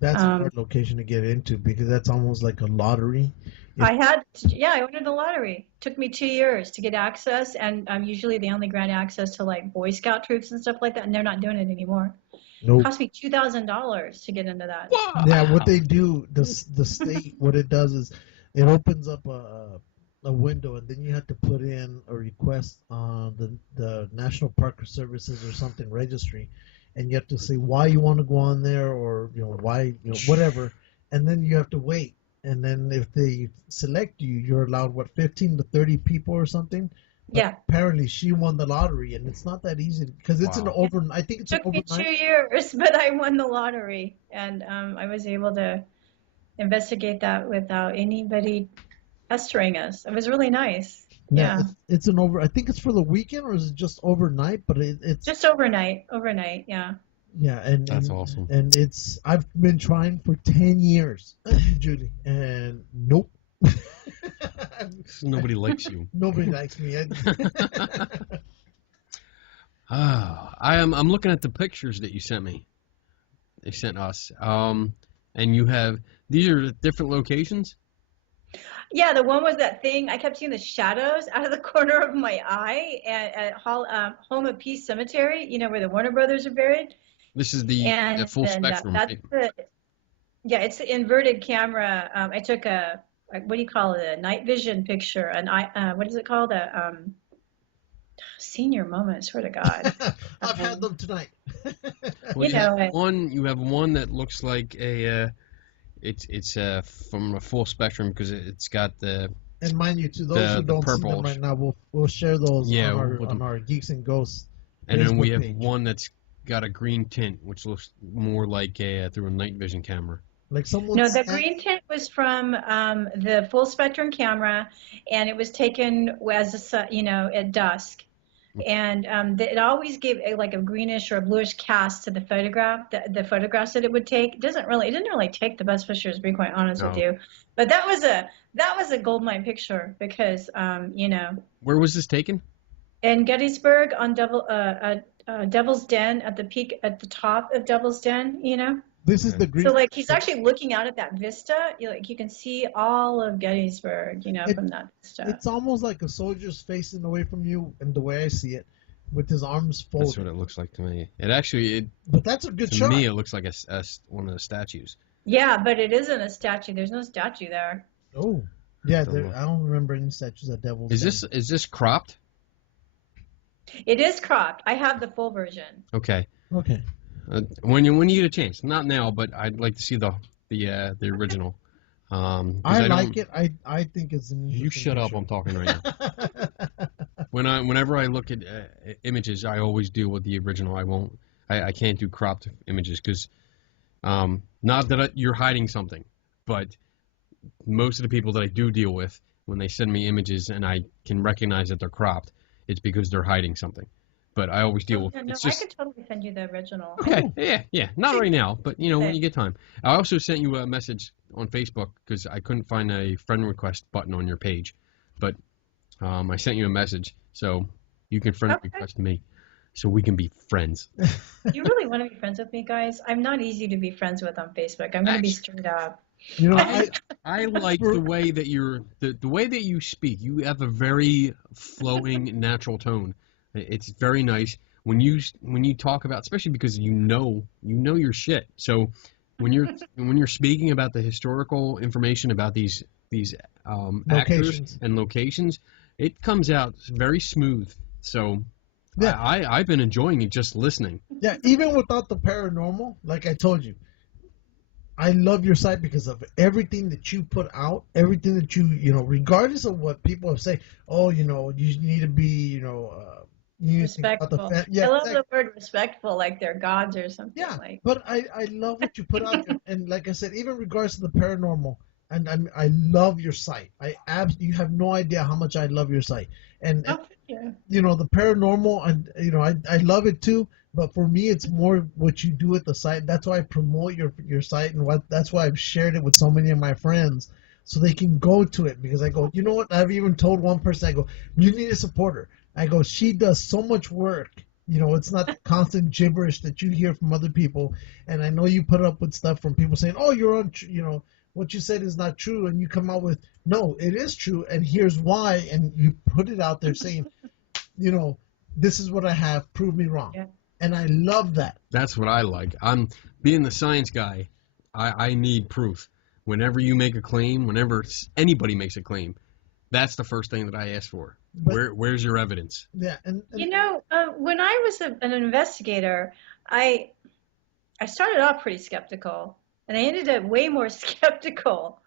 That's a hard location to get into because that's almost like a lottery. I entered the lottery. Took me 2 years to get access, and usually they only grant access to like Boy Scout troops and stuff like that, and they're not doing it anymore. Nope. It cost me $2,000 to get into that. Wow. Yeah, what they do, the state, what it does is it opens up a window, and then you had to put in a request on the National Park Services or something registry, and you have to say why you want to go on there, or why, whatever, and then you have to wait. And then if they select you, you're allowed 15 to 30 people or something. But yeah. apparently she won the lottery, and it's not that easy because it's an overnight. I think it's It took an overnight. me 2 years, but I won the lottery, and I was able to investigate that without anybody pestering us. It was really nice. Yeah. It's an I think it's for the weekend, or is it just overnight? But it's just overnight. Overnight, yeah. Yeah, and that's awesome. And I've been trying for 10 years, Judy, and nope. Nobody likes you. Nobody likes me. I'm looking at the pictures that you sent me. They sent us. And you have, these are different locations? Yeah, the one was that thing. I kept seeing the shadows out of the corner of my eye at Home of Peace Cemetery, where the Warner Brothers are buried. This is the full spectrum. It's the inverted camera. I took what do you call it? A night vision picture. What is it called? Senior moment. I swear to God. I've had them tonight. Well, you have one that looks like it's from a full spectrum because it's got the. And mind you, to those who don't see them right now, we'll share those on our Geeks and Ghosts. And then we have one that's got a green tint, which looks more like through a night vision camera. Like someone. No, the green tint was from the full spectrum camera, and it was taken as at dusk, and it always gave a greenish or a bluish cast to the photograph. The photographs that it would take. It didn't really take the best pictures, to be quite honest with you. But that was a goldmine picture because Where was this taken? In Gettysburg on Devil's Den at the top of Devil's Den. This is the green. So he's actually looking out at that vista. You can see all of Gettysburg, from that vista. It's almost like a soldier's facing away from you, and the way I see it, with his arms folded. That's what it looks like to me. But that's a good shot. To me, it looks like one of the statues. Yeah, but it isn't a statue. There's no statue there. Oh, yeah. I don't remember any statues at Devil's Den. Is this cropped? It is cropped. I have the full version. Okay. When you get a chance, not now, but I'd like to see the original. I like it. I think it's an interesting You shut up! I'm talking right now. Whenever I look at images, I always deal with the original. I can't do cropped images because not that you're hiding something, but most of the people that I do deal with, when they send me images and I can recognize that they're cropped, it's because they're hiding something. But I always deal with. No, I could totally send you the original. Okay, yeah, not right now, but when you get time. I also sent you a message on Facebook because I couldn't find a friend request button on your page, but I sent you a message so you can friend request me, so we can be friends. You really want to be friends with me, guys? I'm not easy to be friends with on Facebook. I'm gonna be straight up. I like the way that the way that you speak. You have a very flowing, natural tone. It's very nice when you talk about, especially because you know your shit. So when you're speaking about the historical information about these actors and locations, it comes out very smooth. So yeah, I've been enjoying it just listening. Yeah, even without the paranormal, like I told you, I love your site because of everything that you put out, everything that you regardless of what people have said. Oh, you need to be respectful. I love the word respectful, like they're gods or something. Yeah, but I love what you put out there. And like I said, even regards to the paranormal, and I love your site. You have no idea how much I love your site. And the paranormal, and I love it too. But for me, it's more what you do at the site. That's why I promote your site, and that's why I've shared it with so many of my friends, so they can go to it. Because I go, you know what? I've even told one person, I go, you need to support her. I go, she does so much work. It's not the constant gibberish that you hear from other people. And I know you put up with stuff from people saying, oh, you're on, what you said is not true. And you come out with, no, it is true. And here's why. And you put it out there saying, this is what I have. Prove me wrong. Yeah. And I love that. That's what I like. I'm being the science guy. I need proof. Whenever you make a claim, whenever anybody makes a claim, That's the first thing that I ask for. Where's your evidence? Yeah, and when I was an investigator, I started off pretty skeptical, and I ended up way more skeptical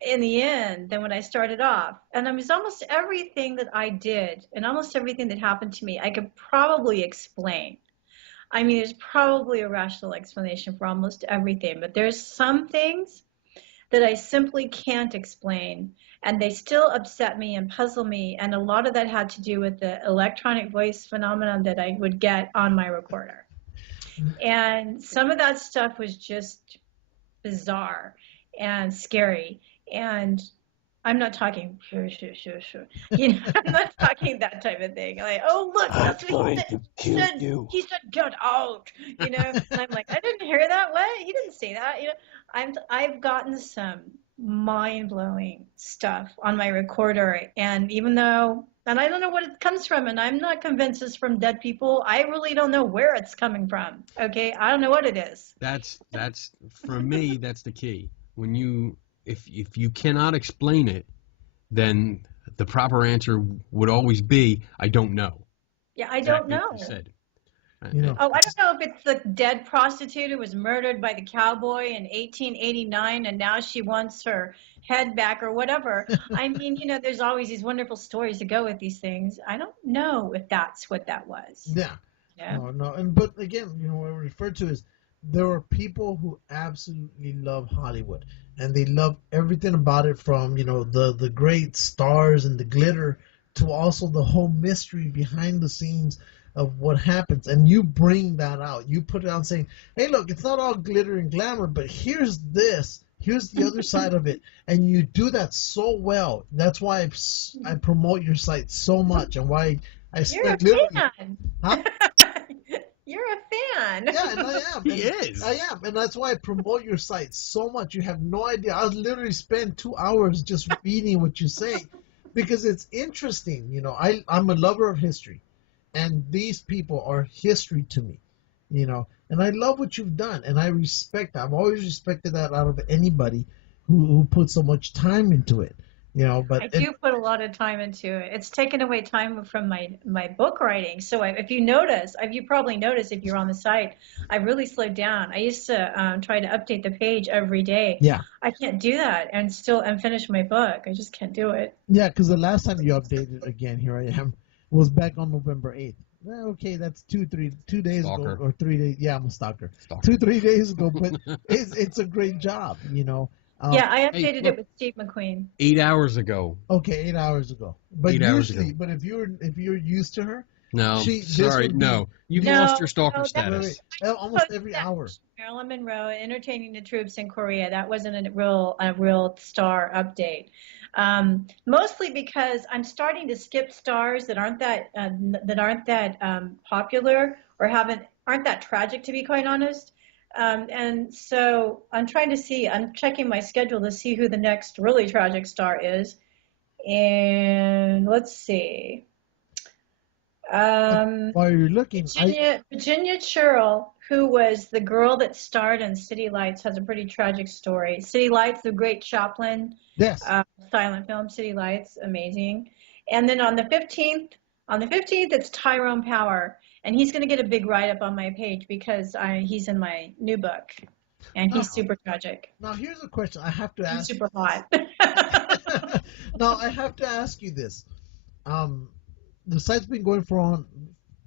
in the end than when I started off. And it was almost everything that I did and almost everything that happened to me, I could probably explain. I mean, there's probably a rational explanation for almost everything, but there's some things that I simply can't explain, and they still upset me and puzzle me, and a lot of that had to do with the electronic voice phenomenon that I would get on my recorder. And some of that stuff was just bizarre and scary, and I'm not talking sure. You know, I'm not talking that type of thing. Like, oh look, that's what he said. He said get out. You know, and I'm like, I didn't hear that. What? He didn't say that. You know, I've gotten some mind-blowing stuff on my recorder, and even though, and I don't know what it comes from, and I'm not convinced it's from dead people. I really don't know where it's coming from. Okay, I don't know what it is. That's for me. That's the key. When you if you cannot explain it, then the proper answer would always be, I don't know. Yeah, I don't know. Like you said. You know. Oh, I don't know if it's the dead prostitute who was murdered by the cowboy in 1889 and now she wants her head back or whatever. I mean, you know, there's always these wonderful stories to go with these things. I don't know if that's what that was. Yeah. No. But again, you know, what I referred to is there are people who absolutely love Hollywood, and they love everything about it, from, you know, the great stars and the glitter to also the whole mystery behind the scenes of what happens. And you bring that out. You put it out saying, hey, look, it's not all glitter and glamour, but here's this. Here's the other side of it. And you do that so well. That's why I promote your site so much, and why I You're a fan. Huh? You're a fan. Yeah, and I am. He is. I am, and that's why I promote your site so much. You have no idea. I literally spend 2 hours just reading what you say, because it's interesting. You know, I'm a lover of history, and these people are history to me. You know, and I love what you've done, and I respect that. I've always respected that out of anybody who puts so much time into it. You know, but I do put a lot of time into it. It's taken away time from my book writing. So if you notice, you probably noticed if you're on the site, I really slowed down. I used to try to update the page every day. Yeah. I can't do that and finish my book. I just can't do it. Yeah, because the last time you updated again, here I am, was back on November 8th. Well, okay, that's 2 days Stalker. ago, or 3 days. Yeah, I'm a stalker. 2-3 days ago, but it's a great job, you know. Yeah, I updated it with Steve McQueen. 8 hours ago. Okay, 8 hours ago. But 8 hours usually, ago. but if you're used to her, No, sorry, no. You've lost your stalker status. Almost every hour. Marilyn Monroe entertaining the troops in Korea. That wasn't a real star update. Mostly because I'm starting to skip stars that aren't that popular or aren't that tragic, to be quite honest. And so I'm checking my schedule to see who the next really tragic star is. And let's see. While you're looking, Virginia Churl, who was the girl that starred in City Lights, has a pretty tragic story. City Lights, the great Chaplin silent film, City Lights, amazing. And then on the 15th, it's Tyrone Power. And he's going to get a big write-up on my page because he's in my new book, and he's super tragic. Now, here's a question I have to ask. He's super hot. Now, I have to ask you this. The site's been going for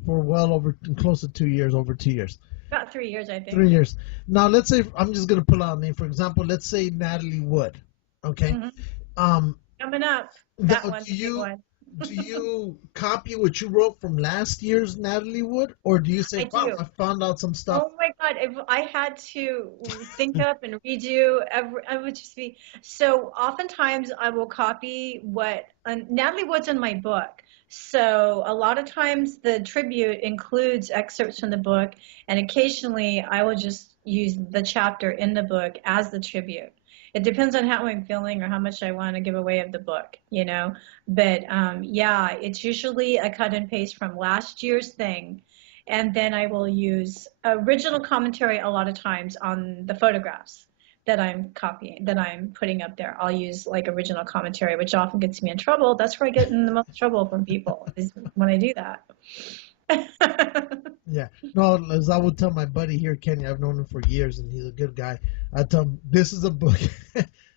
well over close to 2 years, over 2 years. About 3 years, I think. 3 years. Now, let's say, I'm just going to pull out a name. For example, let's say Natalie Wood. Okay? Mm-hmm. Coming up. That one's a big one. Do you copy what you wrote from last year's Natalie Wood, or do you say, wow, I found out some stuff? Oh my God, if I had to think up and redo I would just be, so oftentimes I will copy Natalie Wood's in my book. So a lot of times the tribute includes excerpts from the book, and occasionally I will just use the chapter in the book as the tribute. It depends on how I'm feeling or how much I want to give away of the book, you know. But yeah, it's usually a cut and paste from last year's thing. And then I will use original commentary a lot of times on the photographs, that I'm copying, that I'm putting up there. I'll use like original commentary, which often gets me in trouble. That's where I get in the most trouble from people, is when I do that. Yeah. No, as I would tell my buddy here, Kenny, I've known him for years, and he's a good guy. I tell him, this is a book.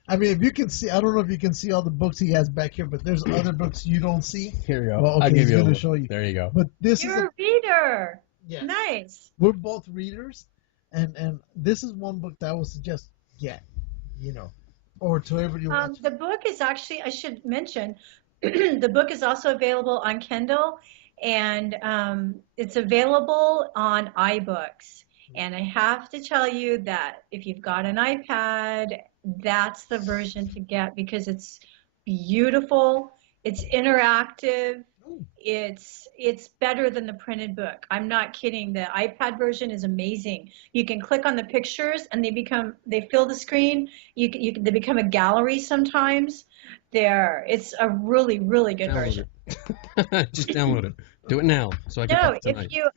I mean, if you can see, I don't know if you can see all the books he has back here, but there's other books you don't see. Here you go. Well, okay, I'll give you to show you. There you go. But this You're a reader. Yeah. Nice. We're both readers, and this is one book that I would suggest get, or to everybody. The book is actually, I should mention, the book is also available on Kindle, and it's available on iBooks. And I have to tell you that if you've got an iPad, that's the version to get, because it's beautiful, it's interactive, it's better than the printed book. I'm not kidding. The iPad version is amazing. You can click on the pictures and they fill the screen. They become a gallery sometimes. It's a really, really good version. Just download it. Do it now, so I can. No,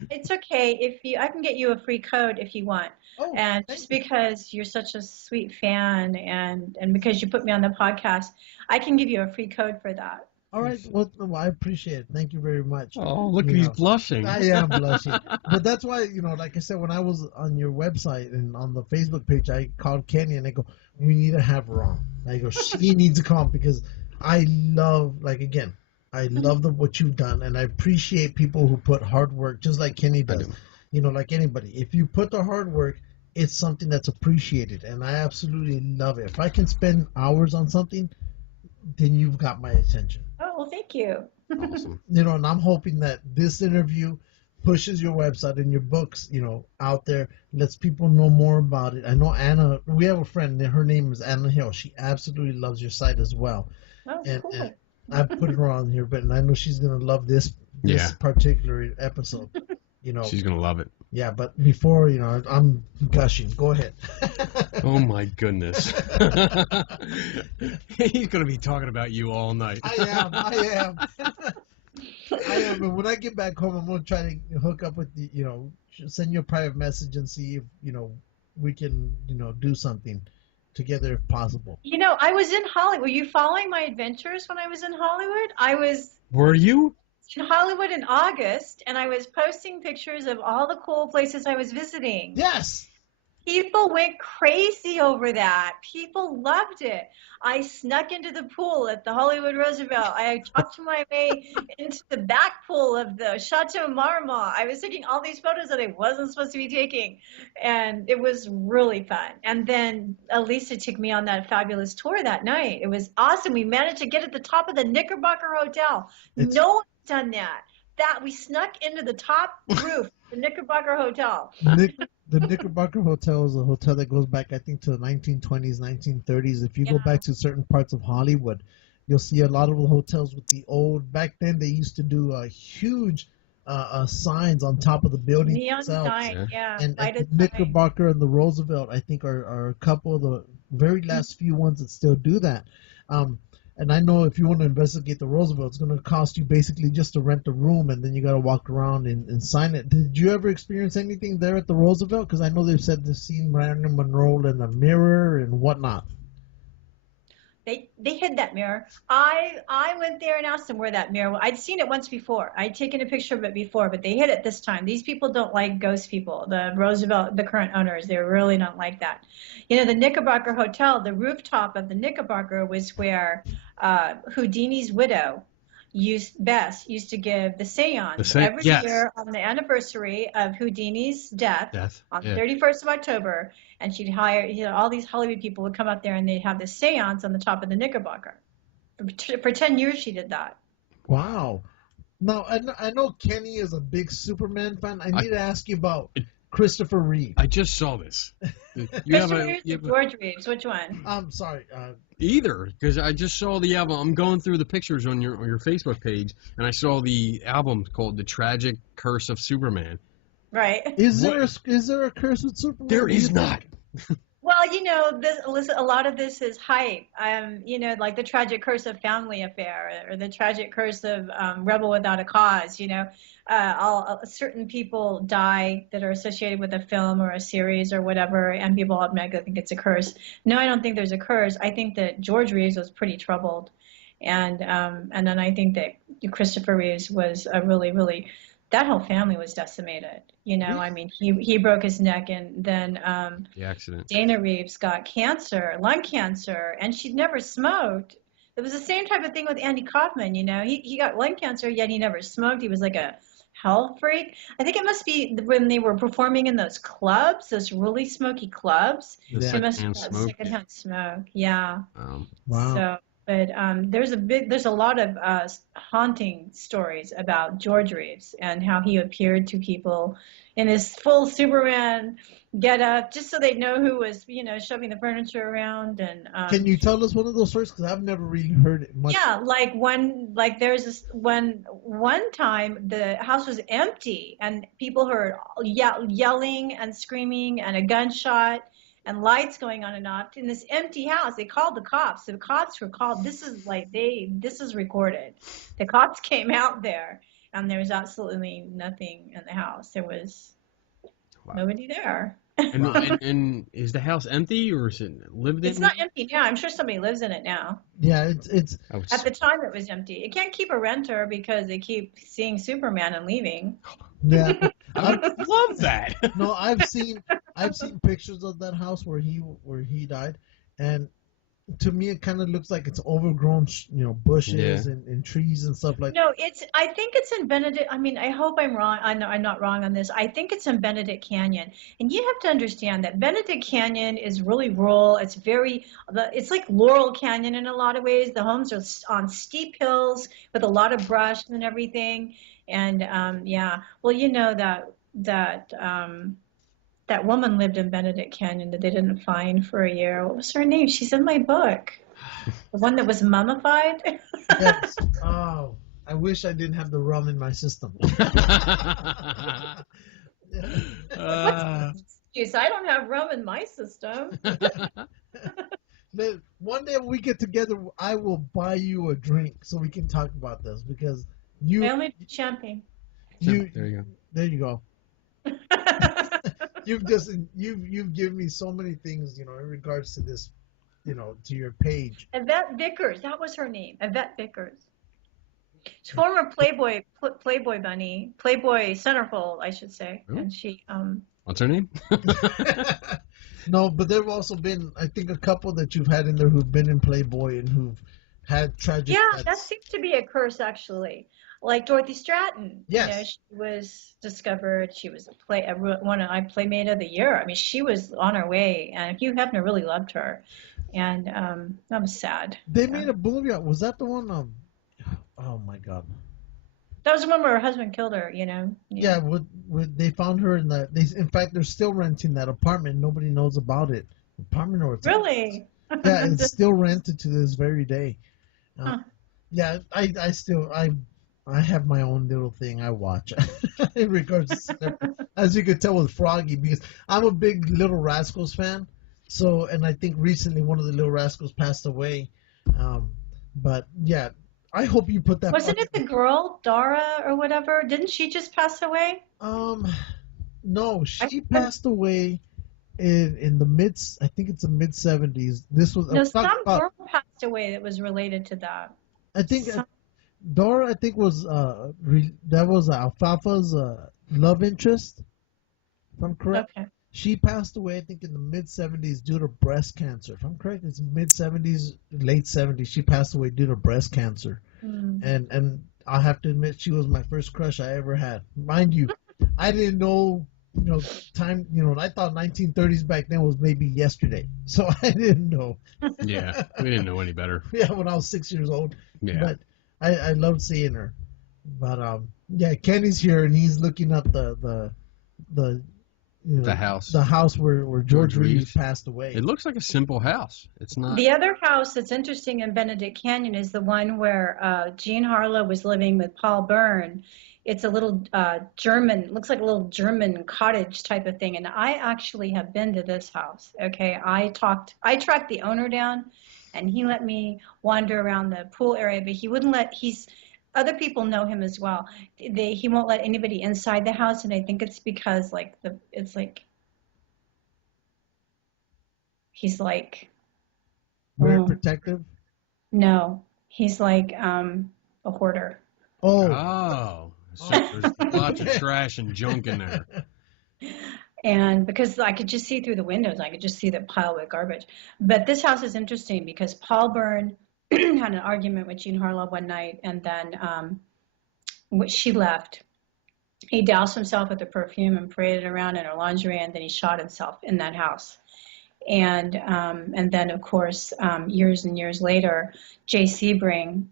it's okay. I can get you a free code if you want. Oh, and just because you're such a sweet fan, and because you put me on the podcast, I can give you a free code for that. All right. Well, I appreciate it. Thank you very much. Oh, look, he's blushing. I am blushing. But that's why, like I said, when I was on your website and on the Facebook page, I called Kenny and I go, we need to have her on. I go, she needs to come, because I love, I love what you've done, and I appreciate people who put hard work, just like Kenny does. Like anybody. If you put the hard work, it's something that's appreciated, and I absolutely love it. If I can spend hours on something, then you've got my attention. Oh, well, thank you. Awesome. And I'm hoping that this interview pushes your website and your books, out there, lets people know more about it. I know Anna, we have a friend, and her name is Anna Hill. She absolutely loves your site as well. Oh, cool. And I put her on here, but I know she's going to love this particular episode. She's going to love it. Yeah, but before, I'm gushing. Go ahead. Oh, my goodness. He's going to be talking about you all night. I am. And when I get back home, I'm going to try to hook up with you, send you a private message and see if, we can, do something together if possible. I was in Hollywood. Were you following my adventures when I was in Hollywood? Were you? In Hollywood in August, and I was posting pictures of all the cool places I was visiting. Yes. People went crazy over that. People loved it. I snuck into the pool at the Hollywood Roosevelt. I talked my way into the back pool of the Chateau Marmont. I was taking all these photos that I wasn't supposed to be taking, and it was really fun. And then Elisa took me on that fabulous tour that night. It was awesome. We managed to get at the top of the Knickerbocker Hotel. No one's done that. We snuck into the top roof of the Knickerbocker Hotel. The Knickerbocker Hotel is a hotel that goes back, I think, to the 1920s, 1930s. If you go back to certain parts of Hollywood, you'll see a lot of the hotels with the old. Back then, they used to do huge signs on top of the building Neon sign, yeah. And the Knickerbocker and the Roosevelt, I think, are a couple of the very last few ones that still do that. And I know if you want to investigate the Roosevelt, it's going to cost you basically just to rent a room, and then you got to walk around and sign it. Did you ever experience anything there at the Roosevelt? Because I know they've said they've seen Marilyn Monroe in a mirror and whatnot. They hid that mirror. I went there and asked them where that mirror was. I'd seen it once before. I'd taken a picture of it before, but they hid it this time. These people don't like ghost people. The Roosevelt, the current owners, they really don't like that. The Knickerbocker Hotel, the rooftop of the Knickerbocker was where Houdini's widow used to give the seance every year on the anniversary of Houdini's death on the 31st of October, and she'd hire all these Hollywood people would come up there and they'd have this seance on the top of the Knickerbocker. For 10 years she did that. Wow. Now I know Kenny is a big Superman fan. I need to ask you about Christopher Reeve. I just saw this. George Reeves. Which one? I'm sorry. Either, because I just saw the album. I'm going through the pictures on your Facebook page, and I saw the album called "The Tragic Curse of Superman." Right. Is there a curse with Superman? There is not. Well, Well, you know, a lot of this is hype. You know, like the Tragic Curse of Family Affair or the Tragic Curse of Rebel Without a Cause. You know, certain people die that are associated with a film or a series or whatever, and people automatically think it's a curse. No, I don't think there's a curse. I think that George Reeves was pretty troubled, and then I think that Christopher Reeves was a really that whole family was decimated. You know, I mean, he broke his neck, and then the accident. Dana Reeves got cancer, lung cancer, and she'd never smoked. It was the same type of thing with Andy Kaufman. You know, he got lung cancer, yet he never smoked. He was like a health freak. I think it must be when they were performing in those clubs, those really smoky clubs. The they must have secondhand smoke. Yeah. Wow. So. But there's a lot of haunting stories about George Reeves and how he appeared to people in his full Superman getup, just so they'd know who was, you know, shoving the furniture around. And can you tell us one of those stories? Because I've never really heard it much. Yeah, there's this one time the house was empty and people heard yelling and screaming and a gunshot. And lights going on and off in this empty house. They called the cops. The cops were called. This is recorded. The cops came out there, and there was absolutely nothing in the house. There was nobody there. And is the house empty or is it lived in? It's not empty now. I'm sure somebody lives in it now. Yeah, it's at the time it was empty. It can't keep a renter because they keep seeing Superman and leaving. Yeah, I would love that. No, I've seen pictures of that house where he died, and to me it kind of looks like it's overgrown, you know, bushes and trees and stuff like. No, I think it's in Benedict. I mean, I hope I'm wrong. I know I'm not wrong on this. I think it's in Benedict Canyon, and you have to understand that Benedict Canyon is really rural. It's like Laurel Canyon in a lot of ways. The homes are on steep hills with a lot of brush and everything. And well, you know that woman lived in Benedict Canyon that they didn't find for a year. What was her name? She's in my book. The one that was mummified. Yes. Oh, I wish I didn't have the rum in my system. Jeez, I don't have rum in my system. One day when we get together, I will buy you a drink so we can talk about this because you. I only do champagne. There you go. You've given me so many things, you know, in regards to this, you know, to your page. Yvette Vickers, that was her name. Yvette Vickers. She's former Playboy bunny, Playboy centerfold, I should say. Ooh. And she What's her name? No, but there've also been, I think, a couple that you've had in there who've been in Playboy and who've had tragic. Yeah, that seems to be a curse, actually. Like Dorothy Stratton. Yes. You know, she was discovered. She was a Playmate of the Year. I mean, she was on her way, and Hugh Hefner really loved her, and that was sad. They made a movie. Was that the one? Oh my God. That was the one where her husband killed her. You know. Yeah. They found her in that. In fact, they're still renting that apartment. Nobody knows about it. Apartment or really? Yeah, it's still rented to this very day. Yeah, I have my own little thing I watch in regards to, as you could tell with Froggy, because I'm a big Little Rascals fan. So, and I think recently one of the Little Rascals passed away. But yeah, I hope you put that. Wasn't it the girl Dara or whatever? Didn't she just pass away? No, she passed away in the I think it's the mid 70s. This was some girl passed away that was related to that. I think. Dora, I think, was that was Alfalfa's love interest, if I'm correct. Okay. She passed away, I think, in the mid-70s due to breast cancer. If I'm correct, it's mid-70s, late 70s. She passed away due to breast cancer. And I have to admit, she was my first crush I ever had. Mind you, I didn't know, you know, time. You know, I thought 1930s back then was maybe yesterday, so I didn't know. Yeah, we didn't know any better. Yeah, when I was 6 years old. Yeah. But I loved seeing her, but yeah, Kenny's here and he's looking up the house where George Reeves passed away. It looks like a simple house. It's not. The other house that's interesting in Benedict Canyon is the one where Jean Harlow was living with Paul Byrne, it's a little German, looks like a little German cottage type of thing. And I actually have been to this house. Okay, I tracked the owner down, and he let me wander around the pool area, but he wouldn't let. Other people know him as well. He won't let anybody inside the house, and I think it's because he's like very protective. No, he's like a hoarder. Oh, so there's lots of trash and junk in there. And because I could just see through the windows, I could just see the pile of garbage. But this house is interesting because Paul Byrne had an argument with Jean Harlow one night, and then she left. He doused himself with the perfume and paraded around in her lingerie, and then he shot himself in that house. And then, of course, years and years later, Jay Sebring,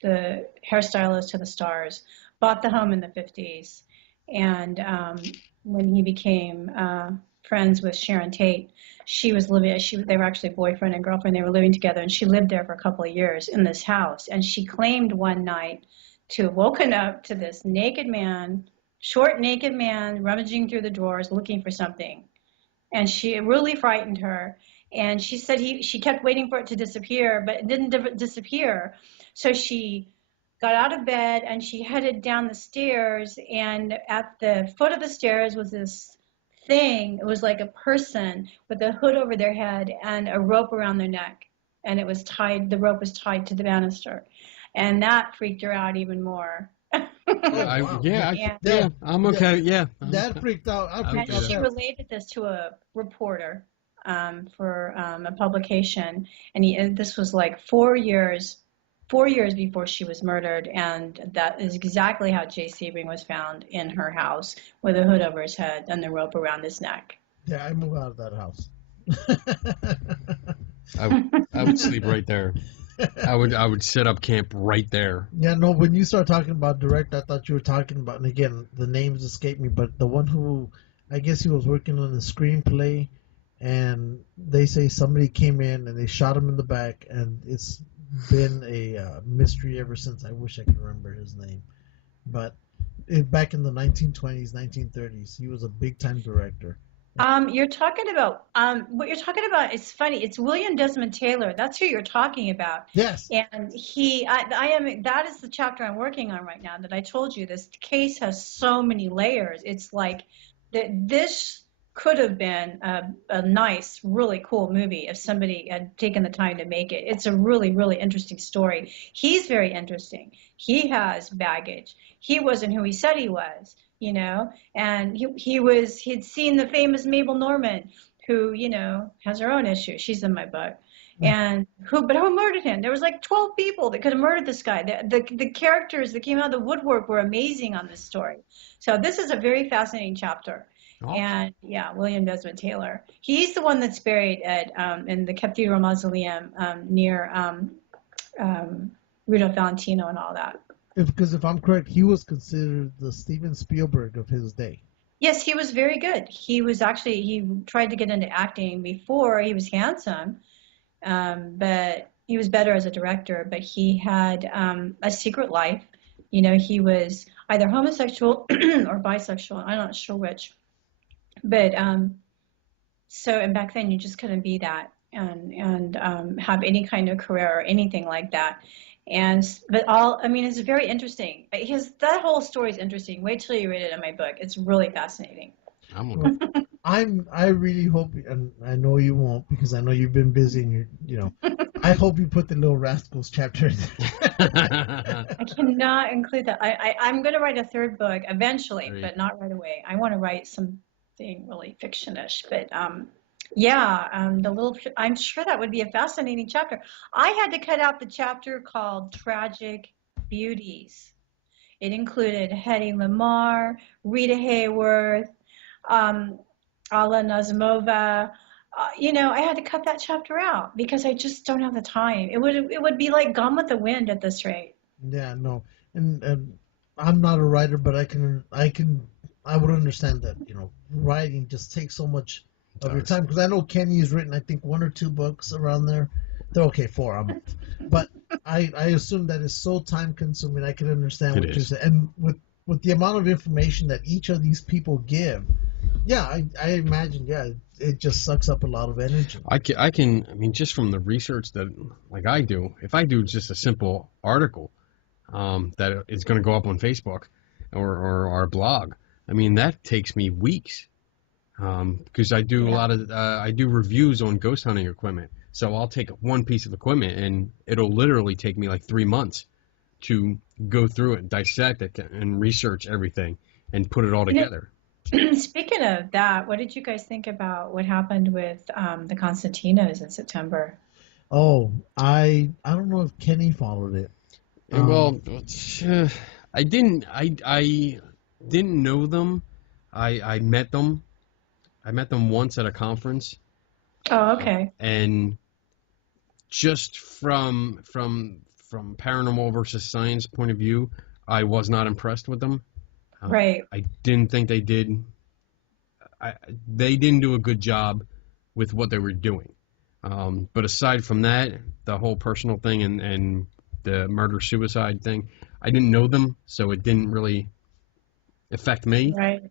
the hairstylist to the stars, bought the home in the 50s. And when he became friends with Sharon Tate, she was living. They were actually boyfriend and girlfriend. They were living together, and she lived there for a couple of years in this house. And she claimed one night to have woken up to this naked man, short naked man, rummaging through the drawers looking for something. And it really frightened her. And she said she kept waiting for it to disappear, but it didn't disappear. So she got out of bed and she headed down the stairs. And at the foot of the stairs was this thing. It was like a person with a hood over their head and a rope around their neck. And it was tied. The rope was tied to the banister. And that freaked her out even more. I'm okay. Yeah, that freaked out. She related this to a reporter for a publication, and this was like 4 years before she was murdered, and that is exactly how Jay Sebring was found in her house with a hood over his head and the rope around his neck. Yeah, I moved out of that house. I would sleep right there. I would set up camp right there. Yeah, no, when you start talking about direct, I thought you were talking about, and again, the names escape me, but the one who, I guess he was working on a screenplay, and they say somebody came in and they shot him in the back, and it's been a mystery ever since. I wish I could remember his name. But back in the 1920s, 1930s, he was a big-time director. You're talking about what you're talking about is funny. It's William Desmond Taylor. That's who you're talking about. Yes. And that is the chapter I'm working on right now that I told you. This case has so many layers. It's like this could have been a nice, really cool movie if somebody had taken the time to make it. It's a really, really interesting story. He's very interesting. He has baggage. He wasn't who he said he was. And he'd seen the famous Mabel Normand, who, has her own issues. She's in my book. And who murdered him? There was like 12 people that could have murdered this guy. The characters that came out of the woodwork were amazing on this story. So this is a very fascinating chapter. Oh. And yeah, William Desmond Taylor. He's the one that's buried at in the Cathedral Mausoleum near Rudolph Valentino and all that. Because if I'm correct, he was considered the Steven Spielberg of his day. Yes, he was very good. He tried to get into acting before. He was handsome, but he was better as a director. But he had a secret life. He was either homosexual or bisexual. I'm not sure which. But and back then you just couldn't be that and have any kind of career or anything like that. It's very interesting. That whole story is interesting. Wait till you read it in my book. It's really fascinating. I really hope, and I know you won't because I know you've been busy and I hope you put the Little Rascals chapter in there. I cannot include that. I'm going to write a third book eventually, but not right away. I want to write something really fiction-ish, but I'm sure that would be a fascinating chapter. I had to cut out the chapter called Tragic Beauties. It included Hedy Lamarr, Rita Hayworth, Alla Nazimova. I had to cut that chapter out because I just don't have the time. It would be like Gone with the Wind at this rate. Yeah, no, and I'm not a writer, but I would understand that. Writing just takes so much of your time, because I know Kenny has written, I think, 1 or 2 books around there. They're okay, 4 a month. But I assume that is so time consuming. I can understand what It you're is. saying, and with the amount of information that each of these people give, yeah, I imagine, yeah, it just sucks up a lot of energy. I mean, just from the research that like I do, if I do just a simple article that is going to go up on Facebook or our blog, I mean, that takes me weeks because I do a lot of I do reviews on ghost hunting equipment. So I'll take one piece of equipment and it'll literally take me like 3 months to go through it, dissect it, and research everything and put it all together. Speaking of that, what did you guys think about what happened with the Constantinos in September? Oh, I don't know if Kenny followed it. Well, I didn't know them. I met them. I met them once at a conference. Oh, okay. And just from paranormal versus science point of view, I was not impressed with them. Right. I didn't think they did. They didn't do a good job with what they were doing. But aside from that, the whole personal thing and the murder-suicide thing, I didn't know them, so it didn't really affect me. Right.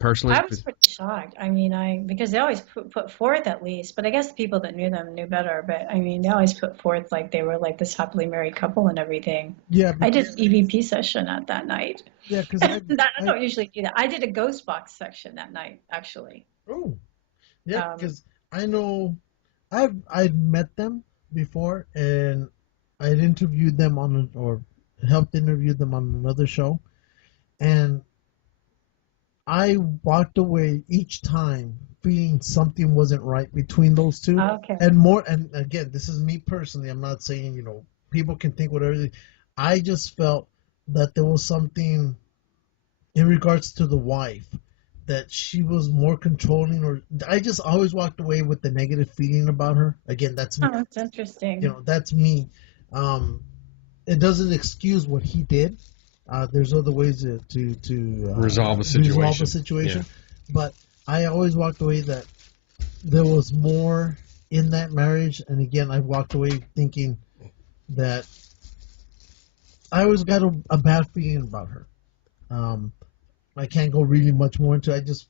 Personally, I was pretty shocked. I mean, because they always put forth at least, but I guess the people that knew them knew better. But I mean, they always put forth like they were like this happily married couple and everything. Yeah. I did EVP session at that night. Yeah, because I don't usually do that. I did a ghost box section that night, actually. Oh, yeah, because I know I'd met them before, and I'd interviewed them or helped interview them on another show, and I walked away each time feeling something wasn't right between those two. Okay. And again, this is me personally. I'm not saying, people can think whatever. I just felt that there was something in regards to the wife, that she was more controlling, or I just always walked away with the negative feeling about her. Again, that's me. Oh, that's interesting. That's me. It doesn't excuse what he did. There's other ways to resolve a situation. Yeah. But I always walked away that there was more in that marriage. And again, I walked away thinking that I always got a bad feeling about her. I can't go really much more into it. I just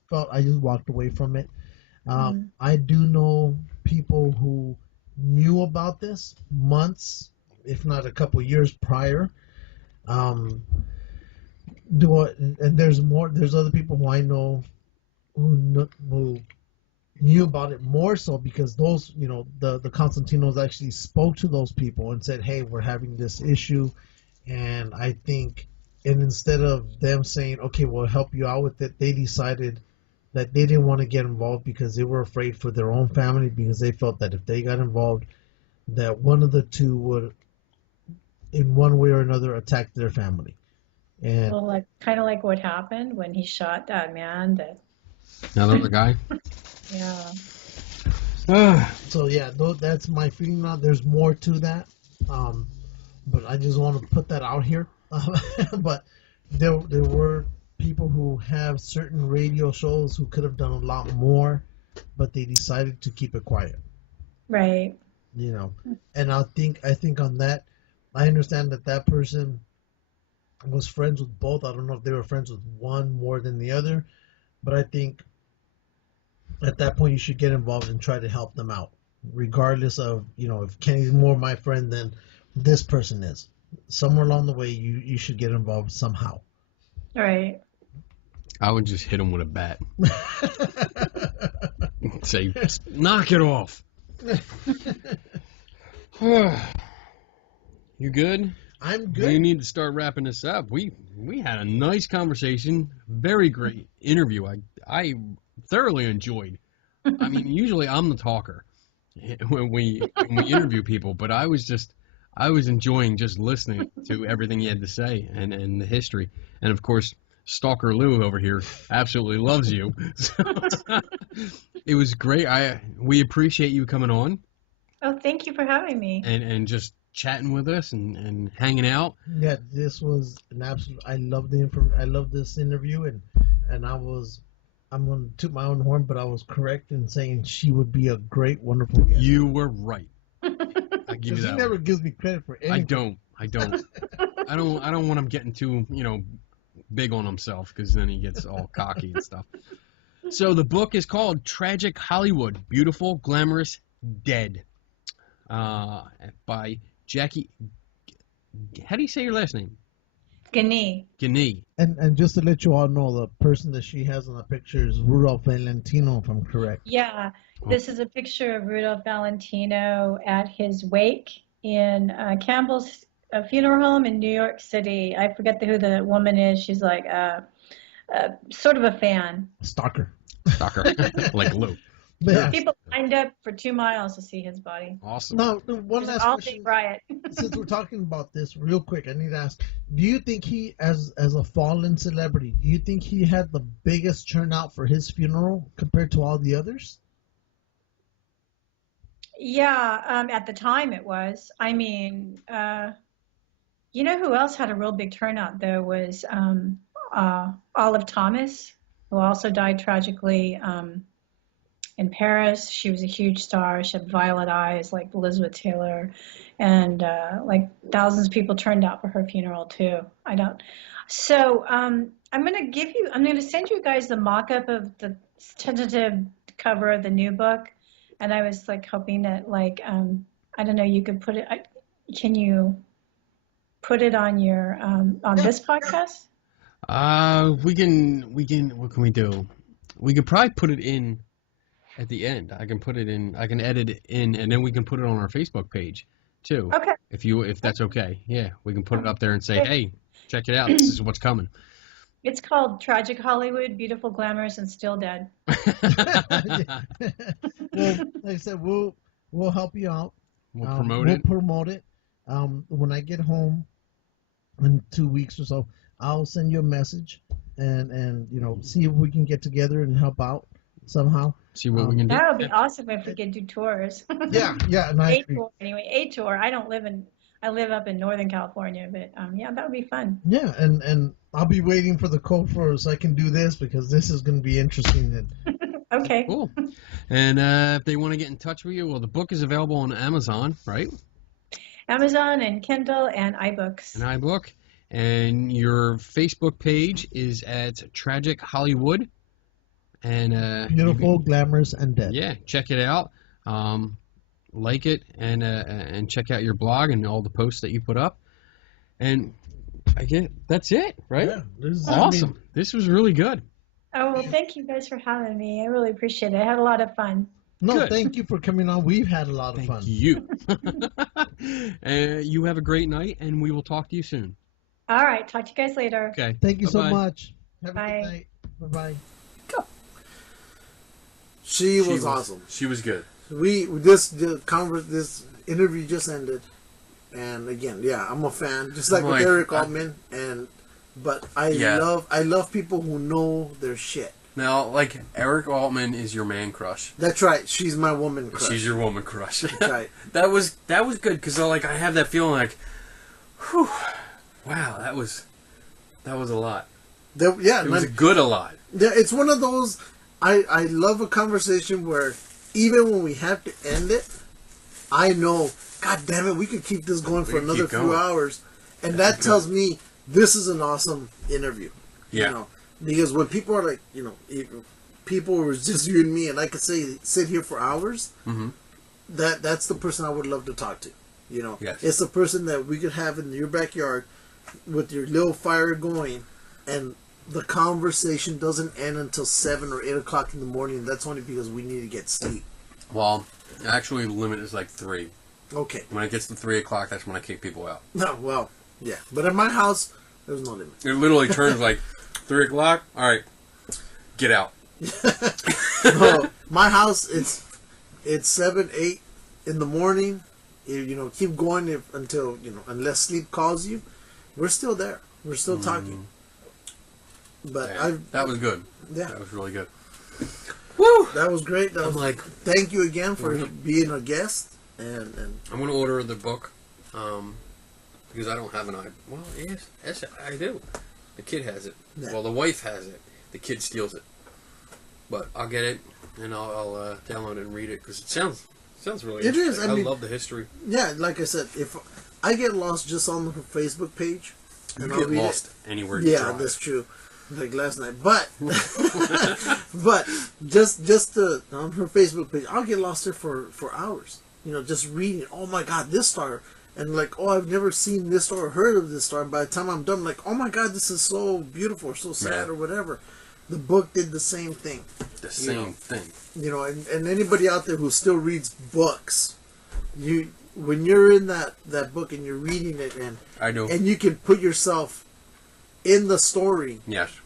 walked away from it. I do know people who knew about this months, if not a couple years prior. And there's other people who I know who knew about it more so because those, the Constantinos actually spoke to those people and said, hey, we're having this issue. And I think, and instead of them saying, okay, we'll help you out with it, they decided that they didn't want to get involved because they were afraid for their own family, because they felt that if they got involved, that one of the two would, in one way or another, attack their family. And well, kind of like what happened when he shot that man. Another guy. Yeah. So yeah, that's my feeling now. There's more to that, but I just want to put that out here. But there were people who have certain radio shows who could have done a lot more, but they decided to keep it quiet. Right. And I think on that, I understand that person was friends with both. I don't know if they were friends with one more than the other, but I think at that point you should get involved and try to help them out, regardless of, if Kenny's more my friend than this person is. Somewhere along the way, you should get involved somehow. Right. I would just hit him with a bat. Say, knock it off. You good? I'm good. We need to start wrapping this up. We had a nice conversation. Very great interview. I thoroughly enjoyed. I mean, usually I'm the talker when we interview people, but I was enjoying just listening to everything he had to say and the history. And of course, Stalker Lou over here absolutely loves you. So, it was great. We appreciate you coming on. Oh, thank you for having me. And just chatting with us and hanging out. Yeah, this was an absolute. I love this interview, and I'm going to toot my own horn, but I was correct in saying she would be a great, wonderful guest. You were right. I give you that. He never gives me credit for anything. I don't want him getting too, big on himself, because then he gets all cocky and stuff. So the book is called Tragic Hollywood: Beautiful, Glamorous, Dead, by Jackie. How do you say your last name? Ganiy. Ganiy. And just to let you all know, the person that she has in the picture is Rudolph Valentino, if I'm correct. Yeah, this is a picture of Rudolph Valentino at his wake in Campbell's funeral home in New York City. I forget who the woman is. She's like sort of a fan. Stalker. Like Lou. Yeah. People lined up for 2 miles to see his body. Awesome. Now, one last all-day question. riot. Since we're talking about this real quick, I need to ask, do you think he, as a fallen celebrity, do you think he had the biggest turnout for his funeral compared to all the others? Yeah, at the time it was. I mean, you know who else had a real big turnout, though, was Olive Thomas, who also died tragically in Paris. She was a huge star. She had violet eyes like Elizabeth Taylor, and like thousands of people turned out for her funeral too. So I'm going to send you guys the mock-up of the tentative cover of the new book, and I was like hoping that I don't know, you could put it. Can you put it on your on this podcast? We can. What can we do? We could probably put it in at the end. I can put it in. I can edit it in, and then we can put it on our Facebook page too. Okay. If that's okay. Yeah, we can put it up there and say, hey, check it out. This is what's coming. It's called Tragic Hollywood: Beautiful, Glamorous, and Still Dead. Well, like I said, we'll help you out. We'll promote it. When I get home in 2 weeks or so, I'll send you a message and see if we can get together and help out somehow. See what we can do. That would be awesome if we could do tours. Yeah, nice. A tour. I live up in Northern California, but yeah, that would be fun. Yeah, and I'll be waiting for the code so I can do this, because this is going to be interesting. Okay. Cool. And if they want to get in touch with you, well, the book is available on Amazon, right? Amazon and Kindle and iBooks. An iBook. And your Facebook page is at Tragic Hollywood. And Beautiful, Glamorous, and Dead. Yeah, check it out. Like it and check out your blog and all the posts that you put up. And I guess that's it, right? Yeah, this is awesome. This was really good. Oh, well, thank you guys for having me. I really appreciate it. I had a lot of fun. No, Good. Thank you for coming on. We've had a lot of fun. Thank you. You have a great night, and we will talk to you soon. All right. Talk to you guys later. Okay. Thank you Bye-bye. so much. Have Bye. a good night. Bye-bye. She was awesome. She was good. This interview just ended, and again, yeah, I'm a fan, just like with Eric Altman, but I love people who know their shit. Now, like, Eric Altman is your man crush. That's right. She's my woman crush. She's your woman crush. That's right. That was good, because I have that feeling like, whew, wow, that was a lot. It was a lot. It's one of those. I love a conversation where even when we have to end it, I know, God damn it, we could keep this going for another few hours, and that tells me this is an awesome interview. Yeah. Because when people are like, people were just you and me, and I could sit here for hours. Mm-hmm. That's the person I would love to talk to. Yes. It's the person that we could have in your backyard with your little fire going, and the conversation doesn't end until 7 or 8 o'clock in the morning. That's only because we need to get sleep. Well, actually, the limit is like 3. Okay. When it gets to 3 o'clock, that's when I kick people out. No, well, yeah. But at my house, there's no limit. It literally turns like 3 o'clock. All right, get out. No, my house, it's 7, 8 in the morning. Keep going until unless sleep calls you. We're still there. We're still talking. But that was good. Yeah, that was really good. Woo! That was great. Thank you again for being a guest. And I'm going to order the book because I don't have an iPad. Well, yes, I do. The kid has it. Yeah. Well, the wife has it. The kid steals it. But I'll get it and I'll download it and read it because it sounds Sounds really It is. I mean, love the history. Yeah, like I said, if I get lost just on her Facebook page, and you get lost anywhere you drive. Yeah, that's true. Like last night, but but just on her Facebook page, I'll get lost there for hours. You know, just reading. Oh my God, this star, and like, oh, I've never seen this star or heard of this star. And by the time I'm done, I'm like, oh my God, this is so beautiful or so sad or whatever. The book did the same thing. The same thing. You know, and anybody out there who still reads books, when you're in that book and you're reading it, and I know, and you can put yourself in the story. Yes.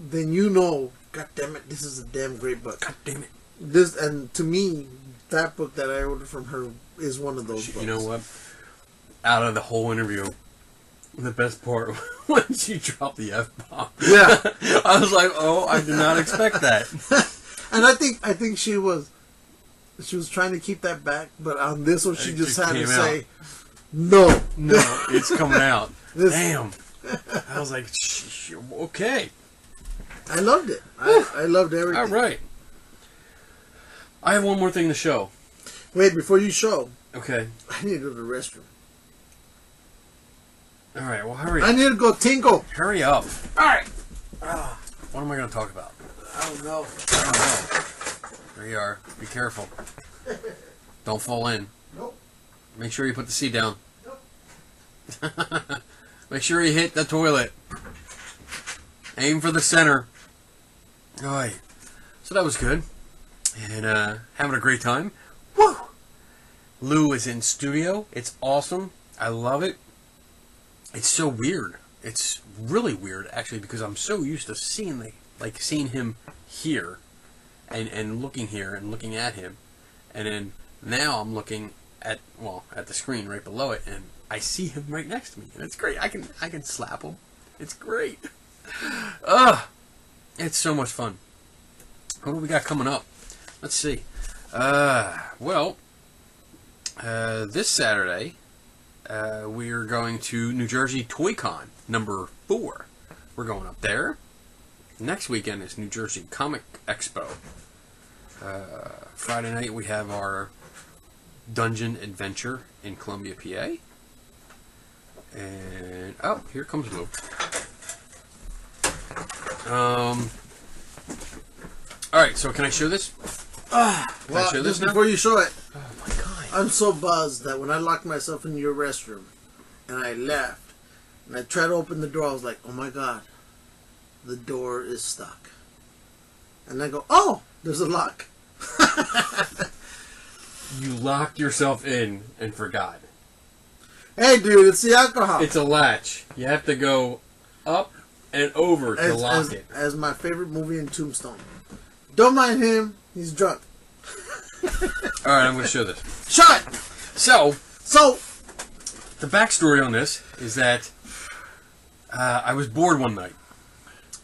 Then you know, God damn it, this is a damn great book. God damn it. This, and to me, that book that I ordered from her is one of those books. You know what? Out of the whole interview, the best part when she dropped the F-bomb. Yeah. I was like, oh, I did not expect that. And I think she was trying to keep that back, but on this one she just had to say, no. No, it's coming out. Damn. I was like, okay. I loved it. I loved everything. All right. I have one more thing to show. Wait, before you show. Okay. I need to go to the restroom. All right, well, hurry up. I need to go tinkle. Hurry up. All right. What am I going to talk about? I don't know. There you are. Be careful. Don't fall in. Nope. Make sure you put the seat down. Nope. Make sure you hit the toilet. Aim for the center. All right. So that was good. And having a great time. Woo! Lou is in studio. It's awesome. I love it. It's so weird. It's really weird, actually, because I'm so used to seeing him here and looking here and looking at him. And then now I'm looking at the screen right below it, and I see him right next to me. And it's great. I can slap him. It's great. It's so much fun. What do we got coming up? Let's see. This Saturday, we are going to New Jersey Toy Con number 4. We're going up there. Next weekend is New Jersey Comic Expo. Friday night we have our Dungeon Adventure in Columbia, PA. And here comes Lou. Alright, so can I show this? Before you show it, oh my God. I'm so buzzed that when I locked myself in your restroom and I left and I tried to open the door, I was like, oh my God, the door is stuck. And I go, oh, there's a lock. You locked yourself in and forgot. Hey, dude, it's the alcohol. It's a latch. You have to go up and over to lock it. As my favorite movie in Tombstone. Don't mind him. He's drunk. Alright, I'm going to show this. Shut! So, So, the backstory on this is that I was bored one night.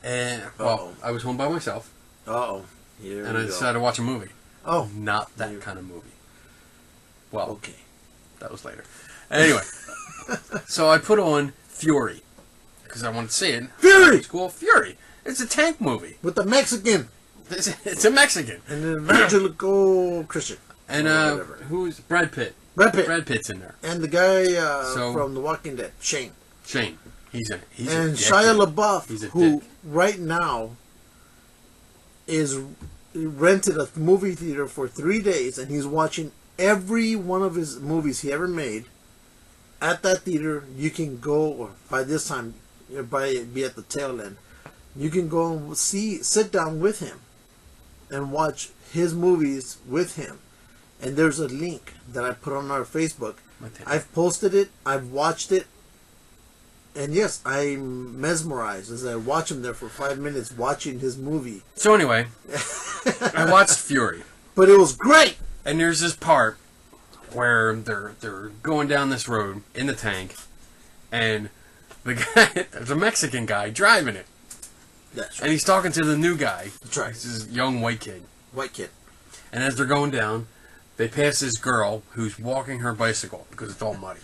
And, well, I was home by myself. Uh-oh. And I decided to watch a movie. Oh. Not that kind of movie. Well, okay. That was later. Anyway, so I put on Fury. Because I wanted to see it. Fury! It's cool. Fury. It's a tank movie. With the Mexican. It's a Mexican. And an evangelical Christian. And who's Brad Pitt? Brad Pitt. Brad Pitt's in there. And the guy from The Walking Dead, Shane. He's in it. And Shia LaBeouf, who right now is rented a movie theater for 3 days, and he's watching every one of his movies he ever made at that theater. You can go, or by this time, you'll probably be at the tail end. You can go and sit down with him and watch his movies with him. And there's a link that I put on our Facebook. I've posted it. I've watched it. And yes, I'm mesmerized as I watch him there for 5 minutes watching his movie. So anyway, I watched Fury. But it was great! And there's this part where they're going down this road in the tank, and the guy, there's a Mexican guy driving it. That's right. And he's talking to the new guy. That's right. This is young white kid. White kid. And as they're going down, they pass this girl who's walking her bicycle because it's all muddy.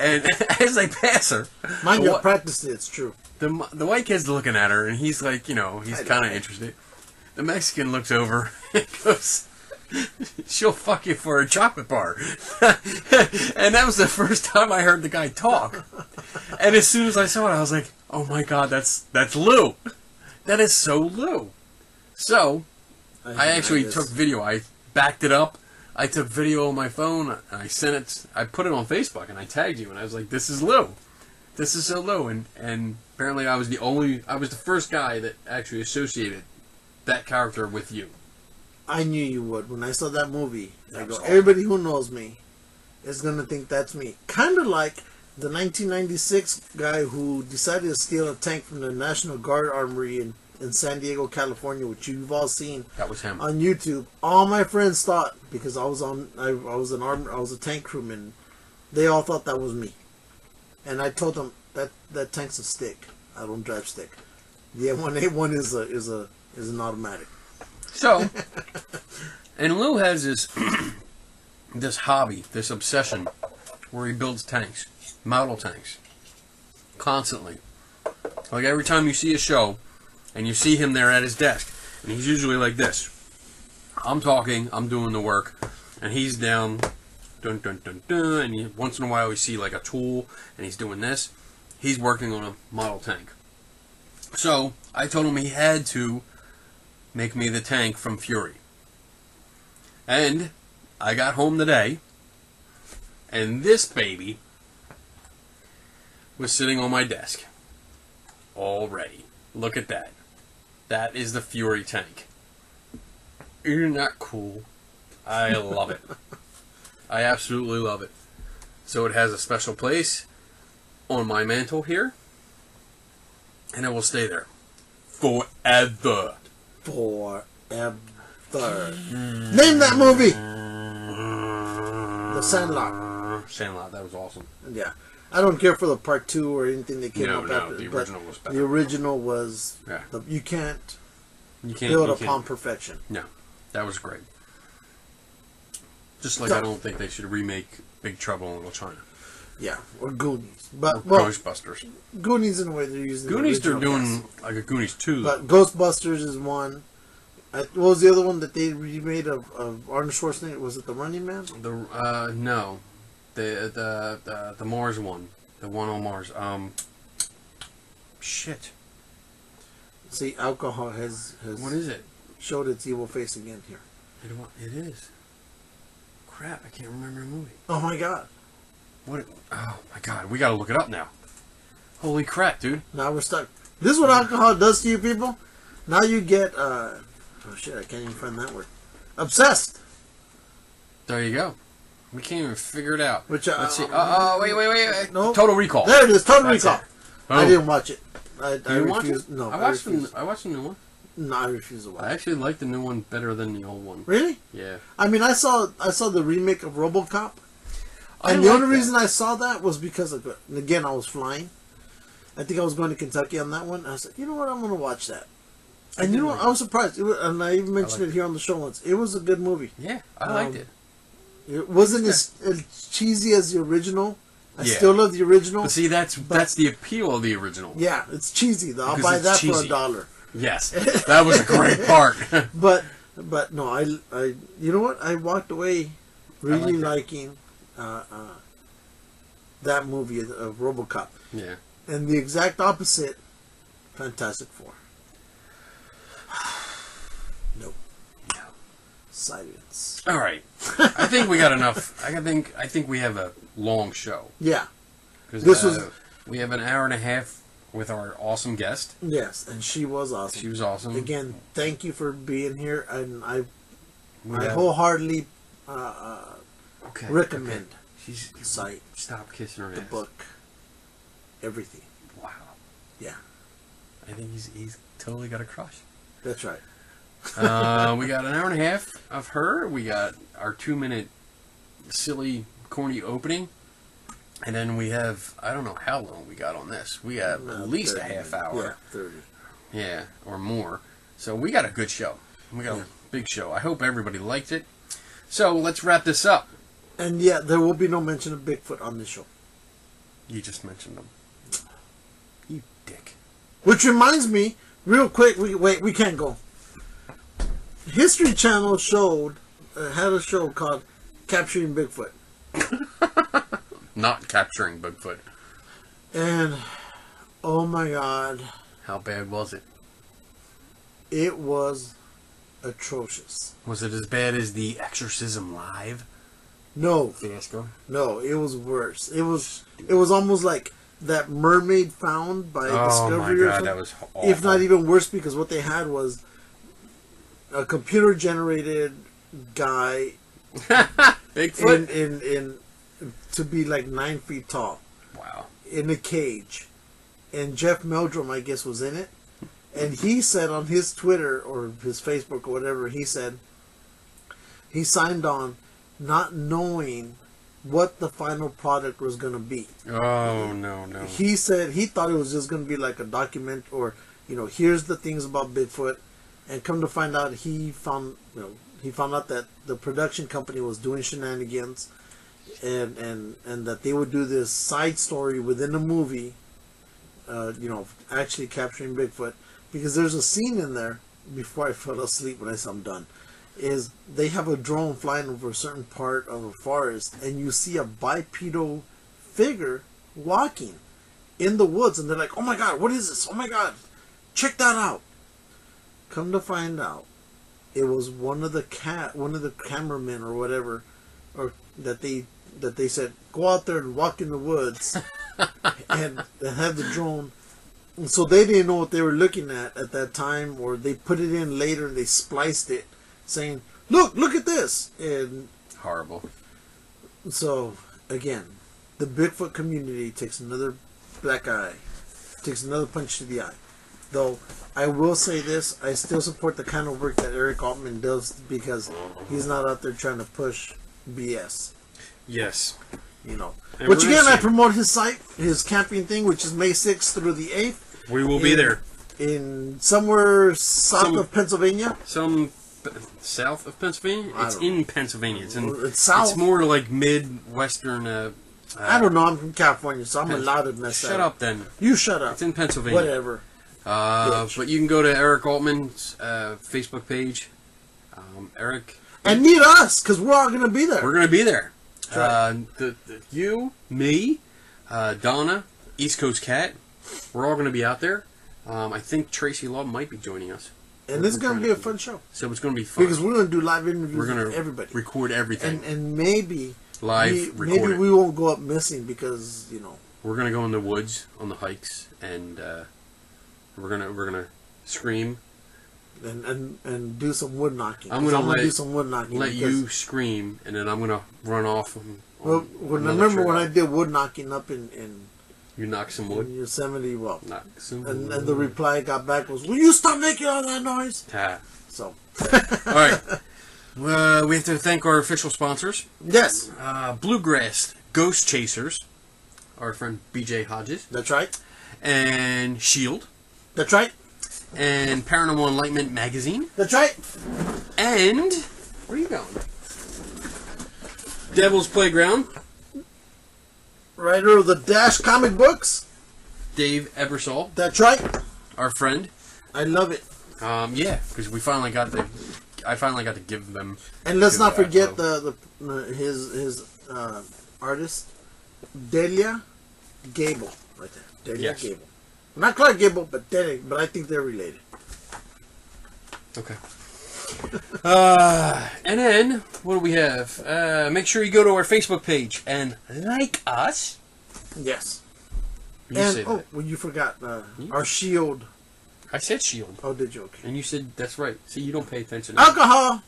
And as they pass her... Mind you, I practiced it, it's true. The white kid's looking at her, and he's like, he's kind of interested. The Mexican looks over and goes, she'll fuck you for a chocolate bar. And that was the first time I heard the guy talk. And as soon as I saw it, I was like, oh my god, that's Lou. That is so Lou. So, I actually took video. I backed it up. I took video on my phone. And I sent it. I put it on Facebook, and I tagged you. And I was like, "This is Lou. This is so Lou." And apparently, I was the first guy that actually associated that character with you. I knew you would when I saw that movie. I go, everybody who knows me is gonna think that's me. Kind of like the 1996 guy who decided to steal a tank from the National Guard Armory in San Diego, California, which you've all seen. That was him on YouTube. All my friends thought, because I was a tank crewman, they all thought that was me. And I told them that tank's a stick. I don't drive stick. The M1A1 is an automatic. So, and Lou has this this hobby, this obsession, where he builds tanks, model tanks, constantly. Like every time you see a show. And you see him there at his desk. And he's usually like this. I'm talking, I'm doing the work. And he's down, dun dun dun dun. And once in a while we see like a tool. And he's doing this. He's working on a model tank. So, I told him he had to make me the tank from Fury. And I got home today. And this baby was sitting on my desk. Already. Look at that. That is the Fury tank. Isn't that cool? I love it. I absolutely love it. So it has a special place on my mantle here. And it will stay there. Forever. Forever. Name that movie! The Sandlot. Sandlot, that was awesome. Yeah. I don't care for the part 2 or anything that came up after. The original was better. The original was... Yeah. You can't build upon perfection. No. That was great. Just like I don't think they should remake Big Trouble in Little China. Yeah. Or Goonies. Or Ghostbusters. Goonies in a way they're using Goonies they're doing like a Goonies 2. But Ghostbusters is one. What was the other one that they remade of Arnold Schwarzenegger? Was it The Running Man? No. The Mars one. The one on Mars. Shit. See, alcohol has what is it? Showed its evil face again here. It is. Crap, I can't remember the movie. Oh my god. What? Oh my god, we gotta look it up now. Holy crap, dude. Now we're stuck. This is what alcohol does to you people. Now you get, oh shit, I can't even find that word. Obsessed. There you go. We can't even figure it out. Which, let's see. Wait. No. Total Recall. There it is. Total Recall. I didn't watch it. I refused. No, I watched the new one. No, I refuse to watch. I actually like the new one better than the old one. Really? Yeah. I mean, I saw the remake of RoboCop, and the only reason I saw that was because of, again, I was flying. I think I was going to Kentucky on that one. I was like, you know what, I'm going to watch that. And you know what, I was surprised. And I even mentioned it here on the show once. It was a good movie. Yeah, I liked it. It wasn't as cheesy as the original. I still love the original. But see, that's the appeal of the original. Yeah, it's cheesy though. I'll buy that for $1. Yes, that was a great part. but no, I you know what? I walked away really liking that movie of RoboCop. Yeah. And the exact opposite, Fantastic Four. No. Silence. All right. I think we got enough. I think we have a long show. Yeah. Because we have an hour and a half with our awesome guest. Yes, and she was awesome. She was awesome. Again, thank you for being here, and I wholeheartedly recommend the site. Stop kissing her ass. The book. Everything. Wow. Yeah. I think he's totally got a crush. That's right. We got an hour and a half of her. We got our 2-minute silly, corny opening. And then we have, I don't know how long we got on this. We have at least a half hour. Yeah, 30. Yeah, or more. So we got a good show. We got a big show. I hope everybody liked it. So let's wrap this up. And yeah, there will be no mention of Bigfoot on this show. You just mentioned them. You dick. Which reminds me, real quick, we can't go. History Channel showed had a show called Capturing Bigfoot. Not capturing Bigfoot. And, oh my God. How bad was it? It was atrocious. Was it as bad as The Exorcism Live? No. Fiasco? No, it was worse. It was almost like that Mermaid Found by Discovery. Oh my or God, something. that was awful. If not even worse, because what they had was a computer-generated guy Bigfoot? in to be like 9 feet tall. Wow. In a cage. And Jeff Meldrum, I guess, was in it. And he said on his Twitter or his Facebook or whatever, he said he signed on not knowing what the final product was going to be. Oh, no. He said he thought it was just going to be like a document or, here's the things about Bigfoot. And come to find out, he found out that the production company was doing Shenanigans and that they would do this side story within the movie, actually capturing Bigfoot. Because there's a scene in there, before I fell asleep when I said I'm done, is they have a drone flying over a certain part of a forest, and you see a bipedal figure walking in the woods, and they're like, oh my God, what is this? Oh my God, check that out. Come to find out, it was one of the cameramen or whatever, or that they said, go out there and walk in the woods, and they had the drone. And so they didn't know what they were looking at that time, or they put it in later and they spliced it, saying, look at this. And horrible. So, again, the Bigfoot community takes another black eye, takes another punch to the eye. Though, I will say this, I still support the kind of work that Eric Altman does because he's not out there trying to push BS. Yes. But again, I promote his site, his camping thing, which is May 6th through the 8th. We will be there. In somewhere south of Pennsylvania. South of Pennsylvania? It's in Pennsylvania. It's south. It's more like Midwestern. I don't know. I'm from California, so I'm allowed to mess that up. Shut up, then. You shut up. It's in Pennsylvania. Whatever. But you can go to Eric Altman's Facebook page. Eric. And meet us, because we're all going to be there. We're going to be there. Right. You, me, Donna, East Coast Cat, we're all going to be out there. I think Tracy Law might be joining us. And this is going to be a fun show. So it's going to be fun. Because we're going to do live interviews with everybody. Record everything. And maybe... Maybe we won't go up missing because, We're going to go in the woods on the hikes and we're gonna scream. And do some wood knocking. I'm gonna do some wood knocking. Let you scream, and then I'm gonna run off. Remember when I did wood knocking up in you knocked some wood in Yosemite? Well, knock some and the reply I got back was, "Will you stop making all that noise?" So, all right. We have to thank our official sponsors. Yes. Bluegrass Ghost Chasers, our friend BJ Hodges. That's right. And Shield. That's right. And Paranormal Enlightenment Magazine. That's right. And where are you going? Devil's Playground. Writer of the Dash comic books. Dave Ebersol. That's right. Our friend. I love it. Yeah, because I finally got to give them. And let's not forget his artist, Delia Gable, right there. Delia Gable. Not Clark Gable, but Delia. But I think they're related. Okay. And then what do we have? Make sure you go to our Facebook page and like us. Yes. You forgot our Shield. I said Shield. Oh, did you? Okay. And you said that's right. See, you don't pay attention. Alcohol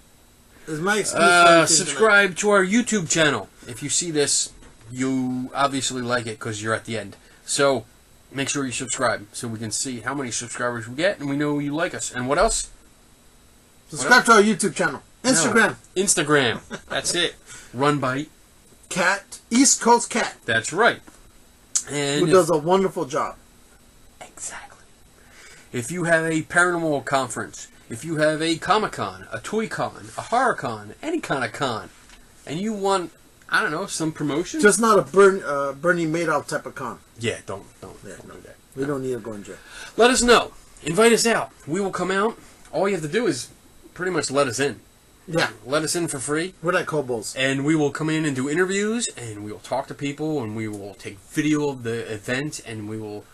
is my excuse. Subscribe to our YouTube channel. If you see this, you obviously like it because you're at the end. So make sure you subscribe so we can see how many subscribers we get and we know you like us. And what else? Subscribe to our YouTube channel. Instagram. No. Instagram. That's it. Run by Cat. East Coast Cat. That's right. And who does a wonderful job. Exactly. If you have a paranormal conference, if you have a Comic-Con, a Toy Con, a Horror Con, any kind of con, and you want, I don't know, some promotion? Just not a Bernie Madoff type of con. Yeah, don't do that. We don't need to go in jail. Let us know. Invite us out. We will come out. All you have to do is pretty much let us in. Yeah. Let us in for free. We're like hobos. And we will come in and do interviews, and we will talk to people, and we will take video of the event, and we will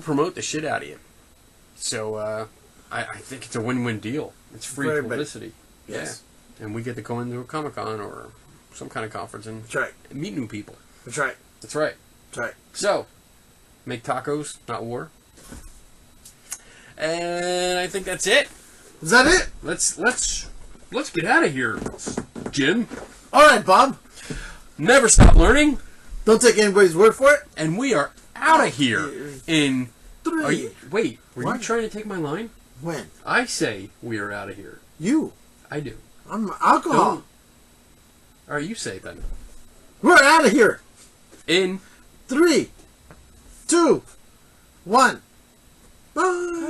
promote the shit out of you. So I think it's a win-win deal. It's free publicity. Yes. Yeah. And we get to go into a Comic-Con or some kind of conference and meet new people. That's right. That's right. That's right. So, make tacos, not war. And I think that's it. Is that it? Let's get out of here, Jim. All right, Bob. Never stop learning. Don't take anybody's word for it. And we are out of here in 3. Wait, were you trying to take my line? When? I say we are out of here. You. I do. I'm alcohol. All right, you say it then. We're out of here. In 3, 2, 1. Bye.